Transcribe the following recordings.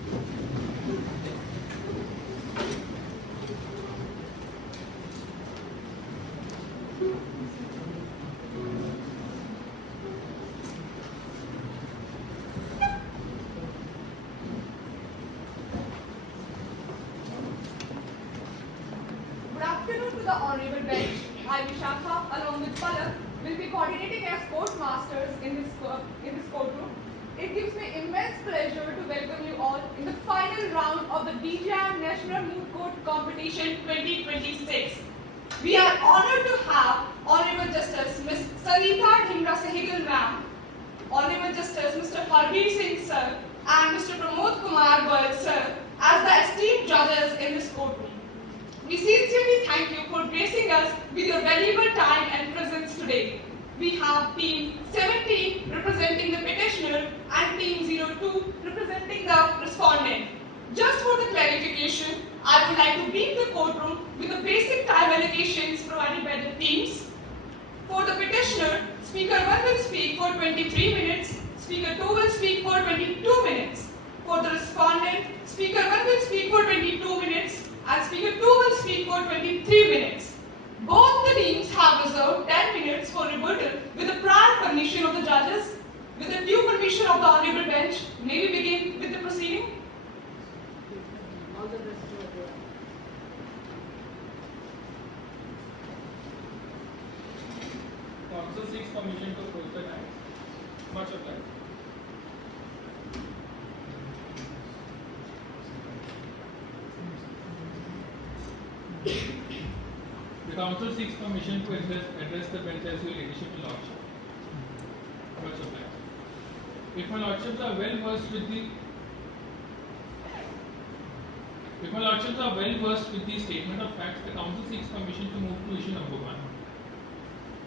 The Honorable Bench, I, Vishakha, along with Palak, will be coordinating as court masters in this courtroom. It gives me immense pleasure to welcome you all in the final round of the DGIM National Moot Court Competition 2026. We are honored to have Honorable Justice Ms. Sangita Dhingra Sehgal ma'am, Honorable Justice Mr. Harvir Singh sir, and Mr. Pramod Kumar Goel sir as the esteemed judges in this courtroom. We sincerely thank you for gracing us with your valuable time and presence today. We have Team 17 representing the petitioner and Team 02 representing the respondent. Just for the clarification, I would like to brief the courtroom with the basic time allocations provided by the teams. For the petitioner, Speaker 1 will speak for 23 minutes, Speaker 2 will speak for 22 minutes. For the respondent, Speaker 1 will speak for 22 minutes, and Speaker 2 will speak for 23 minutes. Both the teams have reserved 10 minutes for rebuttal with the prior permission of the judges. With the due permission of the Honorable Bench, may we begin with the proceeding? All the best to you. Council seeks permission to close the time. Much obliged. The Council seeks permission to address the bench as your leadership and lordship. Much obliged. If my lordships are well versed with the statement of facts, the Council seeks permission to move to issue number 1.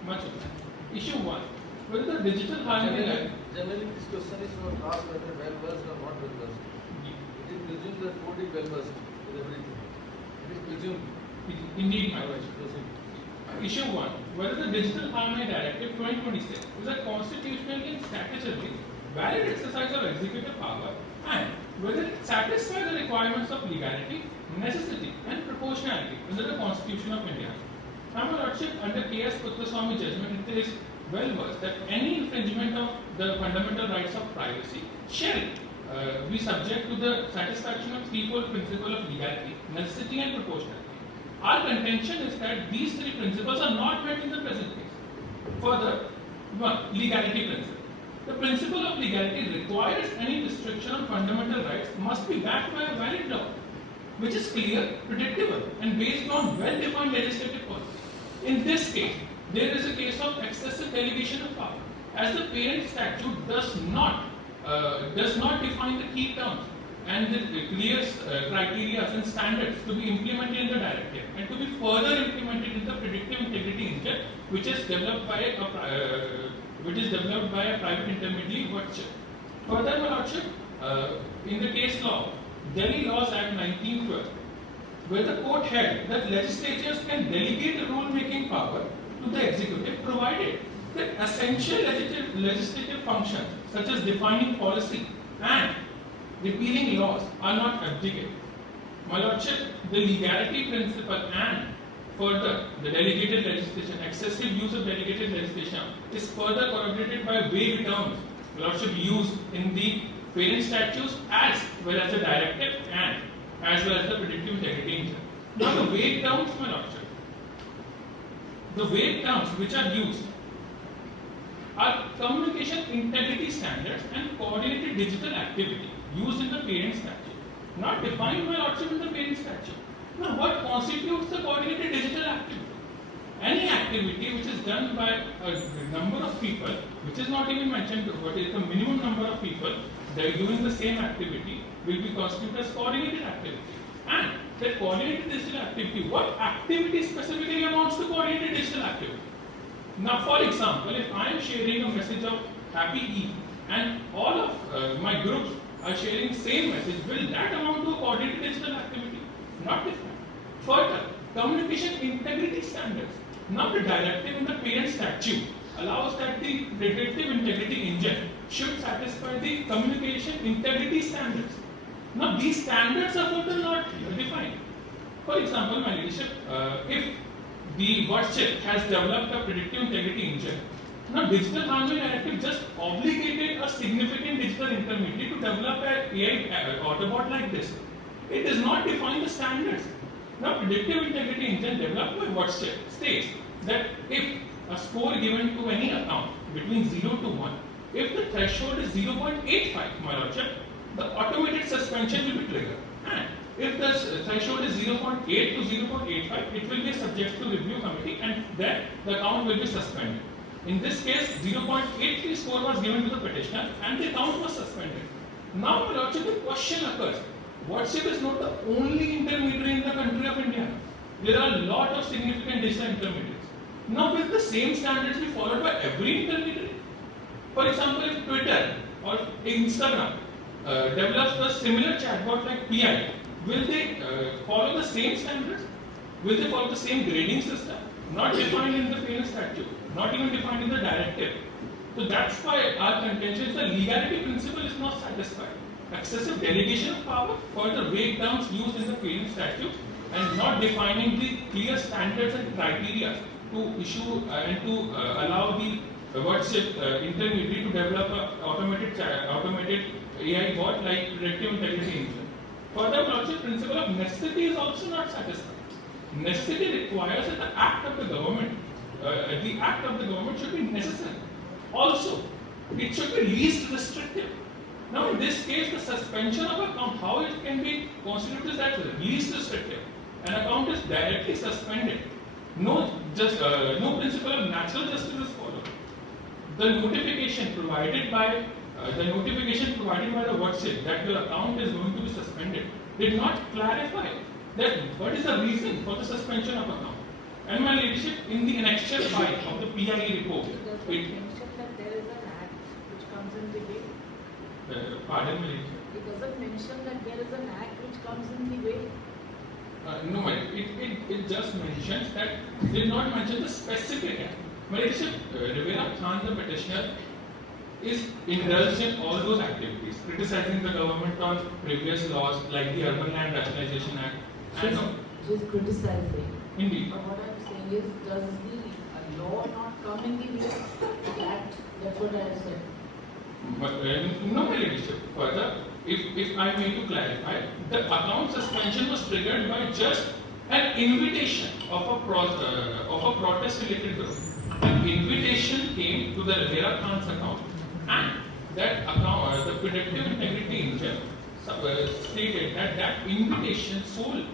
Much obliged. Issue 1. Whether the digital harmony Generally, this question is for asked whether well versed or not well versed. It is presumed that court is well versed with everything. It is presumed. Indeed, my lordship. Issue 1. Whether the Digital Harmony Directive 2026 is a constitutionally and statutorily valid exercise of executive power, and whether it satisfies the requirements of legality, necessity, and proportionality under the Constitution of India. Now, my lordship, under K.S. Puttaswamy judgment, it is well versed that any infringement of the fundamental rights of privacy shall be subject to the satisfaction of threefold principle of legality, necessity, and proportionality. Our contention is that these three principles are not met in the present case. Further, 1. Legality principle. The principle of legality requires any restriction on fundamental rights must be backed by a valid law, which is clear, predictable, and based on well-defined legislative policy. In this case, there is a case of excessive delegation of power, as the parent statute does not define the key terms and the clear criteria and standards to be implemented in the directive and to be further implemented in the predictive integrity engine, which is developed by a private intermediary virtue. Further, my lordship, in the case law, Delhi Laws Act 1912, where the court held that legislatures can delegate the rule-making power to the executive, provided that essential legislative functions such as defining policy and repealing laws are not abdicated. My lordship, the legality principle and further the delegated legislation, excessive use of delegated legislation is further corroborated by vague terms, my lordship, used in the parent statutes as well as the directive and as well as the predictive integrity engine. Now the vague terms, my lordship, the vague terms which are used are communication integrity standards and coordinated digital activity used in the parent statute, not defined, my lordship, in the parent statute. Now, what constitutes the coordinated digital activity? Any activity which is done by a number of people, which is not even mentioned, what is the minimum number of people that are doing the same activity, will be constituted as coordinated activity. And that coordinated digital activity, what activity specifically amounts to coordinated digital activity? Now, for example, if I am sharing a message of Happy Eid and all of my groups are sharing same message, will that amount to a coordinated digital activity? Not different. Further, communication integrity standards. Now, the directive in the parent statute allows that the predictive integrity engine should satisfy the communication integrity standards. Now these standards are further not defined. For example, my leadership, if the WhatsApp has developed a predictive integrity engine, now digital harmony directive just obligated a significant digital intermediary to develop an AI Autobot like this. It does not define the standards. Now predictive integrity engine developed by WhatsApp states that if a score given to any account between 0 to 1, if the threshold is 0.85, my lordship, the automated suspension will be triggered. And if the threshold is 0.8 to 0.85, it will be subject to review committee and then the account will be suspended. In this case, 0.83 score was given to the petitioner and the account was suspended. Now, my lordship, the question occurs, WhatsApp is not the only intermediary in the country of India. There are a lot of significant digital intermediaries. Now, will the same standards be followed by every intermediary? For example, if Twitter or Instagram develops a similar chatbot like PI, will they follow the same standards? Will they follow the same grading system? Not defined in the fairness statute, not even defined in the directive. So that's why our contention is the legality principle is not satisfied. Excessive delegation of power, further vague terms used in the fairness statute, and not defining the clear standards and criteria to issue and to allow the WhatsApp intermediary to develop an automated AI bot like predictive integrity engine. Further, the principle of necessity is also not satisfied. Necessity requires that the act of the government should be necessary. Also, it should be least restrictive. Now, in this case, the suspension of account, how it can be constituted is that least restrictive. An account is directly suspended. No principle of natural justice is followed. The notification provided by the WhatsApp that your account is going to be suspended did not clarify that what is the reason for the suspension of account. And my leadership, in the annexure 5 of the PIE report, Does it mention that there is an act which comes in the way? Pardon me. It doesn't mention that there is an act which comes in the way. No, it just mentions that did not mention the specific act. My leadership, Rivera Khan, the petitioner, is indulged in all those activities, criticizing the government on previous laws like the Urban Land Rationalization Act. She's criticizing. Indeed. But what I'm saying is, does the law not come in the way of the act? That's what I said. But no, my leadership. Further, if I may to clarify, the account suspension was triggered by just an invitation of a protest-related group. An invitation came to the Rivera Khan's account, and that account, the predictive integrity engine, stated that invitation solely.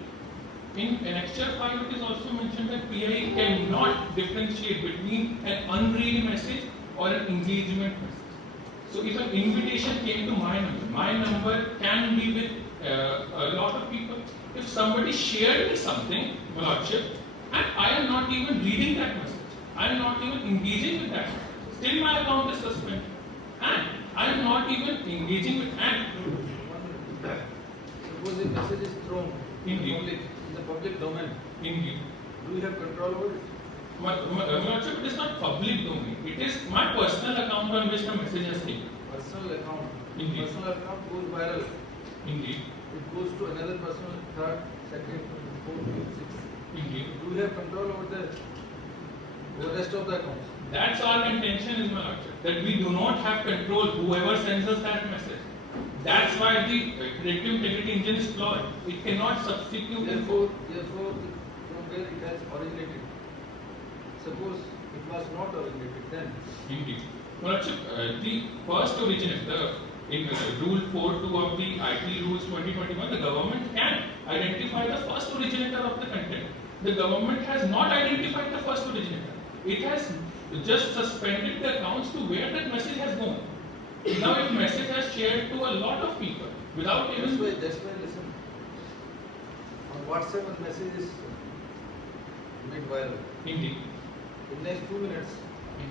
In annexure 5, it is also mentioned that PIE cannot differentiate between an unread message or an engagement message. So if an invitation came to my number can be with a lot of people. If somebody shared me something, Lordship, and I am not even reading that message, I am not even engaging with that message, still my account is suspended, and I am not even engaging with that. Suppose the message is thrown Indeed. in the public domain. Indeed. Do you have control over it? Lordship, it is not public domain. It is my personal account on which the message has taken. Personal account. Indeed. Personal account goes viral. Indeed. It goes to another personal, third, second, fourth, fifth, sixth. Indeed. Do you have control over the rest of the accounts? That's our intention, is my lordship, that we do not have control whoever sends us that message. That's why the predictive integrity engine is flawed. It cannot substitute. Therefore, from where it has originated. Suppose it was not originated, then Indeed. My lordship, the first originator in Rule 4.2 of the IT Rules 2021, the government can identify the first originator of the content. The government has not identified the first originator. It has just suspended the accounts to where that message has gone. Now, if message has shared to a lot of people without even. that's why listen. On WhatsApp, a message is made viral. Indeed. In next 2 minutes,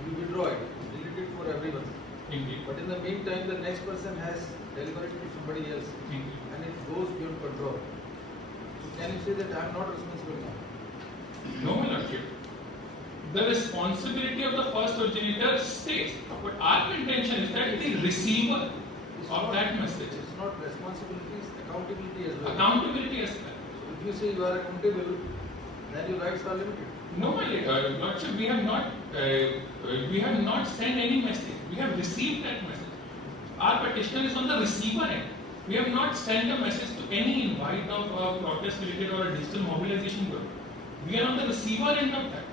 you withdraw it, delete it for everyone. Indeed. But in the meantime, the next person has delivered it to somebody else, Indeed. and it goes beyond control. So can you say that I am not responsible now? No, my lordship. The responsibility of the first originator stays, but our contention is that the receiver of that message. It's not responsibility, it's account accountability as well. Accountability as well. So if you say you are accountable, then your rights are limited. No, my Lordship, we have not sent any message. We have received that message. Our petitioner is on the receiver end. We have not sent a message to any invite of a protest related or a digital mobilization group. We are on the receiver end of that.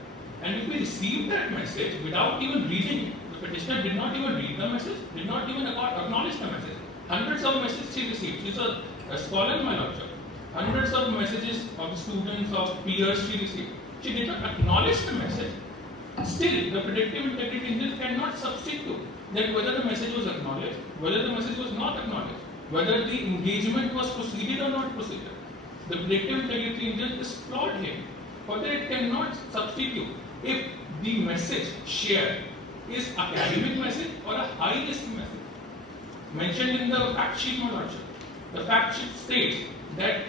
And if we received that message without even reading it, the petitioner did not even read the message, did not even acknowledge the message. Hundreds of messages she received. She's a scholar, my Lordship. Hundreds of messages of students, of peers she received. She did not acknowledge the message. Still, the predictive integrity engine cannot substitute that whether the message was acknowledged, whether the message was not acknowledged, whether the engagement was proceeded or not proceeded. The predictive integrity engine is flawed here. Further, it cannot substitute if the message shared is academic message or a high risk message. Mentioned in the fact sheet, my Lordship. The fact sheet states that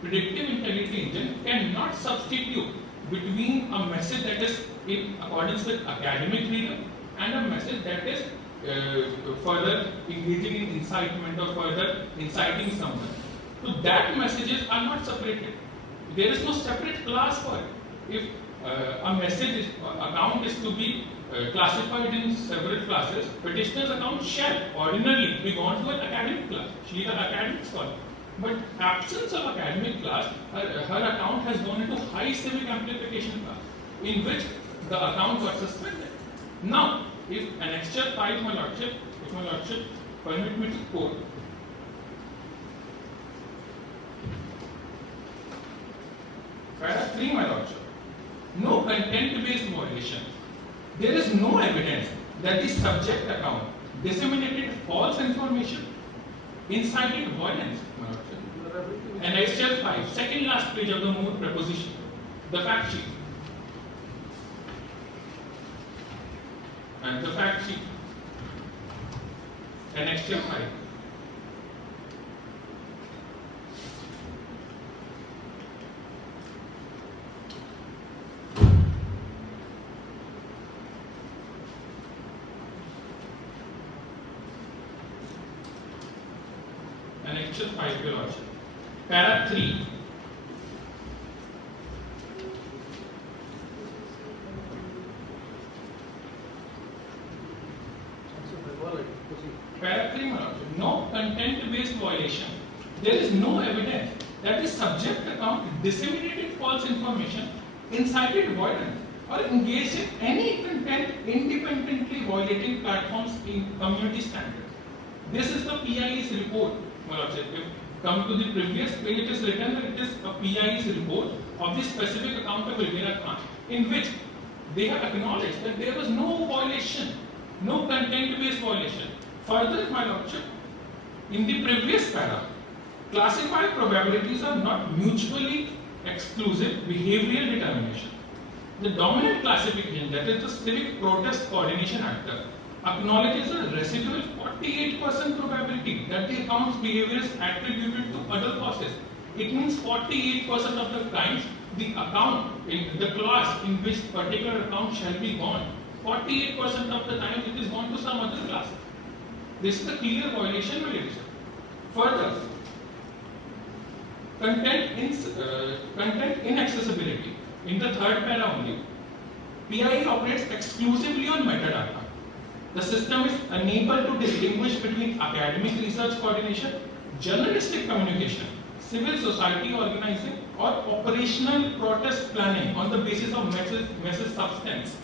predictive integrity engine cannot substitute between a message that is in accordance with academic freedom and a message that is further engaging in incitement or further inciting someone. So that messages are not separated. There is no separate class for it. If a message account is to be classified in several classes, petitioner's account shall ordinarily be gone to an academic class. She is an academic scholar. But absence of academic class, her account has gone into high civic amplification class, in which the account got suspended. Now, if annexure 5, my Lordship, if my Lordship permit me to quote, paragraph 3, my Lordship, no content-based violation. There is no evidence that the subject account disseminated false information, incited violence, my Lordship. Annexure 5, second last page of the moot proposition, the fact sheet. And the fact sheet. Annexure 5. Annexure 5, your Lordship. Para 3. Para 3, my Lordship. No content-based violation. There is no evidence that the subject account disseminated false information, incited violence, or engaged in any content independently violating platforms in community standards. This is the PIE's report, my Lordship. If come to the previous page, it is written that it is a PIE's report of the specific account of Ilmira Khan, in which they have acknowledged that there was no violation, no content-based violation. Further, my Lordship, in the previous para, classified probabilities are not mutually exclusive behavioral determination. The dominant classification, that is the Civic Protest Coordination Actor, acknowledges a residual 48% probability that the account's behavior is attributed to other causes. It means 48% of the times the account, in the class in which particular account shall be gone, 48% of the time it is gone to some other class. This is a clear violation, my ladies. Further, content inaccessibility. In the third para only, PIE operates exclusively on metadata. The system is unable to distinguish between academic research coordination, journalistic communication, civil society organizing, or operational protest planning on the basis of message substance.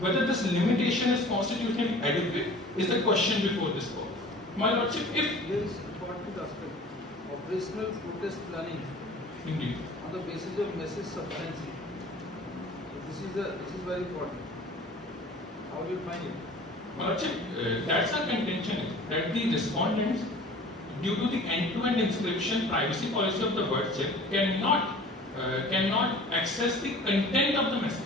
Whether this limitation is constitutionally adequate is the question before this court. My Lordship, if there is important aspect, operational protest planning, indeed, on the basis of message substance. So this is very important. How do you find it? My Lordship, that's our contention is that the respondents, due to the end-to-end inscription privacy policy of the word chip, cannot access the content of the message.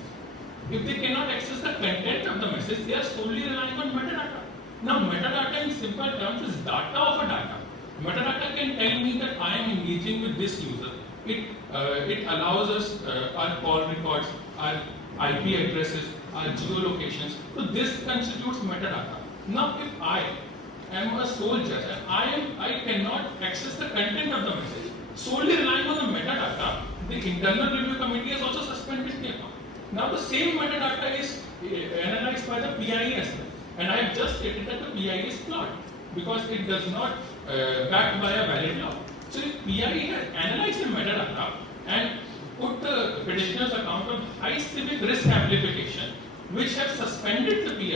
If they cannot access the content of the message, they are solely relying on metadata. Now, metadata in simple terms is data of a data. Metadata can tell me that I am engaging with this user. It allows us our call records, our IP addresses, our geolocations. So this constitutes metadata. Now, if I am a sole judge and I cannot access the content of the message, solely relying on the metadata, the internal review committee has also suspended the account. Now the same metadata is analyzed by the PIE as well, and I have just stated that the PIE is flawed because it does not backed by a valid law. So if PIE had analyzed the metadata and put the petitioner's account on high civic risk amplification, which have suspended the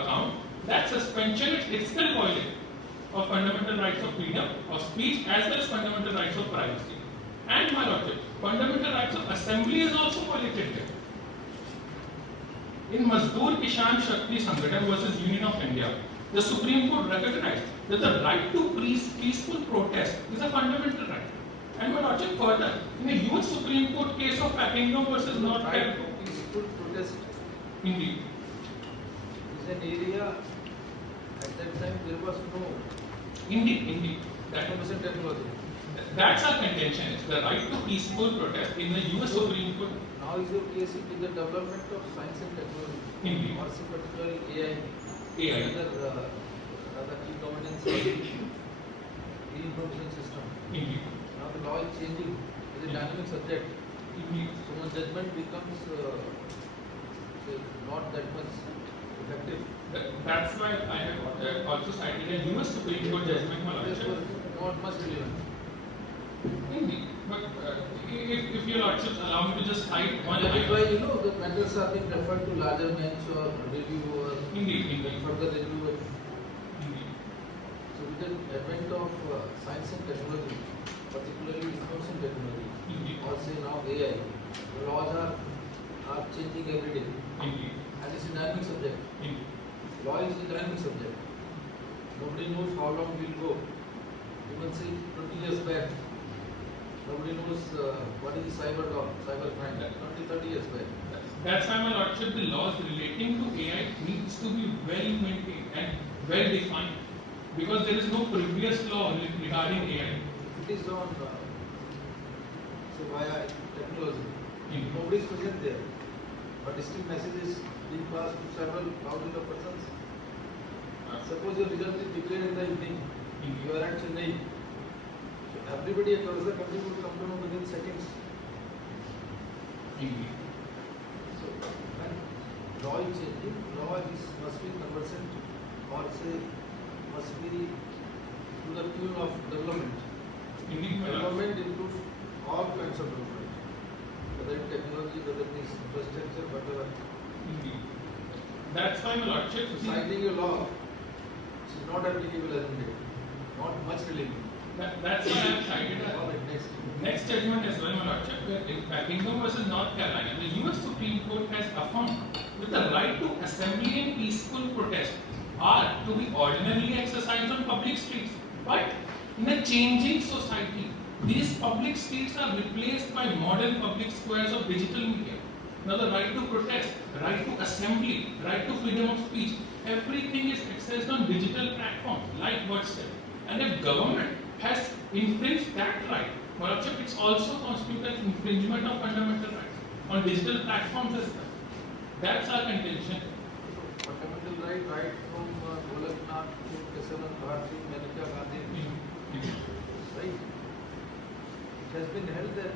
account, that suspension is itself violated of fundamental rights of freedom of speech as well as fundamental rights of privacy. And my lordship, fundamental rights of assembly is also violated here. In Mazdoor Kishan Shakti Sangathan versus Union of India, the Supreme Court recognized that the right to peaceful protest is a fundamental right. And my lordship, further, in a US Supreme Court case of Packington versus North Right Carolina, to peaceful protest indeed, is an area at that time there was no indeed, information technology. that's our contention. It's the right to peaceful protest in the US Supreme Court. Now is your case with the development of science and technology, Indeed. or particularly AI, AI. other e-governance or e-information system. Indeed. Now the law is changing. It is a dynamic subject. Indeed. So when judgment becomes not that much effective. That's why I have also cited a US Supreme Court judgment, my lordship. Therefore, not much relevant. Indeed. But if your lordships allow me to just cite one That is item. why the matters are being referred to larger bench or review or Indeed. further review. Indeed. So with the advent of science and technology, particularly information technology, Indeed. or say now AI, the laws are changing every day. Indeed. And it's a dynamic subject. Indeed. Law is a dynamic subject. Nobody knows how long we'll go. Even say 20 years back, nobody knows what is the cyber law, cyber crime. 20, 30 years back. That's why, my lordship, the laws relating to AI needs to be well maintained and well defined, because there is no previous law regarding AI. It is on, say via technology. Indeed. Nobody is present there. But still message is being passed to several thousands of persons. Suppose your result is declared in the evening. You are at Chennai. So everybody across the country would come to know within seconds. Indeed. So when law is changing, law must be conversant or say must be to the tune of development. Indeed, my lord. Development includes all kinds of development, whether it's technology, whether it is infrastructure, whatever. Indeed. That's why, my lordship, So citing a law which is not applicable as in date, not much relevant. that's why I have cited All a right, next. next judgment as well, my lordship, where in Packington versus North Carolina, the US Supreme Court has affirmed that the right to assembly and peaceful protest are to be ordinarily exercised on public streets. But in a changing society, these public streets are replaced by modern public squares of digital media. Now the right to protest, right to assembly, right to freedom of speech, everything is accessed on digital platforms like WhatsApp. And if government has infringed that right, Lordship, it's also constitutes an infringement of fundamental rights on digital platforms as well. That's our contention. Fundamental right from Golaknath to Kesavan Bharati, Maneka Gandhi, right? It has been held that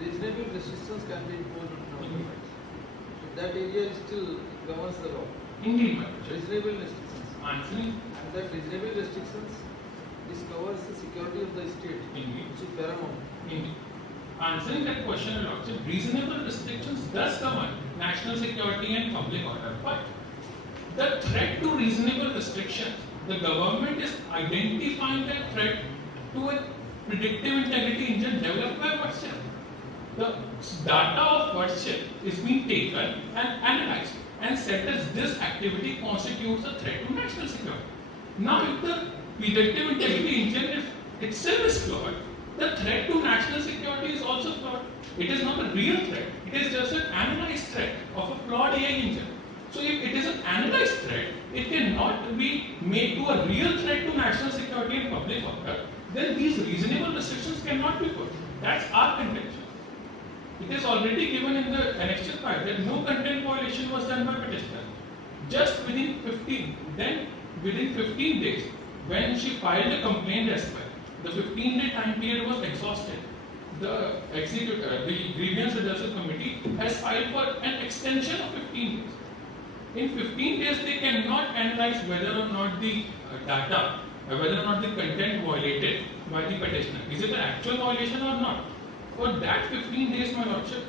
reasonable restrictions can be imposed on fundamental rights. So that area still governs the law. Indeed, my lordship. Reasonable restrictions. Answering. And that reasonable restrictions, this covers the security of the state, Indeed. which is paramount. Indeed. Answering that question, my lordship, reasonable restrictions does govern national security and public order. But the threat to reasonable restrictions, the government is identifying that threat to a predictive integrity engine developed by WhatsApp. The data of WhatsApp is being taken and analyzed and said that this activity constitutes a threat to national security. Now, if the predictive integrity engine itself is flawed, the threat to national security is also flawed. It is not a real threat. It is just an analyzed threat of a flawed AI engine. So if it is an analyzed threat, it cannot be made to a real threat to national security and public order. Then these reasonable restrictions cannot be put. That's our contention. It is already given in the annexure 5 that no content violation was done by petitioner. Just within 15 days, when she filed a complaint as well, the 15-day time period was exhausted. The grievance redressal committee has filed for an extension of 15 days. In 15 days, they cannot analyze whether or not the data, whether or not the content violated by the petitioner. Is it an actual violation or not? For that 15 days, my lordship,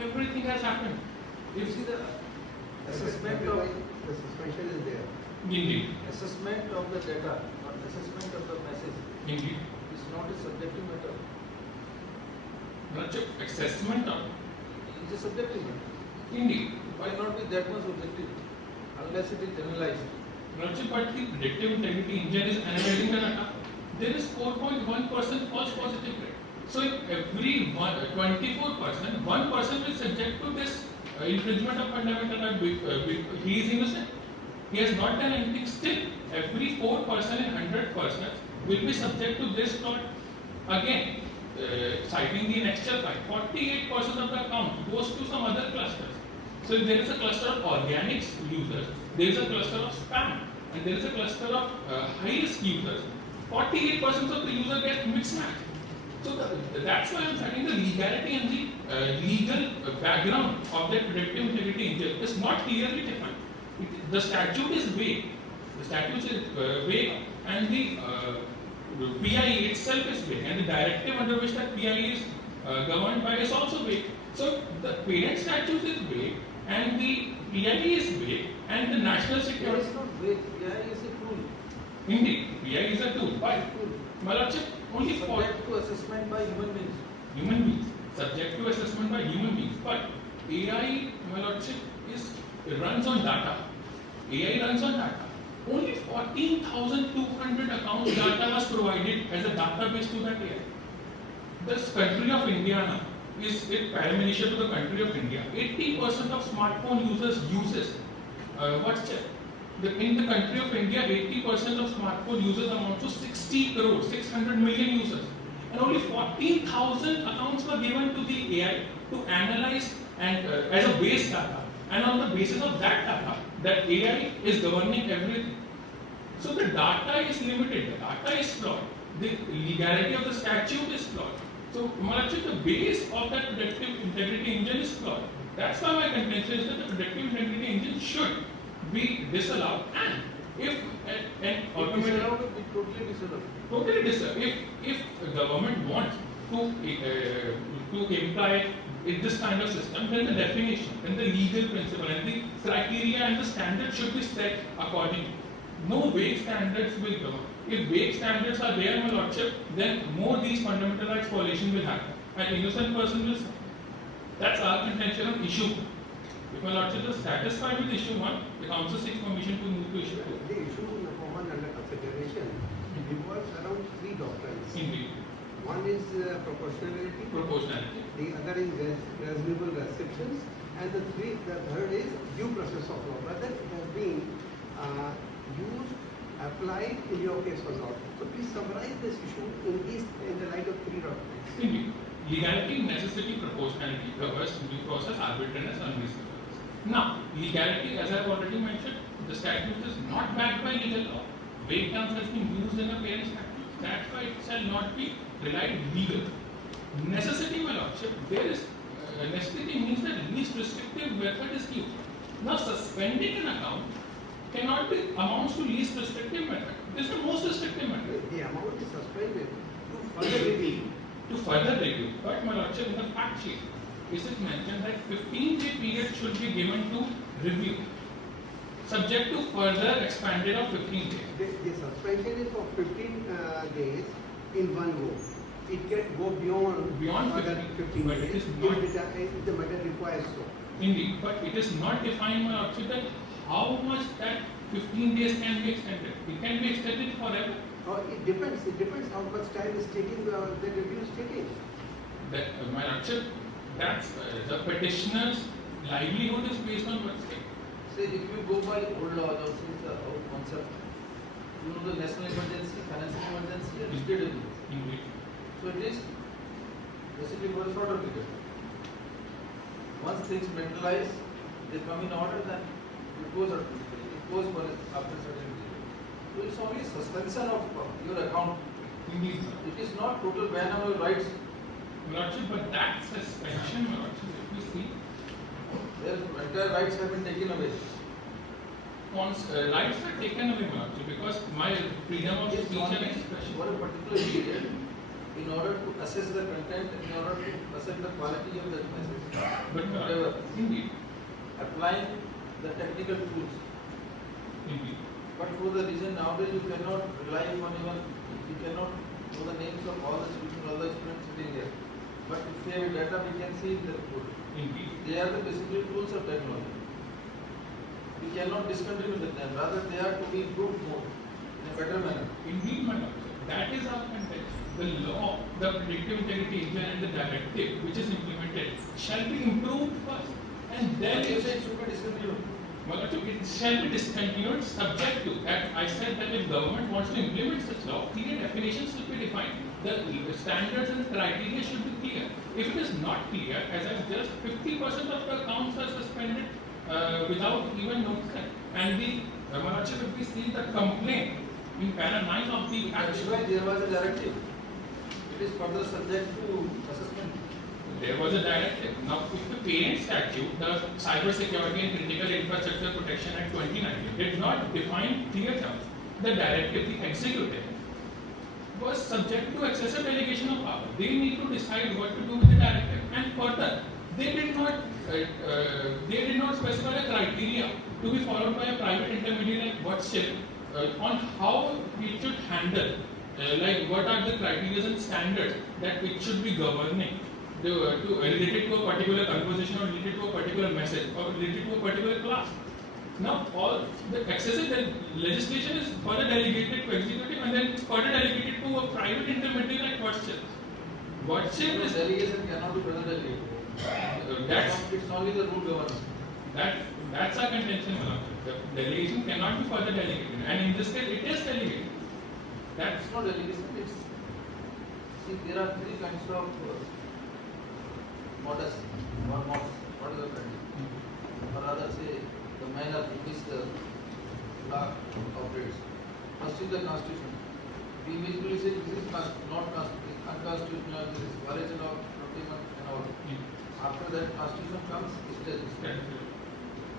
everything has happened. You see the assessment of the suspension is there. Indeed. assessment of the data or assessment of the message Indeed. is not a subjective matter. Lordship, assessment of. It is a subjective matter. Indeed. Why not be that much objective unless it is generalized? Lordship, but the predictive integrity engine is analyzing the data. There is 4.1% false positive rate. So if every 24%, 1% is subject to this infringement of fundamental right, he is innocent. He has not done anything. Still, every 4% in 100% will be subject to this fraud. Again, citing the Nextel file, 48% of the account goes to some other clusters. So if there is a cluster of organics users, there is a cluster of spam, and there is a cluster of high-risk users. 48% of the user get mixed match. So that's why I'm citing the legality and the legal background of that predictive integrity engine is not clearly defined. The statute is vague. The statute is vague, and the PIE itself is vague, and the directive under which that PIE is governed by is also vague. So the parent statute is vague, and the PIE is vague, and the national It security. is not vague. AI is a tool. Indeed, PIE is a tool, but my lordship, only for Subject to assessment by human beings. human beings, subject to assessment by human beings. But AI, my lordship, runs on data. AI runs on data. Only 14,200 accounts data was provided as a database to that AI. This country of India now is it paramilitia to the country of India. 80% of smartphone users uses WhatsApp. In the country of India, 80% of smartphone users amount to 60 crores, 600 million users. And only 14,000 accounts were given to the AI to analyze and as a base data. And on the basis of that data, that AI is governing everything. So the data is limited, the data is flawed, the legality of the statute is flawed. So Malachit, the base of that predictive integrity engine is flawed. That's why my contention is that the predictive integrity engine should be disallowed, and if an automated Disallowed would be totally disallowed. totally disallowed. If the government wants to imply this kind of system, then the definition, then the legal principle, and the criteria and the standards should be set accordingly. No vague standards will govern. If vague standards are there, my lordship, then more these fundamental rights violation will happen. An innocent person will suffer. That's our contention on issue 1. If my lordship is satisfied with issue 1, the council seeks permission to move to issue 2. The issue common under consideration revolves around three doctrines. Indeed. One is proportionality, Proportionality. the other is reasonable restrictions, and the third is due process of law. Whether it has been used, applied in your case or not. So please summarize this issue in the light of three doctrines. Indeed. Legality, necessity, proportionality covers due process, arbitrariness, and reasonableness. Now, legality, as I have already mentioned, the statute is not backed by legal law. Vague terms has been used in a parent statute. That's why it shall not be relied legal. Necessity, my lordship, there is necessity means that least restrictive method is used. Now, suspending an account cannot be amounts to least restrictive method. This is the most restrictive method. The amount is suspended to further review. To further review, but my lordship, in the fact sheet, it is mentioned that 15-day period should be given to review, subject to further expanded of 15 days. The suspension is for 15 days in one go. It can go beyond Beyond 15, but it is not. if the matter requires so. Indeed, but it is not defined, my lordship, that how much that 15 days can be extended. It can be extended forever. It depends. It depends how much time is taking the review is taking. That my lordship, that's the petitioner's livelihood is based on what's taken. Say if you go by old laws or since the old concept, you know the national emergency, financial emergency, and state emergency. Indeed. So it is basically for a shorter period. Once things materialize, they come in order, then it goes automatically. It goes for after certain period. So it's only suspension of your account. Indeed. It is not total ban on your rights. Lordship, but that suspension, Lordship, if you see, Their entire rights have been taken away. rights are taken away, Lordship, because my freedom of Yes, speech and only expression. for a particular period, in order to assess the content, in order to assess the quality of that message, But whatever, indeed, applying the technical tools. indeed. But for the reason nowadays you cannot rely upon even, you cannot know the names of all the children, all the students sitting here. But if they have data, we can see in the report. Indeed. They are the basically tools of technology. We cannot discontinue with them, rather they are to be improved more, in a better manner. Indeed, my lord. That is our contention. The law, the predictive integrity engine and the directive which is implemented shall be improved first. And then But you say it should be discontinued. my lord, it shall be discontinued subject to that. I said that if government wants to implement such law, clear definitions should be defined. The standards and criteria should be clear. If it is not clear, as I just 50% of the accounts are suspended without even notice. And the Lordship, if we see the complaint in para 9 of the That's act, why there was a directive. It is further subject to assessment. there was a directive. Now, if the parent statute, the Cyber Security and Critical Infrastructure Protection Act 2019, did not define clear terms, the directive, the executive, was subject to excessive delegation of power. They need to decide what to do with the directive. And further, they did not specify a criteria to be followed by a private intermediary like WhatsApp on how it should handle, like what are the criteria and standards that it should be governing related to a particular conversation or related to a particular message or related to a particular class. Now, all the excessive legislation is further delegated to executive and then further delegated to a private intermediary like WhatsApp. WhatsApp is Delegation cannot be further delegated. It's only the rule governs. that's our contention. The delegation cannot be further delegated, and in this case, it is delegated. That's It's not delegation, it's, see, there are three kinds of modus or mods. What is the kind? Or rather say, the manner in which the law operates. First is the constitution. We usually say this is not unconstitutional, this is violation of property and all. After that constitution comes, statutes.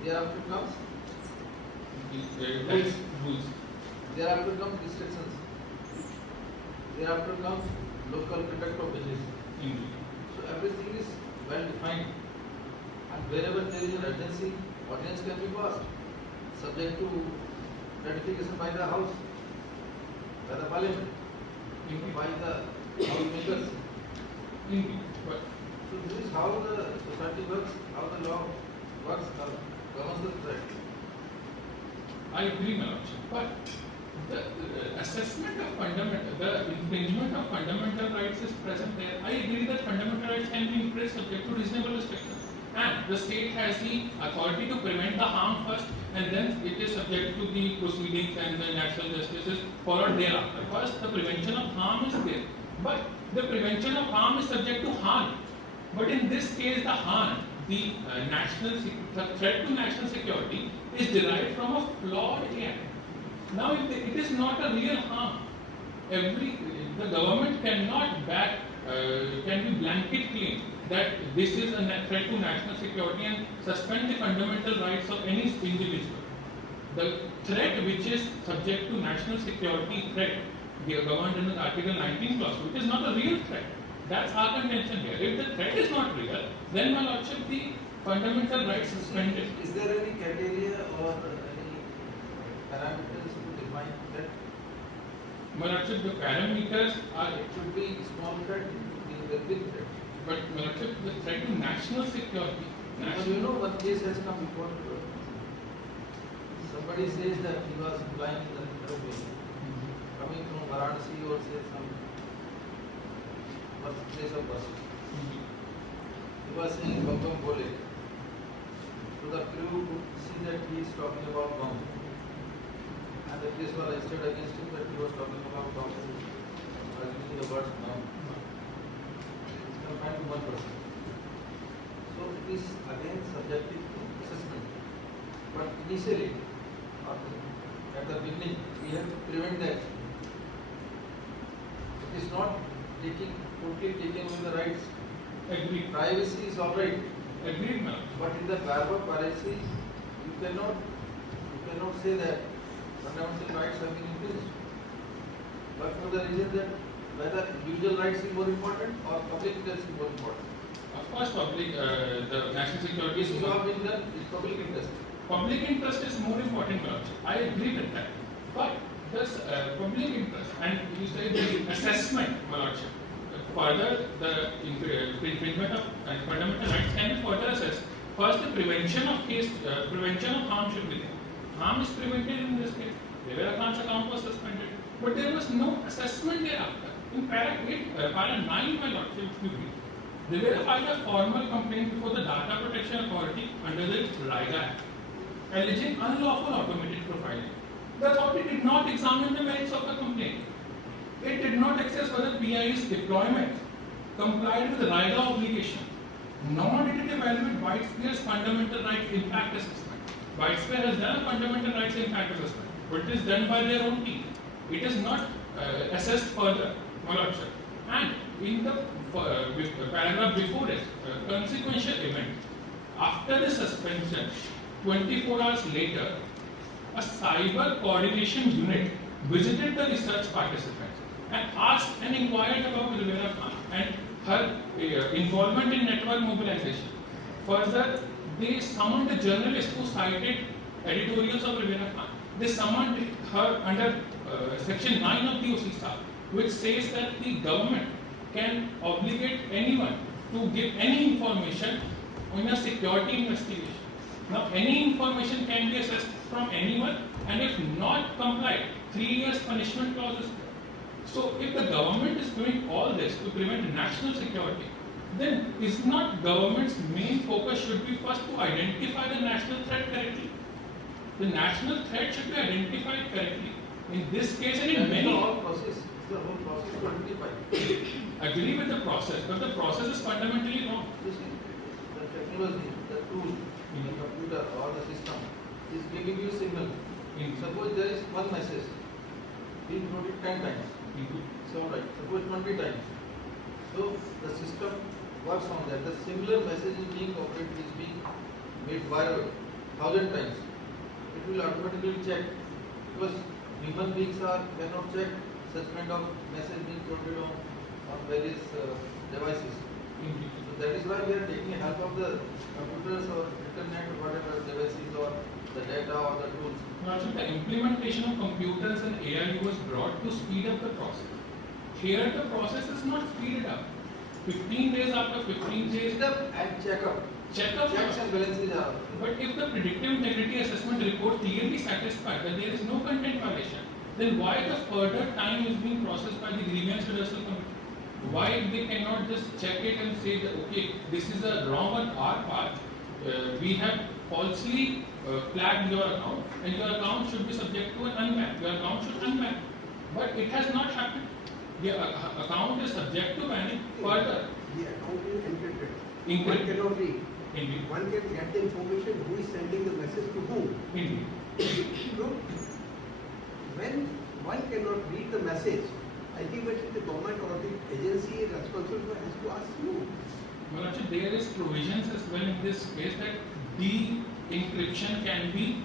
Thereafter comes rules. Thereafter comes restrictions. Thereafter comes local conduct of business. So everything is well defined. And wherever there is an urgency, ordinance can be passed, subject to ratification by the House, by the Parliament, by the House makers. But So this is how the society works, how the law works, how governs the society. I agree, my lordship. But the assessment of the infringement of fundamental rights is present there. I agree that fundamental rights can be infringed subject to reasonable restrictions. And the state has the authority to prevent the harm first, and then it is subject to the proceedings and the natural justice is followed thereafter. First, the prevention of harm is there. But the prevention of harm is subject to harm. But in this case, the harm, the threat to national security is derived from a flawed act. Now, if it is not a real harm, the government cannot can be blanket claim that this is a threat to national security and suspend the fundamental rights of any individual. The threat which is subject to national security threat governed in the Article 19 clause, it is not a real threat. That's our contention here. If the threat is not real, then my lordship, the fundamental rights suspended. Is there any criteria or any parameters to define that? My lordship, the parameters are, It should be small threat, it should be a big threat. but my lordship, the threat to national security. Because you know one case has come before. Somebody says that he was flying in the aeroplane, coming from Varanasi or say some place of buses. He was saying bum bum bole. So the crew could see that he is talking about bomb. And the case was registered against him that he was talking about bomb. Using the words bomb. It's confined to one person. So it is again subjective to assessment. But initially, at the beginning, we have to prevent that. is not totally taking away the rights. Agreed. Privacy is alright, Agreed, ma'am. but in the garb of privacy, you cannot say that fundamental rights have been infringed. But for the reason that whether individual rights is more important or public interest is more important. Of course, the national security This is is all being done is public interest. Public interest is more important, Lord. I agree with that. But this public interest and you say the assessment, my lordship, further the infringement of fundamental rights can be further assessed. First, the prevention of harm should be there. Harm is prevented in this case. Rivera Khan's account was suspended, but there was no assessment thereafter. In para 9, my lordship, if you read, Rivera filed a formal complaint before the Data Protection Authority under the Lingaya Act, alleging unlawful automated profiling. The authority did not examine the merits of the complaint. It did not assess whether PI's deployment complied with the RIGA obligation, nor did it evaluate Whitespare's fundamental rights impact assessment. Whitespare has done a fundamental rights impact assessment, but it is done by their own team. It is not assessed further, my lordship. And in the paragraph before it, consequential event, after the suspension, 24 hours later, a cyber coordination unit visited the research participants and asked and inquired about Rivera Khan and her involvement in network mobilization. Further, they summoned a journalist who cited editorials of Rivera Khan. They summoned her under section 9 of the OCSA, which says that the government can obligate anyone to give any information in a security investigation. Now, any information can be assessed from anyone, and if not complied, 3 years punishment clause is there. So, if the government is doing all this to prevent national security, then is not government's main focus should be first to identify the national threat correctly? The national threat should be identified correctly. In this case and in many. The whole process to identify. Agree with the process, but the process is fundamentally wrong. You see, the technology, the tool, the computer or the system is giving you signal. Suppose there is one message, being noted 10 times. So right, suppose 20 times. So the system works on that. The similar message is being operated, is being made viral 1000 times. It will automatically check, because human beings cannot check such kind of message being floated on various devices. So that is why we are taking help of the computers or internet or whatever devices or the data or the tools. Also, the implementation of computers and AI was brought to speed up the process. Here, the process is not speeded up. 15 days after 15 days, Speed up and check up. Checks and balances are. But if the predictive integrity assessment report clearly satisfies that there is no content violation, then why the further time is being processed by the grievance reversal committee? Why they cannot just check it and say that okay, this is a wrong on our part. We have falsely flagged your account, and your account should be subject to an unban. Your account should unban, but it has not happened. Your account is subject to banning further. The account is encrypted. Encrypted. One cannot read. Indeed. One can get the information who is sending the message to whom. Indeed. So, when one cannot read the message, ultimately the government or the agency responsible has to ask you. Well, actually, there is provisions as well in this case that de-encryption can be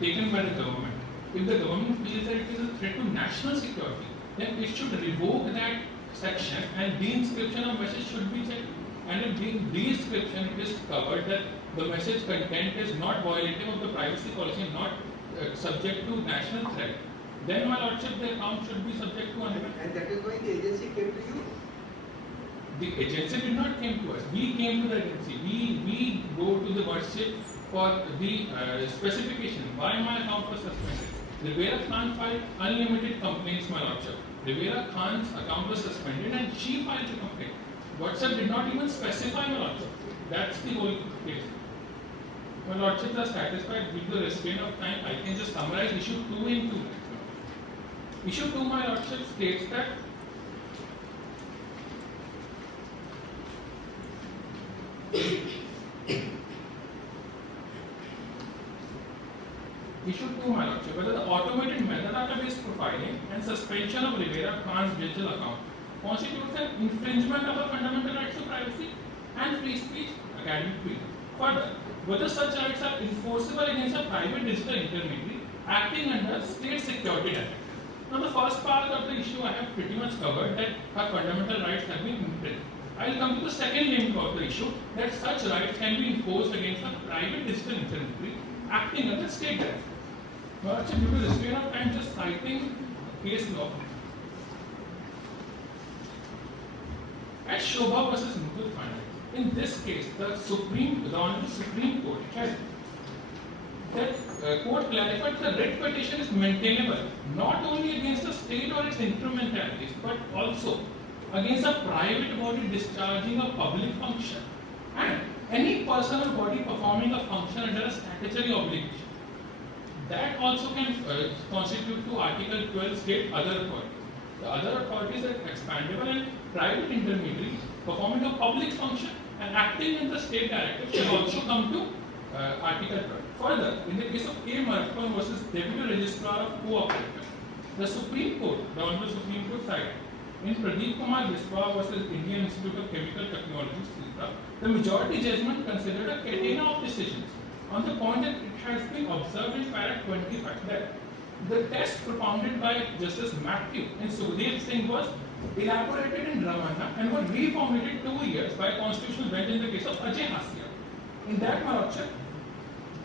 taken by the government. If the government feels that it is a threat to national security, then it should revoke that section and de-encryption of message should be checked. And if de-encryption is covered that the message content is not violative of the privacy policy, not subject to national threat, then my lordship, the account should be subject to unban. And that is why the agency came to you. The agency did not came to us. We came to the agency. We go to the worship for the specification. Why my account was suspended? Rivera Khan filed unlimited complaints, my lordship. Rivera Khan's account was suspended and she filed the complaint. WhatsApp did not even specify, my lordship. That's the whole case. My lordships are satisfied with the restraint of time. I can just summarize issue 2 in 2 minutes. Issue 2, my lordship, states that Issue 2 2, my lordship, whether the automated metadata-based profiling and suspension of Rivera Khan's digital account constitutes an infringement of the fundamental rights to privacy and free speech, academic freedom. Further, whether such rights are enforceable against a private digital intermediary acting under state security directive. Now, the first part of the issue I have pretty much covered, that her fundamental rights have been infringed. I will come to the second link of the issue, that such rights can be enforced against a private digital intermediary acting under state directive. Now, actually, due to restraint of time, just citing case law. At Shobha versus Muthoot Finance, in this case, the Honorable Supreme Court had that court clarified the writ petition is maintainable not only against the state or its instrumentalities, but also against a private body discharging a public function and any person or body performing a function under a statutory obligation. That also can constitute to Article 12 state other authorities. The other authorities are expandable, and private intermediaries performing a public function and acting in the state directive shall also come to Article 12. Further, in the case of A. Marpan versus Deputy Registrar of Co-operators, the Supreme Court, the Honorable Supreme Court cited in Pramod Kumar Goel versus Indian Institute of Chemical Technology, the majority judgment considered a catena of decisions on the point that it has been observed in para 25 that the test propounded by Justice Matthew and Sukhdeo Singh was elaborated in Ramana and was reformulated 2 years by a constitutional bench in the case of Ajay Hasia. In that, my lordship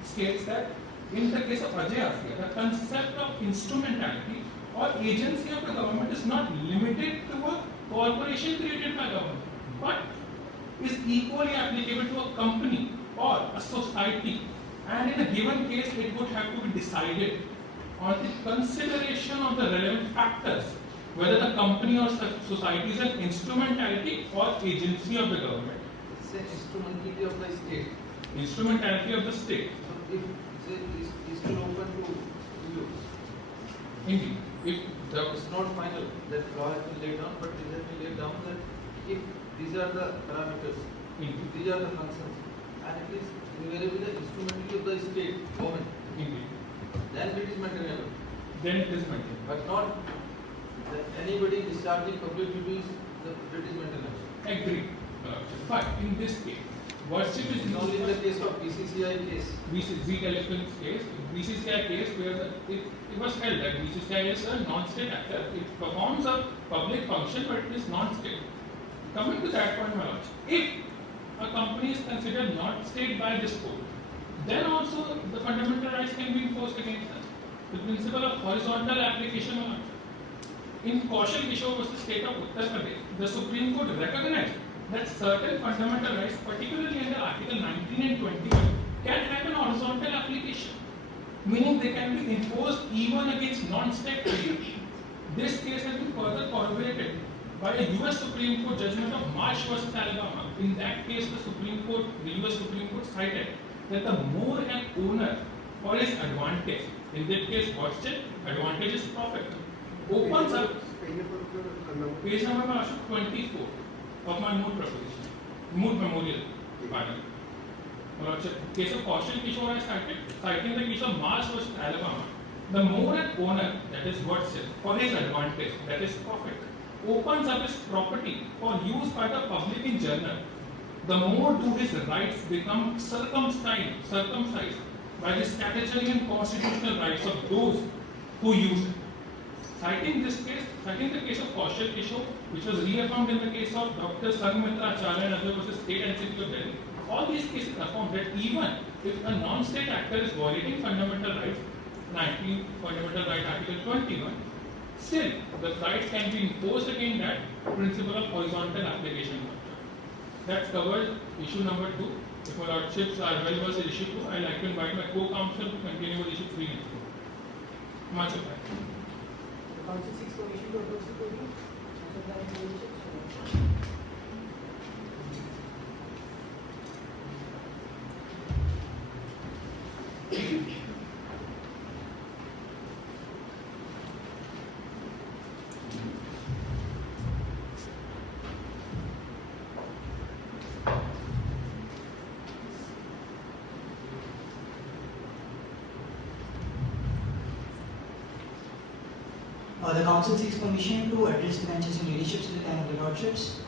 states that in the case of Ajay Hasia, the concept of instrumentality or agency of the government is not limited to a corporation created by government, but is equally applicable to a company or a society, and in a given case it would have to be decided on the consideration of the relevant factors, whether the company or society is an instrumentality or agency of the government. It's an instrumentality of the state. Instrumentality of the state. So if say is still open to you. Indeed. If It's not final that law has been laid down, but it has been laid down that if these are the parameters, if these are the concerns, and it is invariably the instrumentality of the state government, Indeed. then it is maintainable. Then it is maintained. But not that anybody discharging public duties, that is maintainable. Agree. But in this case, worship is It's only in the case of BCCI case. Telephone's case, BCCI case where it was held that BCCI is a non-state actor. It performs a public function, but it is non-state. Coming to that point, my lordship, if a company is considered not state by this court, then also the fundamental rights can be enforced against them. The principle of horizontal application of in Kaushal Kishore versus State of Uttar Pradesh, the Supreme Court recognized that certain fundamental rights, particularly under Article 19 and 21, can have an horizontal application, meaning they can be enforced even against non-state actors. This case has been further corroborated by a US Supreme Court judgment of Marsh versus Alabama. In that case, the US Supreme Court cited that the more an owner for his advantage, in that case, what's it? Advantage is profit. Opens up page number 24 of my moot proposition, moot memorial. Case of Kaushal Kishore I cited, citing the case of Marsh versus Alabama. The more an owner, that is what's it, for his advantage, that is profit, opens up his property for use by the public in general, the more do his rights become circumcised by the statutory and constitutional rights of those who use it. Citing the case of Kaushal Kishore, which was reaffirmed in the case of Dr. Sangita Acharya and others versus State and City of Delhi, all these cases affirm that even if a non-state actor is violating fundamental rights, 19 Fundamental Right Article 21, still the rights can be enforced against that principle of horizontal application. That's covered issue number 2. If our lordships are well versed in issue 2, I'd like to invite my co-counsel to continue with issue 3 and 4. Much obliged. Council 6 Commission to approach the podium. the council seeks permission to address the benches in leaderships at the time of the lordships.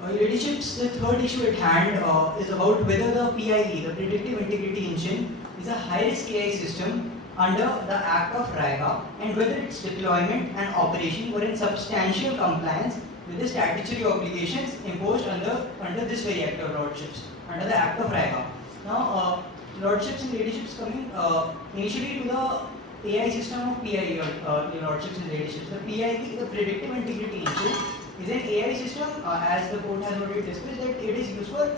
Your leaderships, the third issue at hand is about whether the PIE, the Predictive Integrity Engine, is a high-risk AI system under the Act of RIGA, and whether its deployment and operation were in substantial compliance with the statutory obligations imposed under this very Act of Lordships, under the Act of RIGA. Now, lordships and leaderships coming initially to the AI system of PIE, the lordships and leaderships. The PIE, the Predictive Integrity Engine, is an AI system, as the court has already discussed, that it is used for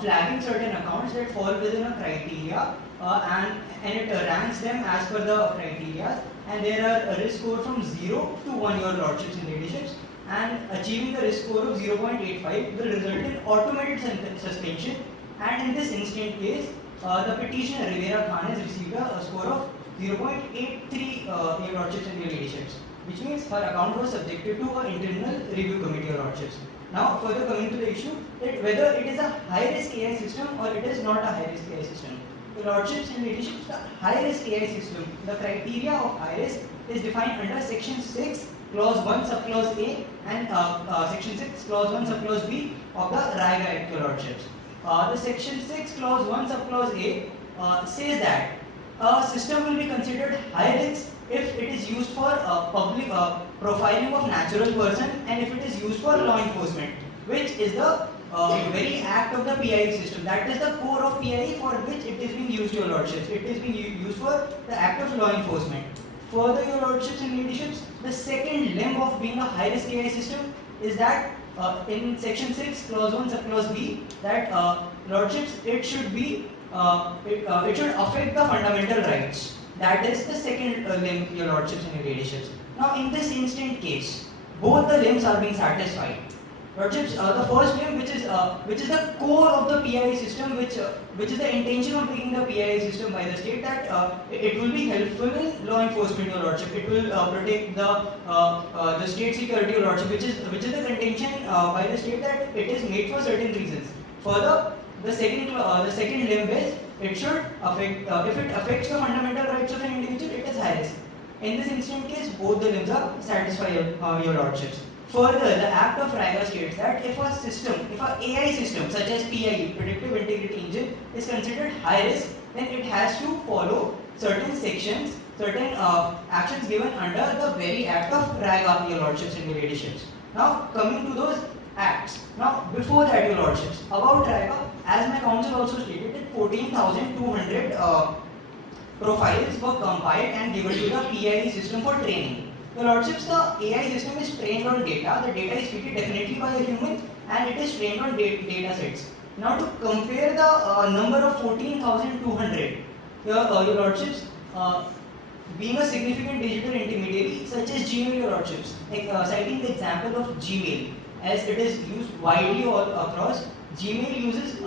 flagging certain accounts that fall within a criteria, and it ranks them as per the criteria, and there are a risk score from 0 to 1 year lordships and leaderships, and achieving the risk score of 0.85 will result in automated suspension, and in this instant case, the petitioner Rivera Khan has received a score of 0.83 your lordships and your leaderships, which means her account was subjected to an internal review committee of lordships. Now, further coming to the issue that whether it is a high-risk AI system or it is not a high-risk AI system. The lordships and leaderships, the high-risk AI system, the criteria of high-risk is defined under Section 6, Clause 1, Subclause A, and Section 6, Clause 1, Subclause B of the RIGA Act of Lordships. The Section 6, Clause 1, Subclause A says that a system will be considered high risk if it is used for public profiling of natural person, and if it is used for law enforcement, which is the very act of the PIE system. That is the core of PIE for which it is being used, your lordships. It is being used for the act of law enforcement. Further, your lordships and leaderships, the second limb of being a high risk AI system is that in Section 6, Clause 1, Subclause B, that lordships, it should be it should affect the fundamental rights. That is the second limb, your lordships and your leaderships. Now, in this instant case, both the limbs are being satisfied. Lordships, the first limb, which is the core of the PIE system, which is the intention of making the PIE system by the state, that it will be helpful in law enforcement, your lordship. It will protect the state security, your lordship, which is the contention by the state that it is made for certain reasons. Further, the second limb is it should affect if it affects the fundamental rights of an individual, it is high risk. In this instant case, both the limbs are satisfied, your lordships. Further, the Act of RIGA states that if an AI system such as PIE, Predictive Integrity Engine, is considered high risk, then it has to follow certain sections, certain actions given under the very Act of RIGA, your lordships and your leaderships. Now, coming to those acts. Now, before that, your lordships, about RIGA, as my counsel also stated, that 14,200 profiles were compiled and given to the PIE system for training. Your lordships, the AI system is trained on data. The data is treated definitely by a human, and it is trained on data sets. Now, to compare the number of 14,200, your lordships, being a significant digital intermediary such as Gmail, your lordships, citing the example of Gmail, as it is used widely all across, Gmail uses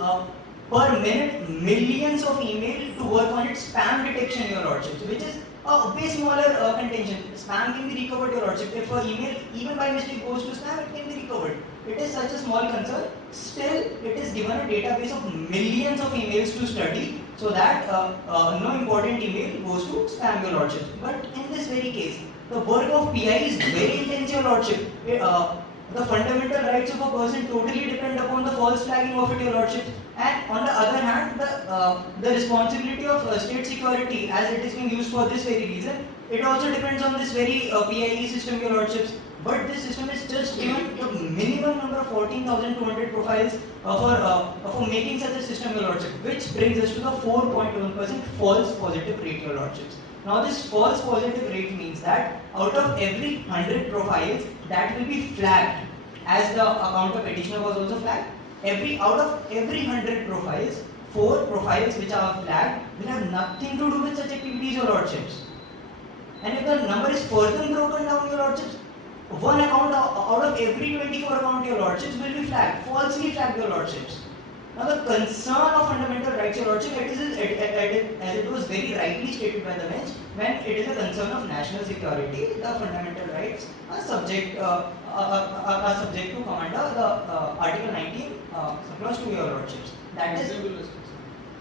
per minute millions of email to work on its spam detection, your lordships, which is a way smaller contention. Spam can be recovered, your lordship. If an email even by mistake goes to spam, it can be recovered. It is such a small concern. Still, it is given a database of millions of emails to study, so that no important email goes to spam, your lordship. But in this very case, the work of PI is very intense, your lordship. The fundamental rights of a person totally depend upon the false flagging of it, your lordship. And on the other hand, the responsibility of state security, as it is being used for this very reason, it also depends on this very PIE system, your lordships. But this system is just given the minimum number of 14,200 profiles for making such a system, your lordship, which brings us to the 4.1% false positive rate, your lordships. Now, this false positive rate means that out of every 100 profiles that will be flagged, as the account of petitioner was also flagged, out of every 100 profiles, 4 profiles which are flagged will have nothing to do with such activities, your lordships. And if the number is further broken down, your lordships, one account out of every 24 accounts, your lordships, will be flagged, falsely flagged, your lordships. Now, the concern of fundamental rights, your lordship, as it was very rightly stated by the bench, when it is a concern of national security, the fundamental rights are subject to come under the Article 19, Clause 2, your lordships. That is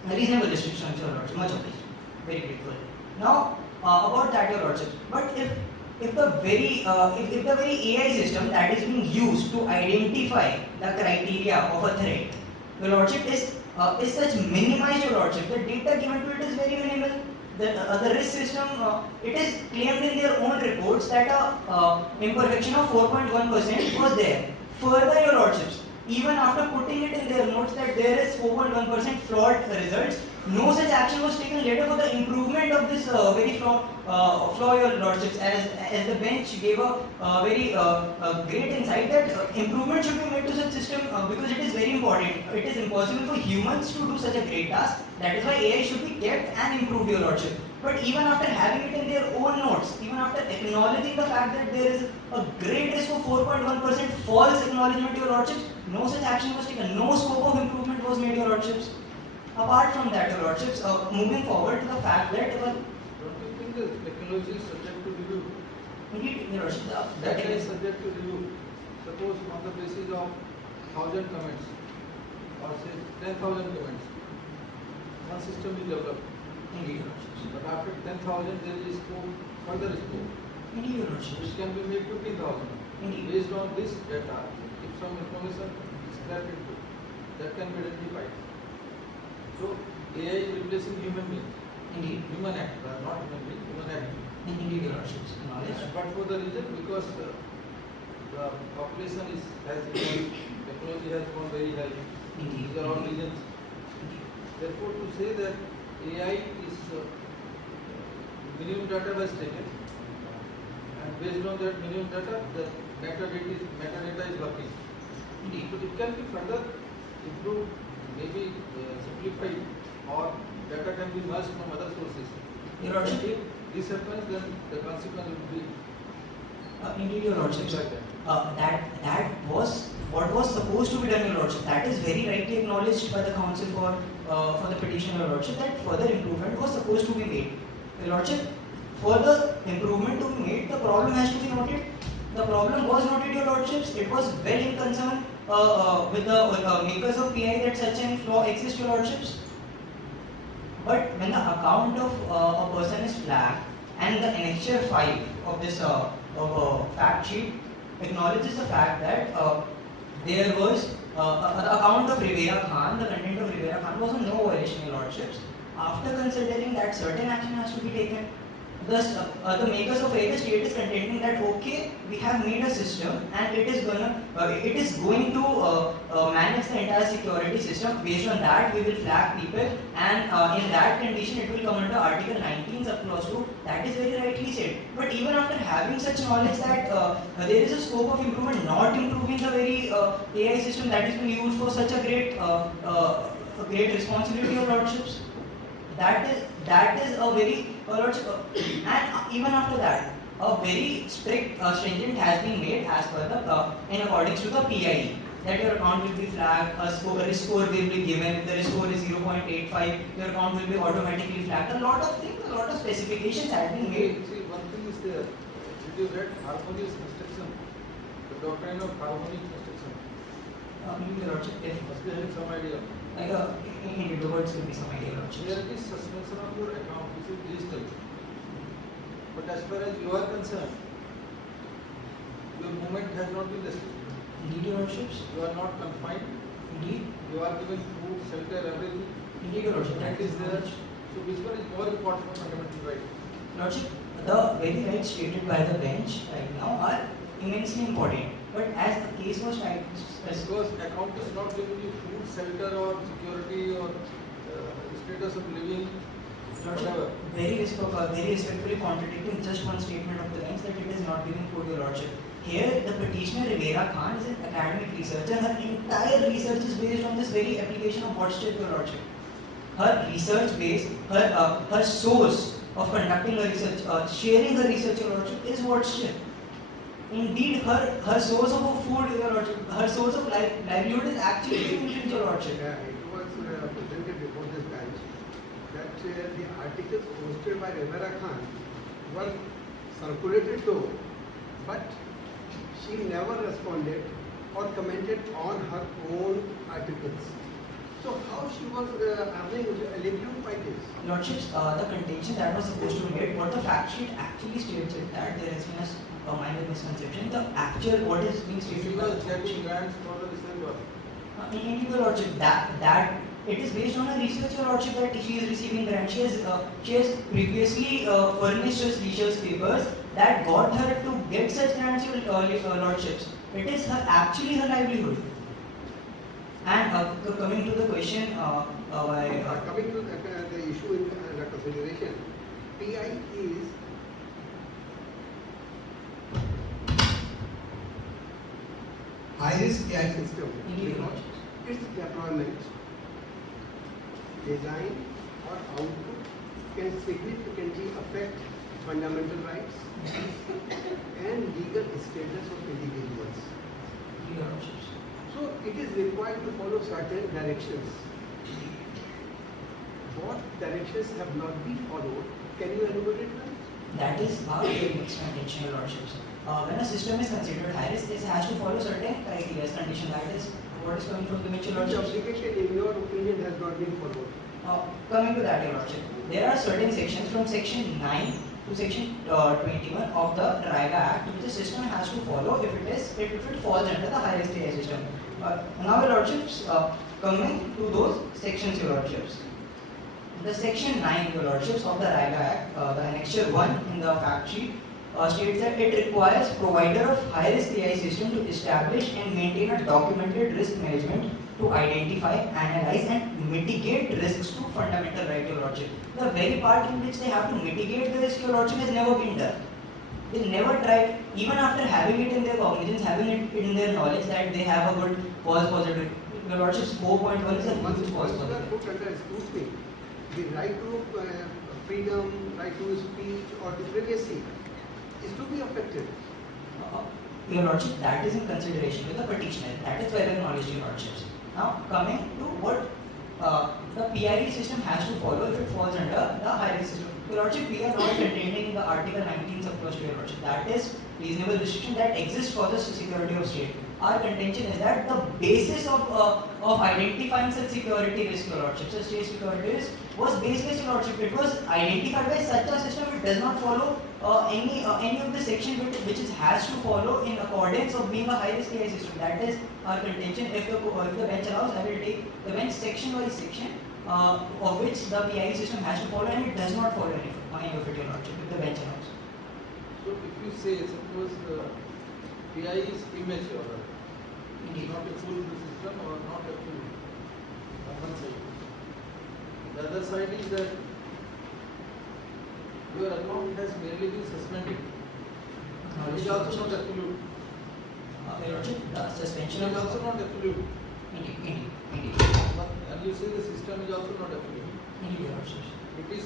reasonable restrictions, your lordship. Much appreciated. Very grateful. Now, about that, your lordship. But if if the very AI system that is being used to identify the criteria of a threat, your lordship, is such minimized, your lordship, the data given to it is very minimal. The risk system, it is claimed in their own reports that a imperfection of 4.1% was there. Further, your lordships, even after putting it in their notes that there is 4.1% flawed results, no such action was taken later for the improvement of this very flaw, your lordships, as the bench gave a very great insight that improvement should be made to such system because it is very important. It is impossible for humans to do such a great task. That is why AI should be kept and improved, your lordship. But even after having it in their own notes, even after acknowledging the fact that there is a great risk of 4.1% false acknowledgement, your lordships, no such action was taken, no scope of improvement was made, your lordships. Apart from that, your lordships, moving forward to the fact that Don't you think the technology is subject to review? indeed, your lordships, Data is subject to review. Suppose on the basis of 1,000 comments or say 10,000 comments, one system is developed. indeed, your lordships, But after 10,000 there is scope, further scope, indeed, your lordships, which can be made 15,000. indeed, Based on this data, if some information is cracked into, that can be identified. So AI is replacing human being, indeed, human actor, not human being, human actor. indeed, your lordships, acknowledged. But for the reason because the population has evolved, technology has gone very high. Indeed. These are all reasons. Therefore, to say that AI is minimum data was taken, and based on that minimum data, the metadata is working. Indeed. So it can be further improved, maybe simplified, or data can be merged from other sources. Your lordship, If this happens, then the consequence will be indeed, your lordship, like that. that was what was supposed to be done, your lordship. That is very rightly acknowledged by the counsel for the petition, your lordship, that further improvement was supposed to be made. Your lordship, further improvement to be made, the problem has to be noted. The problem was noted, your lordships. It was well in concern with the makers of PI that such an flaw exists, your lordships. But when the account of a person is flagged and the annexure 5 of this fact sheet acknowledges the fact that there was the account of Rivera Khan, the content of Rivera Khan was a no violation, your lordships. After considering that certain action has to be taken, thus the makers of AI state is contending that okay, we have made a system and it is going to manage the entire security system. Based on that, we will flag people, and in that condition, it will come under Article 19 subclause 2. That is very rightly said. But even after having such knowledge that there is a scope of improvement, not improving the very AI system that is being used for such a great responsibility of lordships. That is a very and even after that, a very strict stringent has been made as per the in accordance to the PIE, that your account will be flagged, a risk score will be given. If the risk score is 0.85, your account will be automatically flagged. A lot of things, a lot of specifications have been made. See, one thing is there. Did you read harmonious construction? The doctrine of harmonious construction. You lordship, if Must be having some idea. like in the words will be some idea, lordship. There is suspension of your account, which is digital. But as far as you are concerned, your movement has not been restricted. Indeed, your lordships. You are not confined. Indeed, You are given food, shelter, everything. indeed, your lordship. That is there. So which one is more important for fundamental right? Lordship, the very rights stated by the bench right now are immensely important. But as the case was tried, Because account is not giving you food, shelter, or security, or status of living, whatever. very respectfully contradicting just one statement of the bench that it is not giving food, your lordship. Here, the petitioner Rivera Khan is an academic researcher. Her entire research is based on this very application of WhatsApp, your lordship. Her research base, her source of conducting her research, sharing her research, your lordship, is WhatsApp. Indeed, her source of food, your lordship, her source of livelihood is actually English, your lordship. Yeah, it was presented before this bench that the articles posted by Rivera Khan were circulated though, but she never responded or commented on her own articles. So how she was earning a livelihood by this? Lordships, the contention that was supposed to be made, what the fact sheet actually states it that there has been a minor misconception. The actual what is being She stated was getting grants for the research work. in the lordship that it is based on a research lordship that she is receiving grant. She has previously furnished us research papers that got her to get such grants lordships. It is actually her livelihood. And coming to the question why Coming to the issue in the consideration, PI is high-risk AI system. Indeed. Because its deployment, design or output can significantly affect fundamental rights and legal status of individuals. lordships. So it is required to follow certain directions. What directions have not been followed? Can you enumerate them? That is our next contention, your lordships. When a system is considered high risk, it has to follow certain criteria, condition. That is what is coming from the bench, your Which lordships. application, in your opinion, has not been followed? Coming to that, your lordship, there are certain sections from section 9 to section 21 of the Triga Act which the system has to follow if it falls under the high risk AI system. Now, your lordships, coming to those sections, your lordships. The section 9, your lordships, of the Triga Act, the annexure 1 in the fact sheet, states that it requires provider of high risk AI system to establish and maintain a documented risk management to identify, analyze and mitigate risks to fundamental right, your lordship. The very part in which they have to mitigate the risk, your lordship, has never been done. They never tried, even after having it in their cognizance, having it in their knowledge that they have a good false positive. Your lordship's 4.1 is a Once huge false you are positive. put under scrutiny, the right to freedom, right to speech or to privacy is to be affected. Your lordship, that is in consideration with the petitioner. That is where the knowledge, your lordships. Now, coming to what the PIE system has to follow if it falls under the high risk system. Your lordship, we are not containing the Article 19 subclause to your lordship. That is reasonable restriction that exists for the security of state. Our contention is that the basis of identifying such security risk, your lordship, such state security risk, was baseless, your lordship. It was identified by such a system. It does not follow any of the section which it has to follow in accordance of being a high risk AI system. That is our contention. If the bench allows, I will take the bench section by section of which the PIE system has to follow, and it does not follow any of it, your lordship, if the bench allows. So if you say, suppose PI is immature, Indeed. not a full system or not a full on one side. The other side is that your account has merely been suspended. It is also not absolute. Your lordship, the suspension It is of also not absolute. Indeed. And you say the system is also not absolute. Indeed, your lordship. It is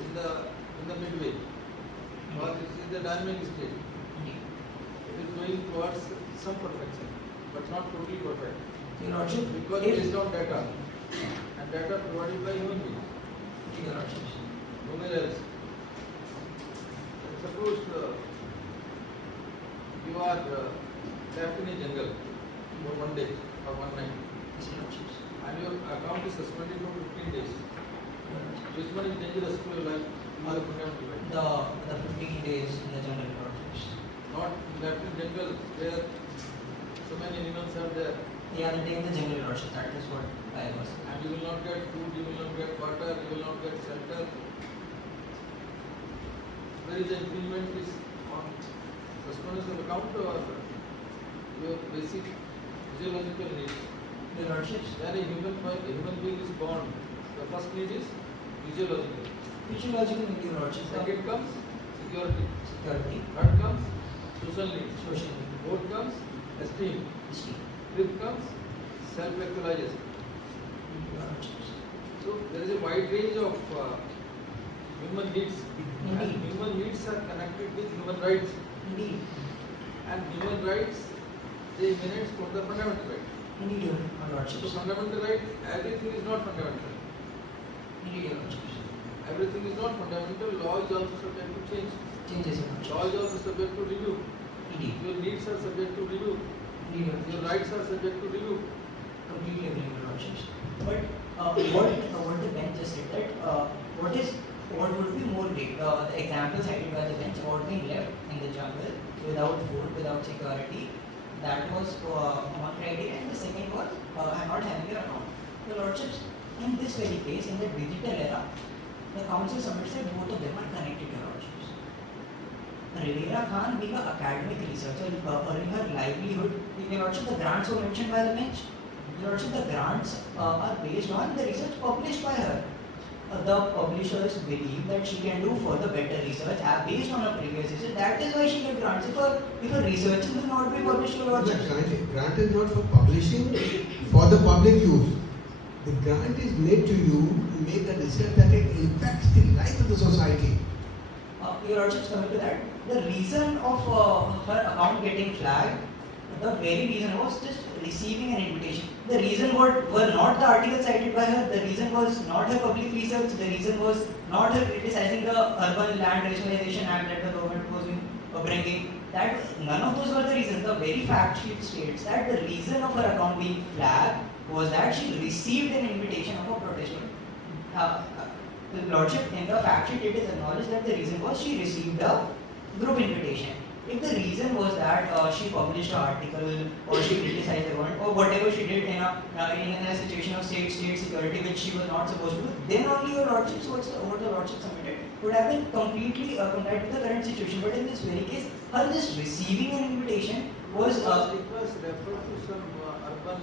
in the midway, or it is in the dynamic state. Indeed. It is going towards some perfection, but not totally perfect. Your lordship, Because if based on data, and data provided by human beings, your lordship. nowhere else. Suppose you are left in a jungle for one day or one night, Yes, your lordship. and your account is suspended for 15 days. Which one is dangerous to your life? Or the fundamental right? The 15 days in the jungle, your lordship. Not left in jungle where so many animals are there, Yeah, the day in the jungle, your lordship. That is what I was. and you will not get food, you will not get water, you will not get shelter. Where is the improvement is on suspension of account or your basic physiological needs. Your lordships. When a human being is born, the first need is physiological. Physiological need, your lordship. Second comes security. Security. Third comes social needs. Social need. Fourth comes esteem. Esteem. Fifth comes self-actualization. Your lordships. So there is a wide range of human needs, and Indeed. human needs are connected with human rights, Indeed. and human rights they emanate from the fundamental right. Indeed, your So lordships. fundamental right, everything is not fundamental. Indeed, your lordships. Everything is not fundamental. Law is also subject to change. Changes, your Law lordships. is also subject to review. Indeed. Your needs are subject to review. Indeed, your Your lordships. rights are subject to review. completely agree with your lordships. But what the bench just said that what would be more great? The example cited by the bench about being left in the jungle without food, without security. That was one criteria, and the second was not having your account. The lordships, in this very case, in the digital era, the council submits that both of them are connected to lordships. Rivera Khan being an academic researcher, earning her livelihood, your lordship, the grants were mentioned by the bench. Your lordship, the grants are based on the research published by her. The publishers believe that she can do further better research based on her previous research. That is why she gets grants. If her research will not be published, your lordship. Grant is not for publishing, for the public use. The grant is made to you to make a research that impacts the life of the society. Your lordship, coming to that, the reason of her account getting flagged, the very reason was just receiving an invitation. The reason were not the articles cited by her, the reason was not her public research, the reason was not her criticizing the Urban Land Rationalization Act that the government was bringing. None of those were the reasons. The very fact sheet states that the reason of her account being flagged was that she received an invitation of a protester. The lordship, in the fact sheet, it is acknowledged that the reason was she received a group invitation. If the reason was that she published an article or she criticized the government or whatever she did in a situation of state security which she was not supposed to do, then only your lordships, what the lordship submitted, would have been completely compared to the current situation. But in this very case, her just receiving an invitation was. It was referred to some urban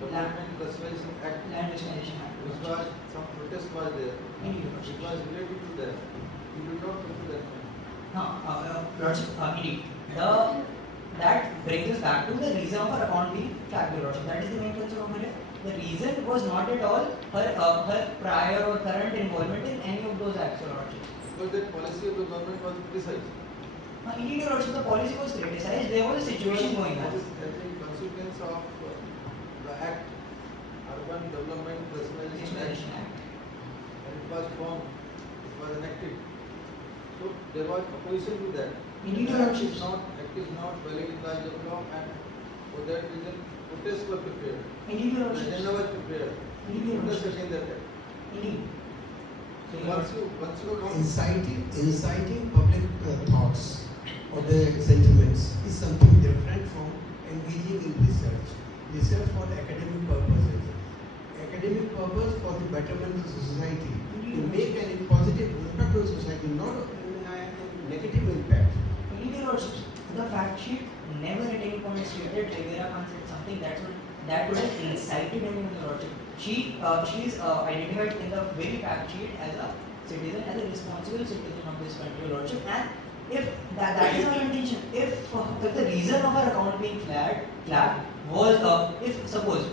development rationalization act. Land Rationalization Act. Which was some protest was there. Indeed, It was related to that. You did not come to that. Lordship, indeed. That brings us back to the reason of her account being flagged, your lordship. That is the main concern over here. The reason was not at all her prior or current involvement in any of those acts, your lordship. Because that policy of the government was criticized. Indeed, your lordship, the policy was criticized. There was a situation going That on. is a consequence of the act, Urban Development Rationalization Act. And it was formed, it was enacted. So there was opposition to that. Indeed, The your act lordship. act is not valid in the eyes of law, and for that reason protests were prepared. Indeed, your The lordship. agenda was prepared. Indeed, your Protest lordship. against that act. Indeed. So once you come, Inciting public thoughts or the sentiments is something different from engaging in research. Research for academic purposes. Academic purpose for the betterment of the society. To make a positive impact on society, not a negative impact. Indeed, your lordship. The fact sheet never at any point stated Rivera Khan said something that would have incited anyone, your lordship. She is identified in the very fact sheet as a citizen, as a responsible citizen of this country, your lordship. And if that is our intention, if the reason of her account being flagged was if suppose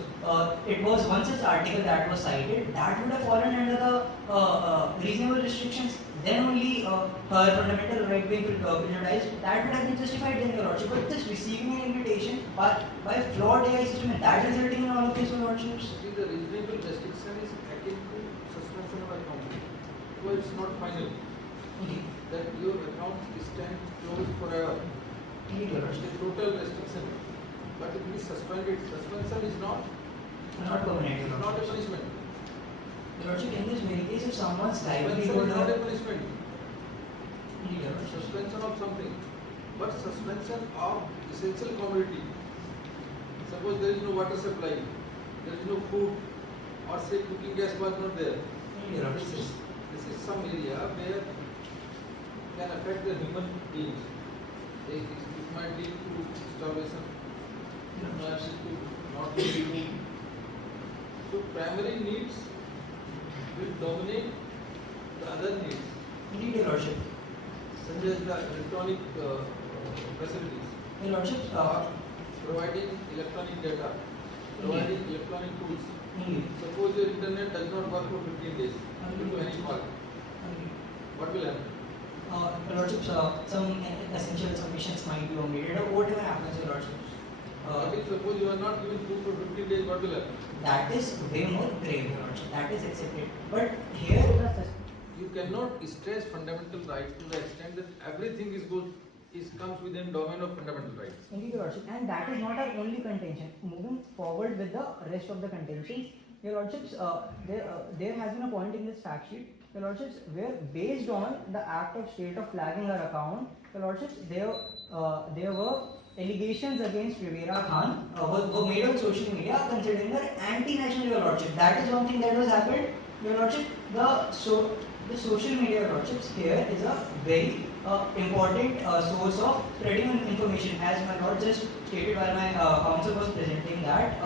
it was one such article that was cited, that would have fallen under the reasonable restrictions. Then only her fundamental right being prioritized, that would have been justified in your lordship. But just receiving an invitation by flawed AI system, and that resulting in all of these, your lordships. see, the reasonable restriction is akin to suspension of account. So it's not final. Indeed. That your account stands closed forever. Indeed, your It's lordship. a total restriction. But if it is suspended, suspension is not Not permanent, your not a lordship. punishment. Your lordship, in this very case, if someone's Suspension livelihood is not a punishment. Indeed, your lordship. Suspension of something. But suspension of essential commodity. Suppose there is no water supply, there is no food, or say cooking gas was not there. Indeed, your lordship. This is some area where can affect the human beings. It might lead to starvation, it might lead to not being food. So primary needs will dominate the other needs, Indeed, your lordship. such as the electronic facilities, Your lordship, providing electronic data, providing electronic tools. indeed. Suppose your internet does not work for 15 days due to any fault, what will happen? Your lordship, some essential submissions might be omitted or whatever happens, your lordship. But if suppose you are not given food for 15 days, what will happen? That is way more grave, your lordship. That is accepted. But here, You cannot stress fundamental rights to the extent that everything is goes comes within domain of fundamental rights. Indeed, Your Lordship, and that is not our only contention. Moving forward with the rest of the contentions, Your Lordships, there has been a point in this fact sheet, Your Lordships, where based on the act of state of flagging her account, Your Lordships, there were allegations against Rivera Khan were made on social media considering her anti-national, Your Lordship. That is one thing that was happened, Your Lordship. The social media, Your Lordships, here is a very important source of spreading information. As my Lord just stated while my counsel was presenting that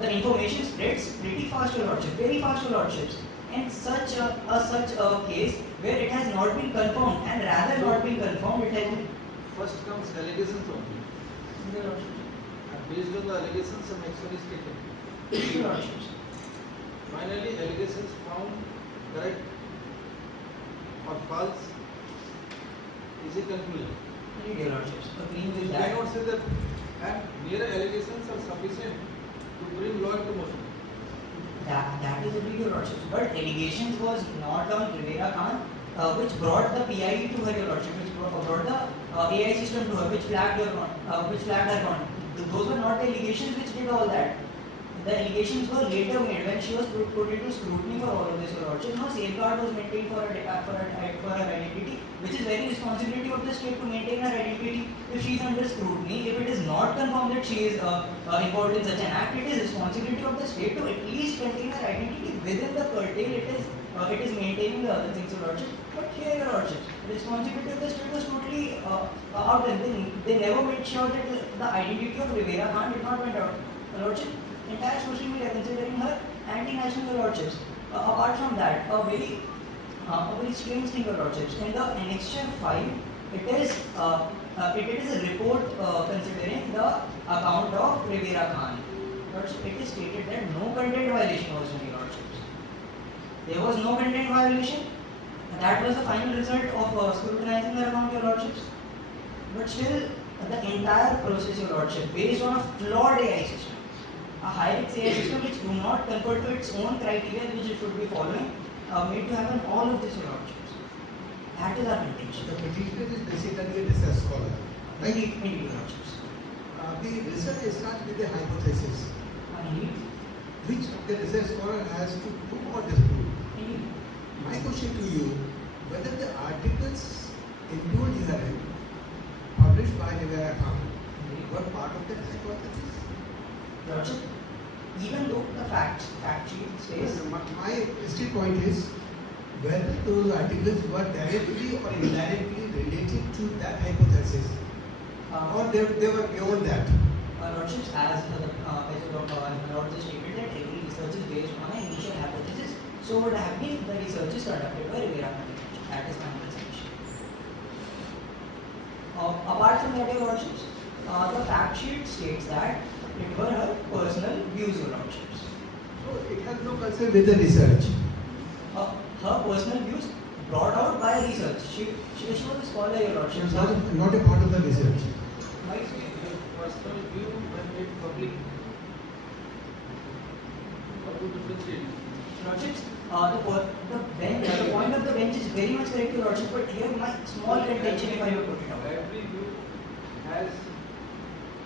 the information spreads pretty fast, Your Lordship, very fast, Your Lordships. And such a case where it has not been confirmed, and rather not been confirmed, it has been. First comes allegations only. Your Lordship. And based on the allegations, some action is taken. Your Lordships. Finally, allegations found correct or false is a conclusion. Your Lordships. Agreeing with You that. cannot say that and mere allegations are sufficient to bring law into motion. That is agreed, Your Lordships. But allegations was not on Rivera Khan, which brought the PIE to her, Your Lordship, which brought the AI system to her, which flagged her account. Those were not the allegations which did all that. The allegations were later made when she was put into scrutiny for all of this, Your Lordship. No safeguard was maintained for her identity, which is very responsibility of the state to maintain her identity if she is under scrutiny. If it is not confirmed that she is involved in such an act, it is responsibility of the state to at least maintain her identity within the curtail. It is maintaining the other things, Your Lordship. But here, Your Lordship, the responsibility of the state was totally out there. They never made sure that the identity of Rivera Khan did not went out, Your Lordship. Entire social media considering her anti-national, Your Lordships. Apart from that, a very strange thing, Your Lordships. In the annexure 5, it is a report considering the account of Rivera Khan. Lordship, it is stated that no content violation was done, Your Lordships. There was no content violation. That was the final result of scrutinizing the account, Your Lordships. But still, the entire process, Your Lordship, based on a flawed AI system. A high-risk AI system which do not conform to its own criteria which it should be following, made to happen all of this, Your Lordships. That is our contention. The petitioner is basically a research scholar, right? Indeed, Your Lordships. The research starts with a hypothesis, Indeed. which the research scholar has to prove or disprove. Indeed. My question to you, whether the articles include herein published by Rivera Khan were part of that hypothesis? Your Lordship, even though the fact sheet says. My still point is whether those articles were directly or indirectly related to that hypothesis, or they were beyond that. Lordships, as the Lord just stated that every research is based on an initial hypothesis, so would have been the research is conducted by Rivera Khan. That is my understanding. Apart from that, Your Lordships, the fact sheet states that it were her personal views, Your Lordships. So it has no concern with the research. Her personal views brought out by research. She was a scholar, Your Lordships. Not a part of the research. Right? Personal view when made public. How to differentiate? Lordships, the point of the bench is very much correct, Your Lordship, but here my small contention if I may put it out. Every view has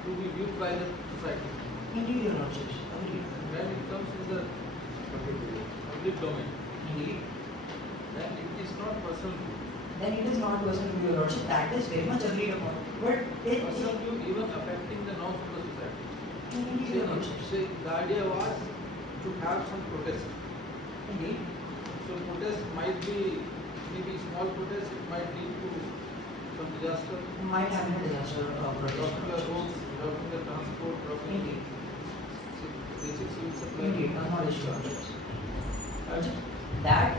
to be viewed by the society. Indeed, Your Lordships. Agreed. When it comes to the public domain, Indeed. then it is not personal view. Then it is not personal view, Your Lordship. That is very much agreed upon. But it Personal view even affecting the norms of the society. Indeed, Your Lordships. Say the idea was to have some protest. Indeed. So protest might be maybe small protest, it might lead to some disaster. Might have been a disaster Blocking the protest. roads, blocking the transport, blocking Indeed. basic civil supply. Indeed, acknowledged, Your Lordships. Lordships, that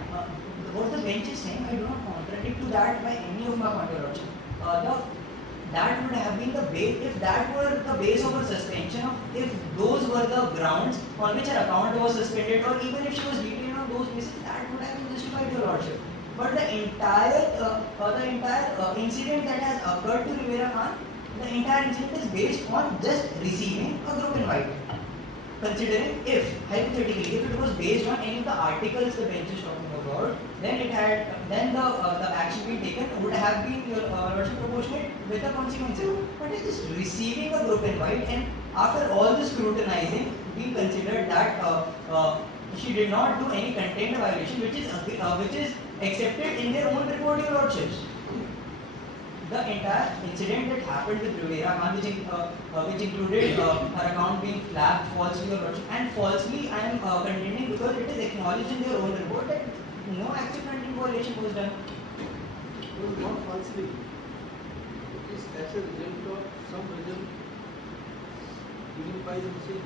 what the bench is saying, I do not contradict to that by any of my point, Your Lordship. That would have been the base, if that were the base of her suspension, if those were the grounds on which her account was suspended, or even if she was detained on those bases, that would have been justified, Your Lordship. But the entire incident that has occurred to Rivera Khan, the entire incident is based on just receiving a group invite. considering if, hypothetically, if it was based on any of the articles the bench is talking about, then the action being taken would have been your lordship proportionate with the consequences. But it is receiving a broken white, and after all this scrutinizing, we considered that she did not do any content violation, which is accepted in their own report, your lordships. The entire incident that happened with Rivera Khan, which included her account being flagged falsely, your lordship, and falsely I am contending because it is acknowledged in their own report that no actual content violation was done. It was not falsely. It is as a result of some result given by the same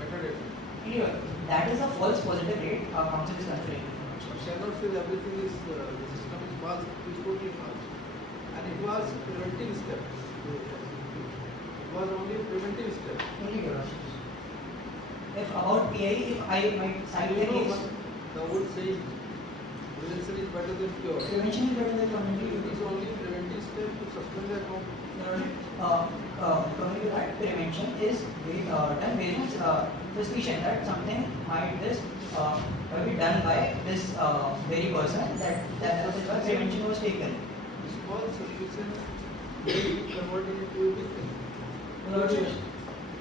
metadata. Anyway, that is a false positive rate council is considering. I cannot say that everything is the system is false. It is totally false. And it was a preventive step. It was only a preventive step. Only your lordships. If about PI, if I might cite a case, The old saying, prevention is better than cure. prevention is better than It preventive. is only a preventive step to suspend the account. Coming to that, prevention is done based on suspicion that something might be done by this very person. That is why prevention was taken. Small suspicion may be converted into a big thing. Lordships,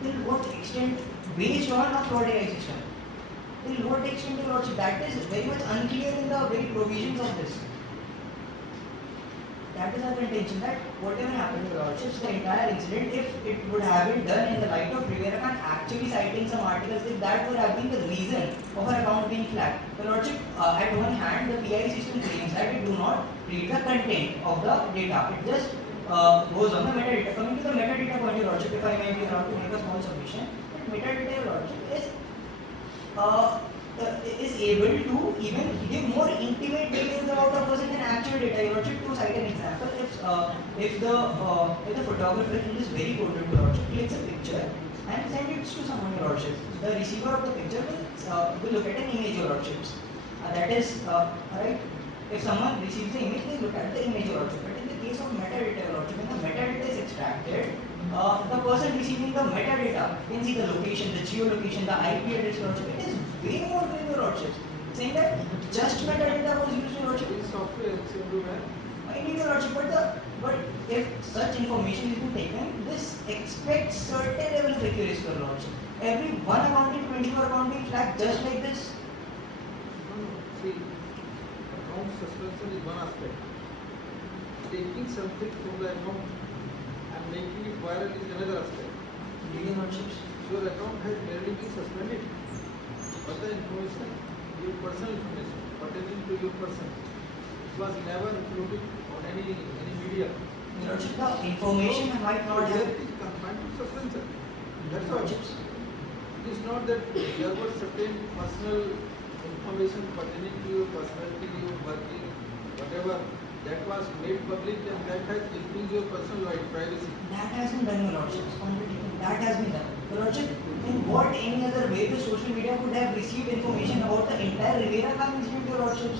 till what extent, based on a fraudulent system, till what extent the lordship, that is very much unclear in the very provisions of this. That is our contention that whatever happened to lordships, the entire incident, if it would have been done in the light of Rivera Khan actually citing some articles, if that would have been the reason of her account being flagged. The lordship, at one hand, the PI system claims that it do not read the content of the data. It just goes on the metadata. Coming to the metadata point, your lordship, if I may be allowed to make a small submission, that metadata, your lordship, is able to even give more intimate details about a person than actual data. Your lordship, to cite an example, if the photographer in this very quoted your lordship clicks a picture and send it to someone, your lordship, the receiver of the picture will look at an image, your lordships. That is right. If someone receives the image, they look at the image, your lordship. But in the case of metadata, your lordship, when the metadata is extracted, the person receiving the metadata can see the location, the geolocation, the IP address, your lordship. It is way more than your lordship. Saying that just metadata was used, your lordship. In software, it's everywhere. Indeed, your lordship, but if such information is taken, this expects certain level of accuracy, your lordship. Every one accounting, 24 accounting flag just like this. No. See, account suspension is one aspect. Taking something from the account and making it viral is another aspect. Indeed, your lordships. Your account has merely been suspended. But the information, your personal information pertaining to your person, it was never included on any media. Your lordship, the information might not There have. it is confined to suspension. That's Your all. lordships. It is not that there was certain personal information pertaining to your personality, your working, whatever, that was made public and that has infringed your personal right, privacy. That has been done, your lordships. That has been done. Your lordship, in what any other way the social media could have received information about the entire Rivera Khan incident, your lordships?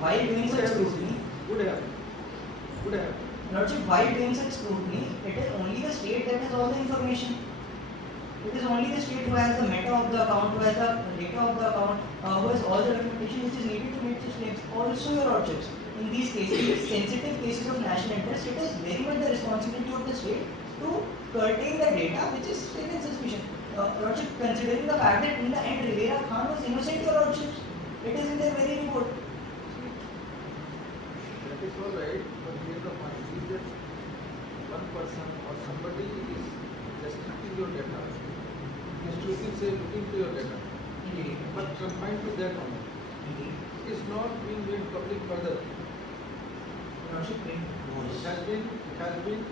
While doing such scrutiny, Would have. lordship, while doing such scrutiny, it is only the state that has all the information. It is only the state who has the meta of the account, who has the data of the account, who has all the documentation which is needed to make such claims. Also, your lordships, in these cases, these sensitive cases of national interest, it is very much the responsibility of the state to curtail the data which is taken suspicion. Lordship, considering the fact that in the end Rivera Khan was innocent, your lordships, it is in their very report. That is all right, but here the point is that one person or somebody is restricting your data. Looking to your data, Indeed. but confined to that only. Indeed. It is not being made public further. Lordship, it was. It has been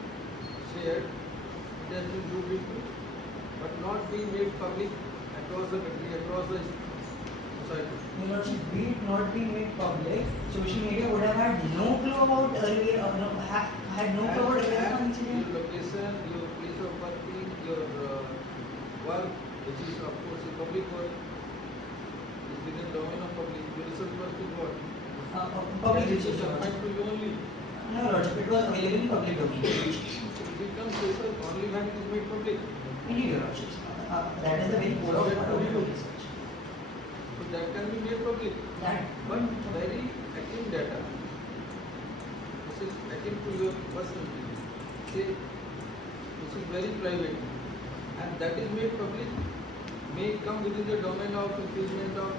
shared, it has been looked into, but not being made public across the country, across the society. Your lordship, be it not being made public, social media would have had no clue about had no clue about Rivera Khan incident. Your location, your place of working, your work, which is of course a public work, is within the domain of public. Your research work is what? Public It is research. confined to you only. No, lordship, it was available in public domain. It becomes research only when it is made public. Indeed, Your Lordships. That is the very core of our research. So that can be made public. That But very akin data, which is akin to your personal data, say, which is very private, and that is made public, may come within the domain of infringement of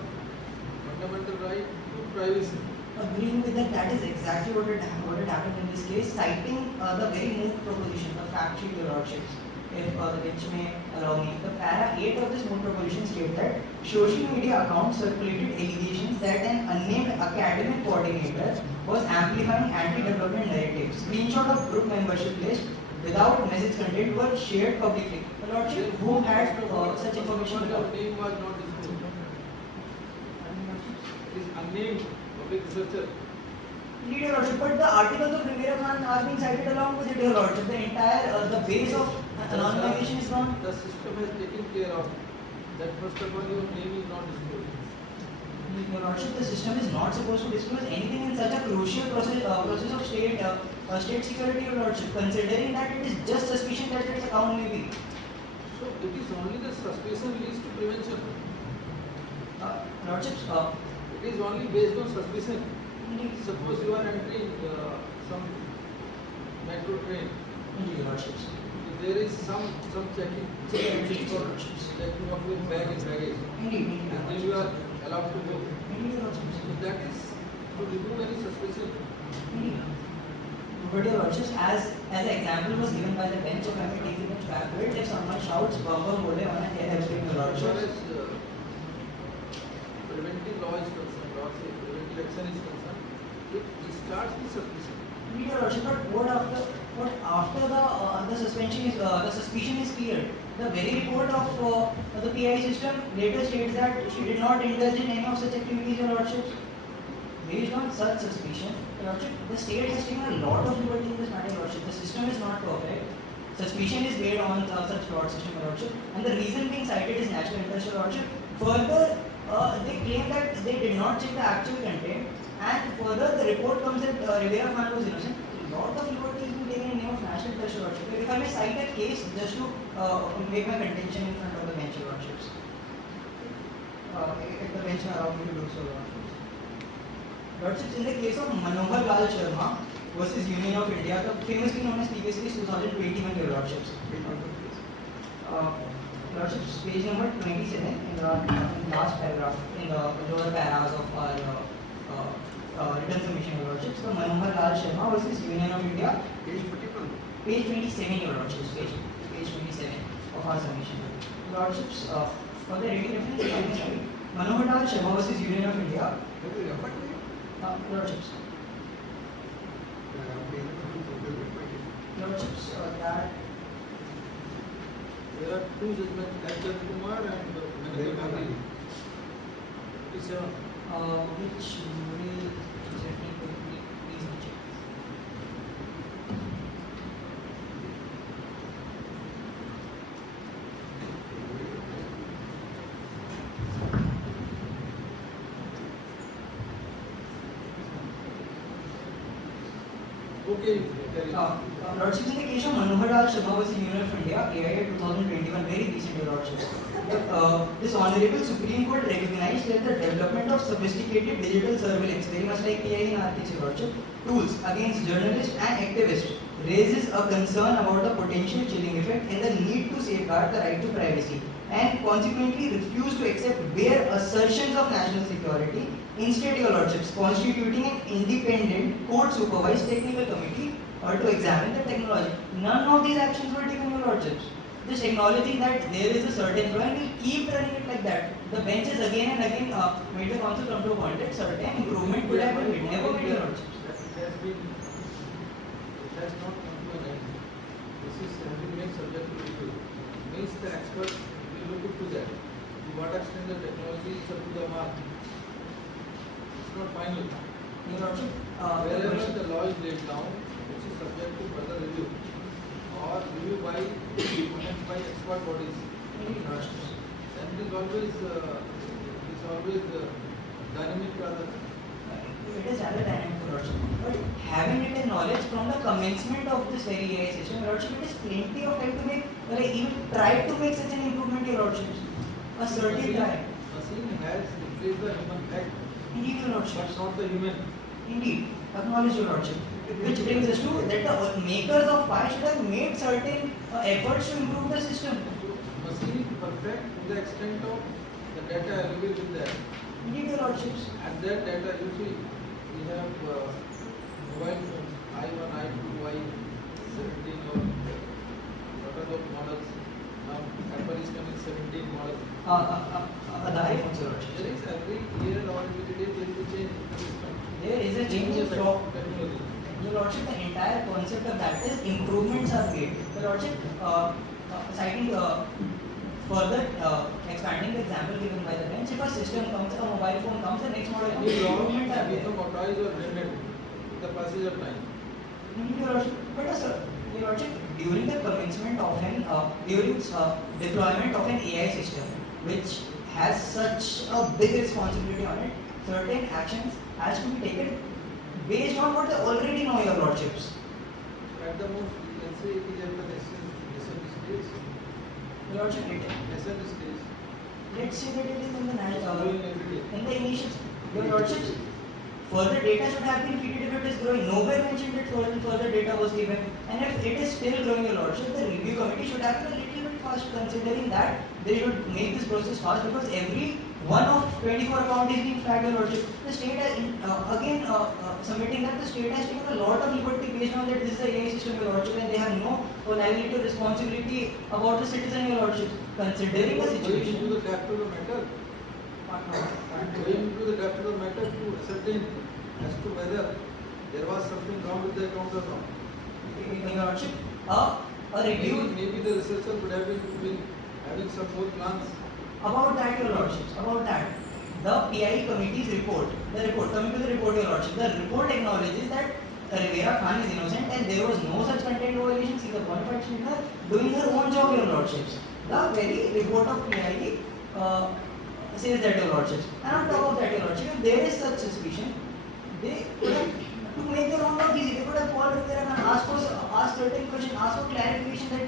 fundamental right to privacy. agreeing with that is exactly what had happened in this case, citing the very moot proposition, the fact sheet, Your Lordships. If the bench may allow me, the para 8 of this moot proposition states that social media accounts circulated allegations that an unnamed academic coordinator was amplifying anti-development narratives. Screenshot of group membership list without message content were shared publicly. Your Lordship, who had such information? Your name was not disclosed. It is unnamed public researcher. Indeed, Your Lordship, but the articles of Rivera Khan are being cited along with it, Your Lordship. The entire the base of anonymization is gone. The system has taken care of that. First of all, your name is not disclosed. Your Lordship, the system is not supposed to disclose anything in such a crucial process of state security, Your Lordship, considering that it is just suspicion that its account may be. So it is only the suspicion leads to prevention. Lordships, It is only based on suspicion. indeed, Suppose you are entering some metro train. indeed, Your Lordships. So there is some checking. Indeed, Your Lordships. Checking of your bag and baggage. Indeed, indeed, And Your then you Lordships. are allowed to go. Indeed, Your Lordships. So that is to remove any suspicion. Indeed. But Your Lordships, as an example was given by the bench, if I may take the bench backward, if someone shouts Bamba Bole on a helping Your As far Lordships. as preventive law is concerned, or say preventive action is concerned, it starts with suspicion. Indeed, Your Lordship, but what after the suspension is the suspicion is cleared, the very report of the PI system later states that she did not indulge in any of such activities, Your Lordship. Based on such suspicion, Your Lordship, the state has taken a lot of liberty in this matter, Your Lordship. The system is not perfect. Suspicion is based on such flawed system, Your Lordship, and the reason being cited is national interest, Your Lordship. Further, they claim that they did not check the actual content, and further the report comes that Rivera Khan was innocent. A lot of liberty is being taken in the name of national interest, Your Lordship. If I may cite a case just to make my contention in front of the bench, Your Lordships. If the bench allow me to do so, Your Lordships. Lordships, in the case of Manohar Lal Sharma versus Union of India, the famously known as previous case 2021, Your Lordships. Lordships, page number 27 in the last paragraph, in the lower paras of our written submission, Your Lordships. The Manohar Lal Sharma versus Union of India, Page 41. page 27, Your Lordships, page 27 of our submission. Lordships, for the reading reference, Manohar Lal Sharma versus Union of India, Have you referred to it? Lordships. Page 41. Lordships, that There are two judgments, Ambedkar Kumar and Maneka Gandhi. 57. which will exactly please check. Okay, there is. Lordships, in the case of Manohar Lal Sharma versus Union of India, AIA 2021, very recent, Your Lordships. This Honorable Supreme Court recognized that the development of sophisticated digital surveillance, very much like PI in RTC, Your Lordship, tools against journalists and activists raises a concern about the potential chilling effect and the need to safeguard the right to privacy, and consequently refuse to accept bare assertions of national security. Instead, Your Lordships, constituting an independent court-supervised technical committee to examine the technology. None of these actions were taken, Your Lordships. Just acknowledging that there is a certain flaw and we'll keep running it like that. The benches again and again made the council come to a point that certain improvement could have been made. Never made, Your Lordships. It has not come to an end. This is has been made subject to review. Means the experts will look into that. To what extent the technology is up to the mark. It's not final. Your Lordship, Wherever the law is laid down, which is subject to further review or review by expert bodies, Your Lordships. then it is always dynamic rather. it is rather dynamic, Your Lordship. But having it in knowledge from the commencement of this very AI system, Your Lordship, it is plenty of time to make, even try to make such an improvement, Your Lordship. A certain time. Machine has replaced the human act, Indeed, Your Lordship. but not the human. Indeed, acknowledge, Your Lordship. Which brings us to that the makers of PI should have made certain efforts to improve the system. Machine is perfect to the extent of the data available with that. Indeed, Your Lordships. And that data, you see, we have mobile phones, I1, I2, I17 or what are those models? Now Apple is coming 17 models. The iPhones, Your Lordship. There is every year or every day there is a change in the system. There is a change in Technology. technology. Your Lordship, the entire concept of that is improvements are made. Your Lordship, citing further expanding the example given by the bench, if a system comes, a mobile phone comes, the next model comes, These laws improvements are have there. become authorized or amended with the passage of time. Your Lordship, but Your Lordship, during the commencement of an deployment of an AI system, which has such a big responsibility on it, certain actions has to be taken based on what they already know, Your Lordships. At the most, we can say it is at the nascent stage. Your Lordship, Nascent stage. let's say that it is in the Growing every day. in the initial. Your Lordships, further data should have been feeded if it is growing. Nowhere mentioned that further data was given. And if it is still growing, Your Lordship, the review committee should have been a little bit fast, considering that they should make this process fast, because every one of 24 account is being flagged, Your Lordship. The state has, again, submitting that the state has taken a lot of liberty based on that this is the AI system, Your Lordship, and they have no liability or responsibility about the citizen, Your Lordship. Considering the Going situation. into the depth of the matter, going into the depth of the matter to ascertain as to whether there was something wrong with the account or not. Your Lordship, a review Maybe the researcher would have been having some more plans. about that, Your Lordships, about that. The PI committee's report, coming to the report, Your Lordship, the report acknowledges that Rivera Khan is innocent and there was no such content violation. She is a bona fide citizen doing her own job, Your Lordships. The very report of PI says that, Your Lordships. And on top of that, Your Lordship, if there is such suspicion, they could have, to make their own work easy, they could have called Rivera Khan, asked certain questions, asked for clarification that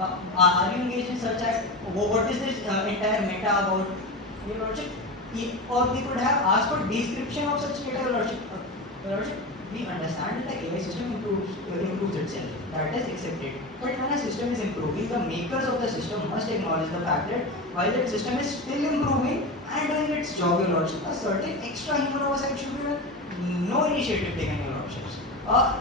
are you engaged in such act? What is this entire meta about? Your Lordship, or they could have asked for description of such data, Your Lordship. Your Lordship, we understand that the AI system improves itself. That is accepted. But when a system is improving, the makers of the system must acknowledge the fact that while that system is still improving and doing its job, Your Lordship, a certain extra human oversight should be done. No initiative taken, Your Lordships. Like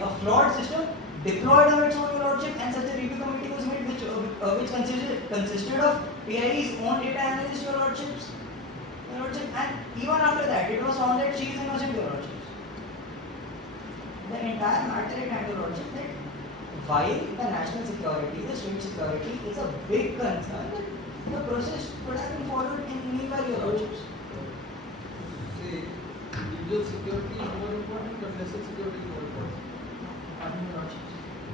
a flawed system deployed on its own, Your Lordship, and such a review committee was made which consisted of PI's own data analysts, Your Lordships. Your Lordship, and even after that, it was found that she is innocent, Your Lordships. The entire matter at hand, Your Lordship, that while the national security, the state security is a big concern, that the process could have been followed in meanwhile, Your Lordships. Say, individual security is more important, but national security is more important. Pardon, Your Lordships.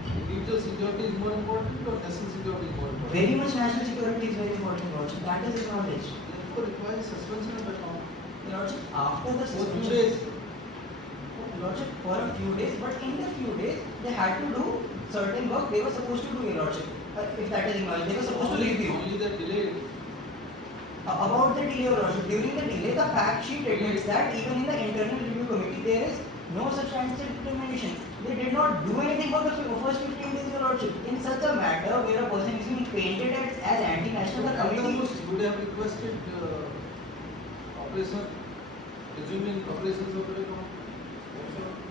Individual security is more important, or national security is more important. Very much national security is very important, Your Lordship. That is acknowledged. Therefore, requires suspension of account Your Lordship, after the for few suspension, days. Your Lordship, for a few days, but in the few days, they had to do certain work they were supposed to do, Your Lordship. If that is acknowledged, they were supposed to review. Only the delay. About the delay, Your Lordship, during the delay, the fact sheet admits that even in the internal review committee, there is no substantial determination. They did not do anything for the first 15 days, Your Lordship. In such a matter where a person is being painted as anti-national, the At the committee most, you would have requested operation, resuming operations of the account.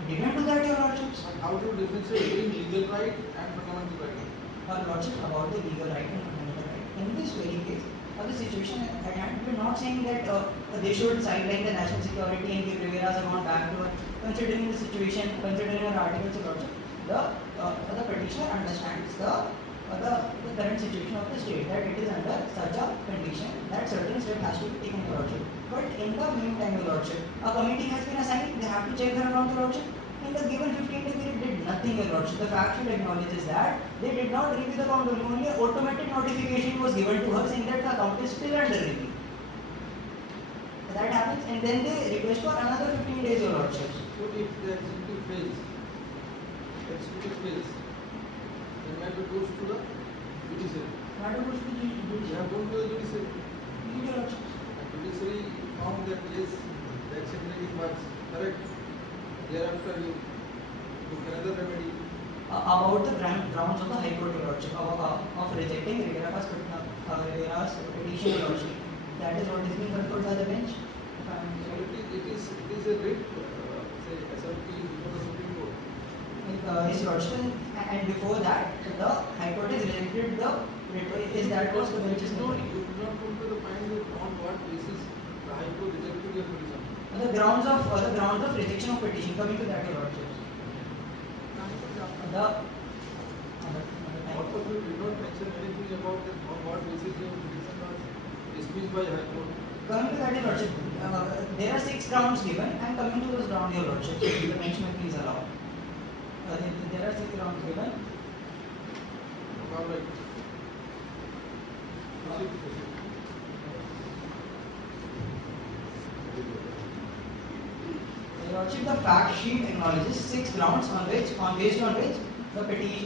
didn't do that, Your Lordships. How to differentiate between legal right and fundamental right? Your Lordship, about the legal right and fundamental right. In this very case, the situation at hand, we are not saying that they should sideline the national security and give Rivera's account back to her. Considering the situation, considering her articles, Your Lordship, the petitioner understands the current situation of the state, that it is under such a condition that certain step has to be taken, Your Lordship. But in the meantime, Your Lordship, a committee has been assigned, they have to check her account, Your Lordship. In the given 15-day period, did nothing, Your Lordship. The fact sheet acknowledges that they did not review the account, only an automatic notification was given to her saying that the account is still under review. that happens, and then they request for another 15 days, your lordships. So if the executive fails, then matter goes to the judiciary. Matter goes to the We judiciary. have gone to the judiciary. Your lordships. And judiciary found that yes, the executive was correct. Thereafter you took another remedy. About the grounds of the High Court, your lordship, of rejecting Rivera's petition, your lordship. That is what is being controlled by the bench. So it is a writ, say SLP before the Supreme Court. His lordship, and before that, the High Court has rejected the writ. Is that what the bench is No, controlling? you do not come to the point that on what basis the High Court rejected your petition. The grounds of rejection of petition, coming to that, your lordships. What was you did not mention anything about that on what basis your petition was dismissed by High Court. Coming to that, your lordship, there are 6 grounds given, and coming to those grounds, your lordship, if the bench may please allow. There are 6 grounds given. All right. Proceed. Your lordship, the fact sheet acknowledges 6 grounds based on which the petition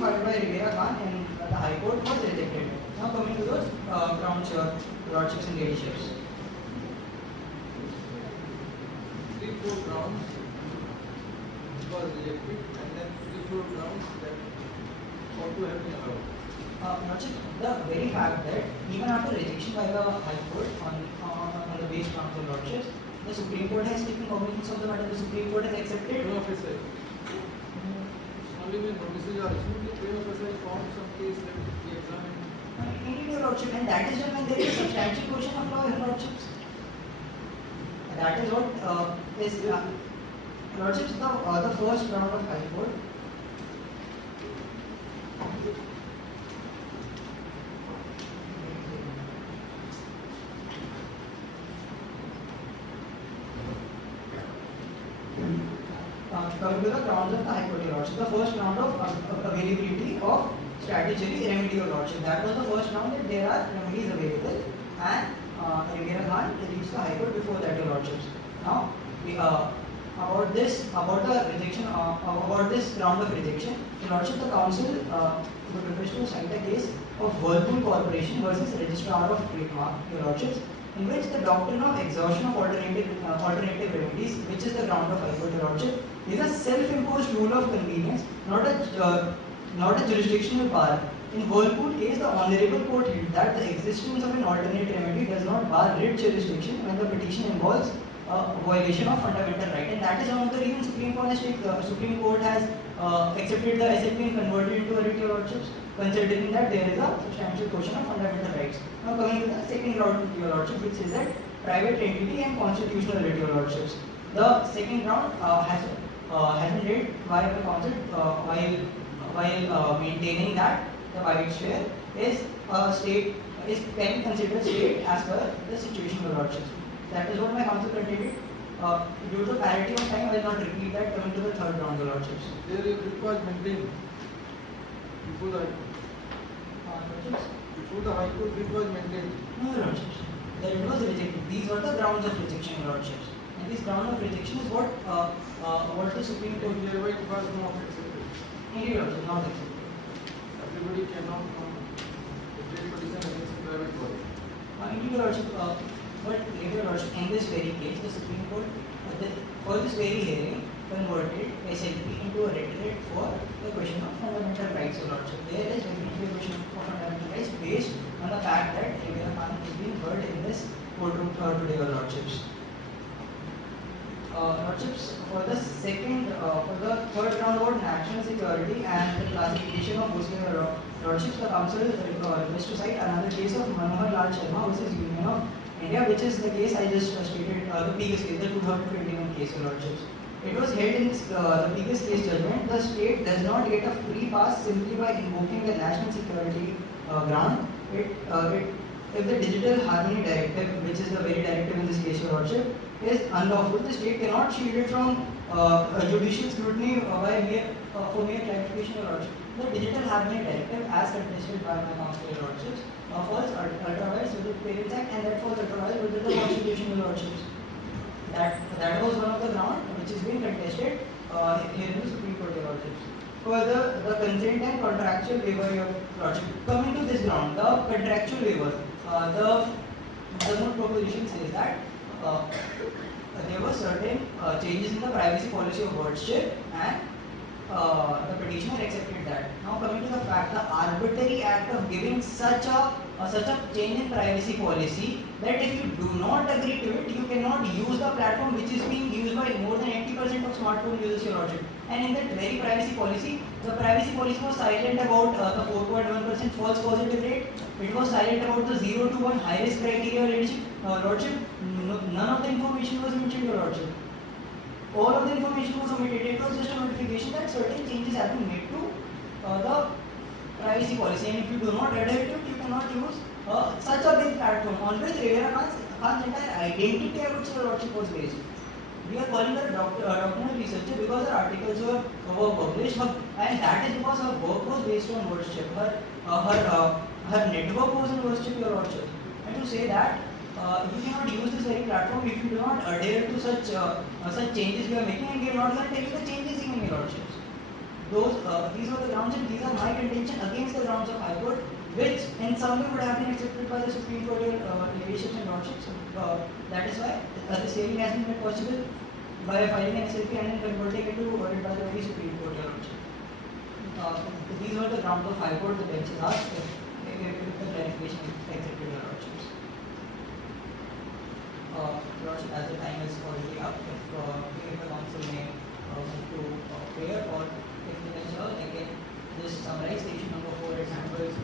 filed by Rivera Khan in the High Court was rejected. Now coming to those grounds, your lordships and ladyships. 3-4 grounds was rejected, and then 3-4 grounds that ought to have been allowed. Lordship, the very fact that even after rejection by the High Court on the base grounds of lordships, the Supreme Court has taken cognizance of the matter. The Supreme Court has accepted. Prima facie. Only when notices are issued, the prima facie found some case that we examined. Indeed, your lordship, and that is when there is a substantial question of law, your lordships. That is what is lordships, the first ground of High Court. Coming to the grounds of the High Court, your lordship. The first ground of availability of statutory remedy, your lordship. That was the first ground that there are remedies available, and Rivera Khan reached the High Court before that, your lordships. Now, about this ground of rejection, your lordship, the council would request to cite a case of Whirlpool Corporation versus Registrar of Trademark, your lordships, in which the doctrine of exhaustion of alternative remedies, which is the ground of High Court, your lordship, is a self-imposed rule of convenience, not a jurisdictional power. In Whirlpool case, the Honorable Court held that the existence of an alternate remedy does not bar writ jurisdiction when the petition involves violation of fundamental right, and that is one of the reasons Supreme Court has accepted the SLP and converted it into a writ, your lordships, considering that there is a substantial question of fundamental rights. Now coming to the second ground, your lordship, which is that private entity and constitutional writ, your lordships. The second ground has been read by the council while maintaining that the private sphere is can be considered state as per the situation, your lordships. That is what my counsel contended. Due to parity of time, I will not repeat that. Coming to the third round, your lordships. There is was maintained before the High Court, it was maintained. No, your lordships. The writ was rejected. These were the grounds of rejection, your lordships. And this ground of rejection is what the Supreme Court. Hereby it was not accepted. Indeed, your lordship, not accepted. Everybody cannot come to take petition against a private body. Indeed, your lordship. But later, your lordship, in this very case, the Supreme Court, for this very hearing, converted SLP into a writ for the question of fundamental rights, your lordship. There is definitely a question of fundamental rights based on the fact that Rivera Khan is being heard in this courtroom today, your lordships. Lordships, for the third round about national security and the classification of Muslim lordships, the council requests to cite another case of Manohar Lal Sharma versus Union of India, which is the case I just stated, the previous case, the 2021 case, your lordships. It was held in the previous case judgment. The state does not get a free pass simply by invoking the national security ground. If the Digital Harmony Directive, which is the very directive in this case, your lordship, is unlawful, the state cannot shield it from judicial scrutiny for mere clarification, your lordship. the Digital Harmony Directive as contested by my council lordships falls ultra-wise with the Parents Act, and that falls ultra-wise with the constitutional lordships. That was one of the ground which is being contested here in the Supreme Court of Lordships. Further, the consent and contractual waiver, your lordship. Coming to this ground, the contractual waiver, the Moot proposition says that there were certain changes in the privacy policy of wardship, and the petitioner accepted that. Now coming to the fact, the arbitrary act of giving such a change in privacy policy, that if you do not agree to it, you cannot use the platform which is being used by more than 80% of smartphone users, your lordship. And in that very privacy policy, the privacy policy was silent about the 4.1% false positive rate. It was silent about the 0 to 1 high risk criteria, lordship. None of the information was mentioned, your lordship. All of the information was omitted. It was just a notification that certain changes have been made to the privacy policy, and if you do not adhere to it, you cannot use such a big platform on which Revera Khan's entire identity, I would say, lordship, was based. We are calling her doctoral researcher because her articles were published, and that is because her work was based on worship. Her network was on worship, your lordship. And to say that you cannot use this very platform if you do not adhere to such changes we are making, and we are not going to tell you the changes in your lordships. These are the grounds, and these are my contention against the grounds of High Court, which in some way would have been accepted by the Supreme Court leaderships and lordships. That is why the saving has been made possible by filing an SLP and then converting it to worded by the very Supreme Court lordship. These are the grounds of High Court. The bench is asked if the clarification is accepted by lordships. Lordship, as the time is already up, if the council may move to prayer, or if the bench allows, I can just summarize the issue number 4 examples.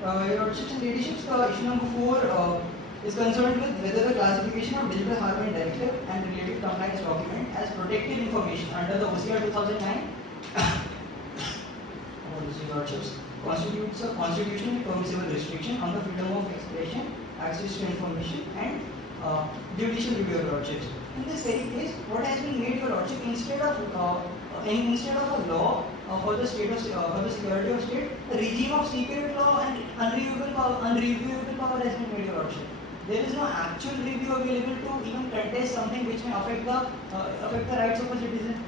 Your lordships and ladyship, issue number 4 is concerned with whether the classification of Digital Harmony Directive and related compliance document as protected information under the OCR 2009 lordships constitutes a constitutionally permissible restriction on the freedom of expression, access to information, and judicial review of lordships. In this very case, what has been made, your lordship, instead of a law for the security of state, a regime of secret law and unreviewable power has been made, your lordship. There is no actual review available to even contest something which may affect the rights of a citizen.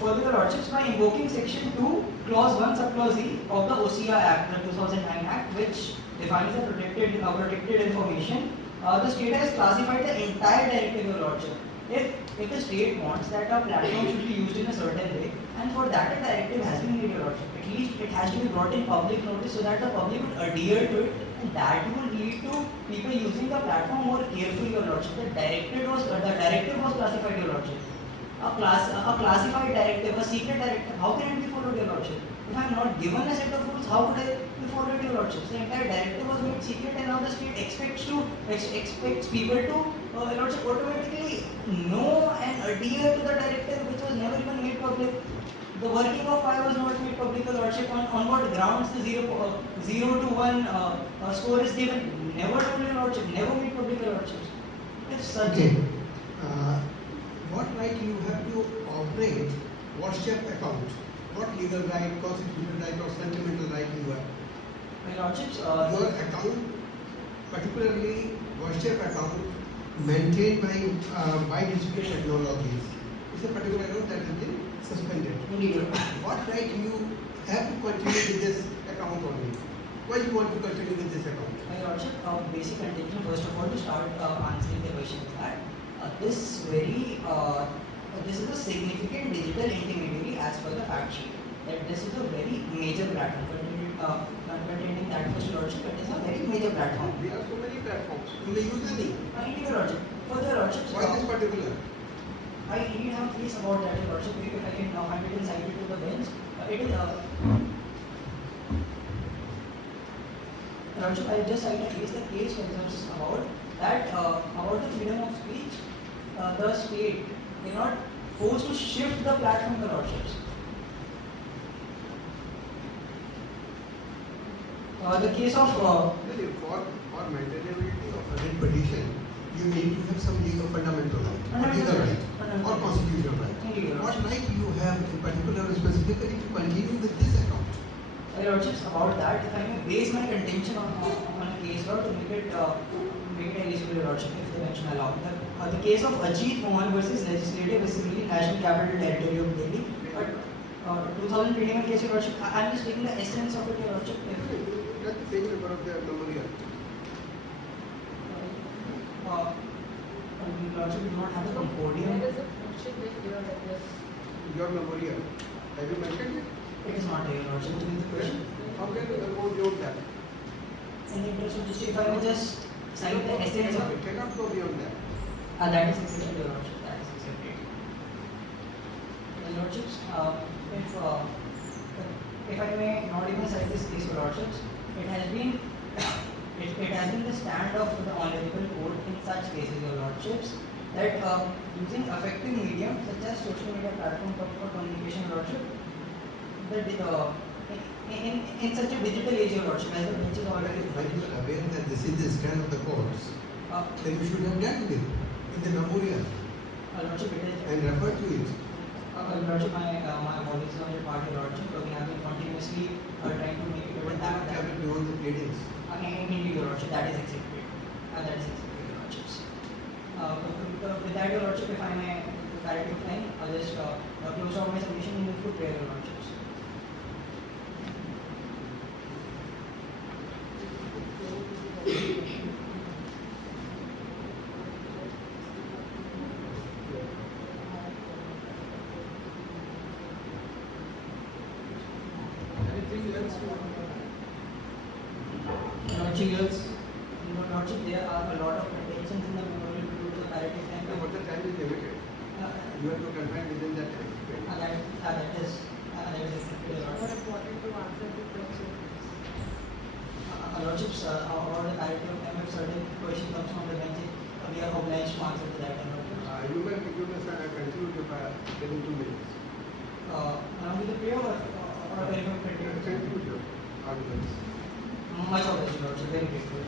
Further, the lordships, by invoking section 2, clause 1, subclause E of the OCR Act, the 2009 Act, which defines the protected information, the state has classified the entire directive, your lordship. If the state wants that a platform should be used in a certain way, and for that a directive has been made, your lordship, at least it has to be brought in public notice so that the public would adhere to it, and that would lead to people using the platform more carefully, your lordship. The directive was classified, your lordship. A classified directive, a secret directive, how can it be followed, your lordship? If I am not given a set of rules, how would I be followed, your lordship? The entire directive was made secret, and now the state expects people to, your lordship, automatically know and adhere to the directive, which was never even made public. The working of fire was not made public, your lordship. On what grounds the 0 to 1 score is given? Never told, your lordship. Never made public, your lordship. If such. Okay. What right you have to operate WhatsApp account? What legal right, constitutional right, or sentimental right you have? My lordships, Your account, particularly WhatsApp account, maintained by digital technologies, is a particular account that has been suspended. indeed. What right you have to continue with this account only? Why you want to continue with this account? My lordship, basic contention, first of all, to start answering the question is that this is a significant digital intermediary as per the fact sheet. That this is a very major platform. Containing that, Mr. Lordship, it is a very major platform. There are so many platforms. Do they use any? Indeed, your lordship. For the lordship, Why this particular? I indeed have a case about that, your lordship. If I can find it and cite it to the bench, it is. Lordship, I just cited a case. The case concerns about that about the freedom of speech. The state cannot force to shift the platform, the lordships. The case of For maintainability of a writ petition, you need to have some legal fundamental right, or legal right, or constitutional right. What right you have in particular specifically to continue with this account? Your Lordships, about that, if I may base my contention on a case law to make it eligible, Your Lordship, if the mention allowed. The case of Ajit Mohan versus Legislative Assembly, National Capital Territory of Delhi. 2021 case, Your Lordship. I am just taking the essence of it, Your Lordship. That's the page number of the memorial. Your Lordship, we do not have the compendium. Your memorial. Have you mentioned it? It is not here, Your Lordship. To be the question. How can you go beyond that? In the interest of justice, if I may just cite the essence of It cannot go beyond that. that is accepted, Your Lordship. That is accepted. Your Lordships, if I may not even cite this case, Your Lordships, it has been the stand of the Honorable Court in such cases, Your Lordships, that using effective medium such as social media platform for communication, Your Lordship, in such a digital age, Your Lordship, as the bench is already When you are aware that this is the stand of the courts, then you should have dealt with in the memorial Lordship, it is. and referred to it. Lordship, my apologies on your part, Your Lordship. We have been continuously trying to make it But that. not have it beyond the pleadings. Indeed, Your Lordship, that is accepted. That is accepted, Your Lordships. With that, Your Lordship, if I may, clarity of time, I'll just close out my submission and move to prayer, Your Lordships. Anything else you want to add? Lordship, there are a lot of contentions in the memorial due to the narrative time. But the time is limited. You have to confine within that time. That is accepted, Your Lordship. Lordships, about the clarity of time, if certain question comes from the bench, we are obliged to answer to that. You may continue by telling 2 minutes. Along with the prayer or very Conclude your arguments. much obliged, Lordship, very grateful.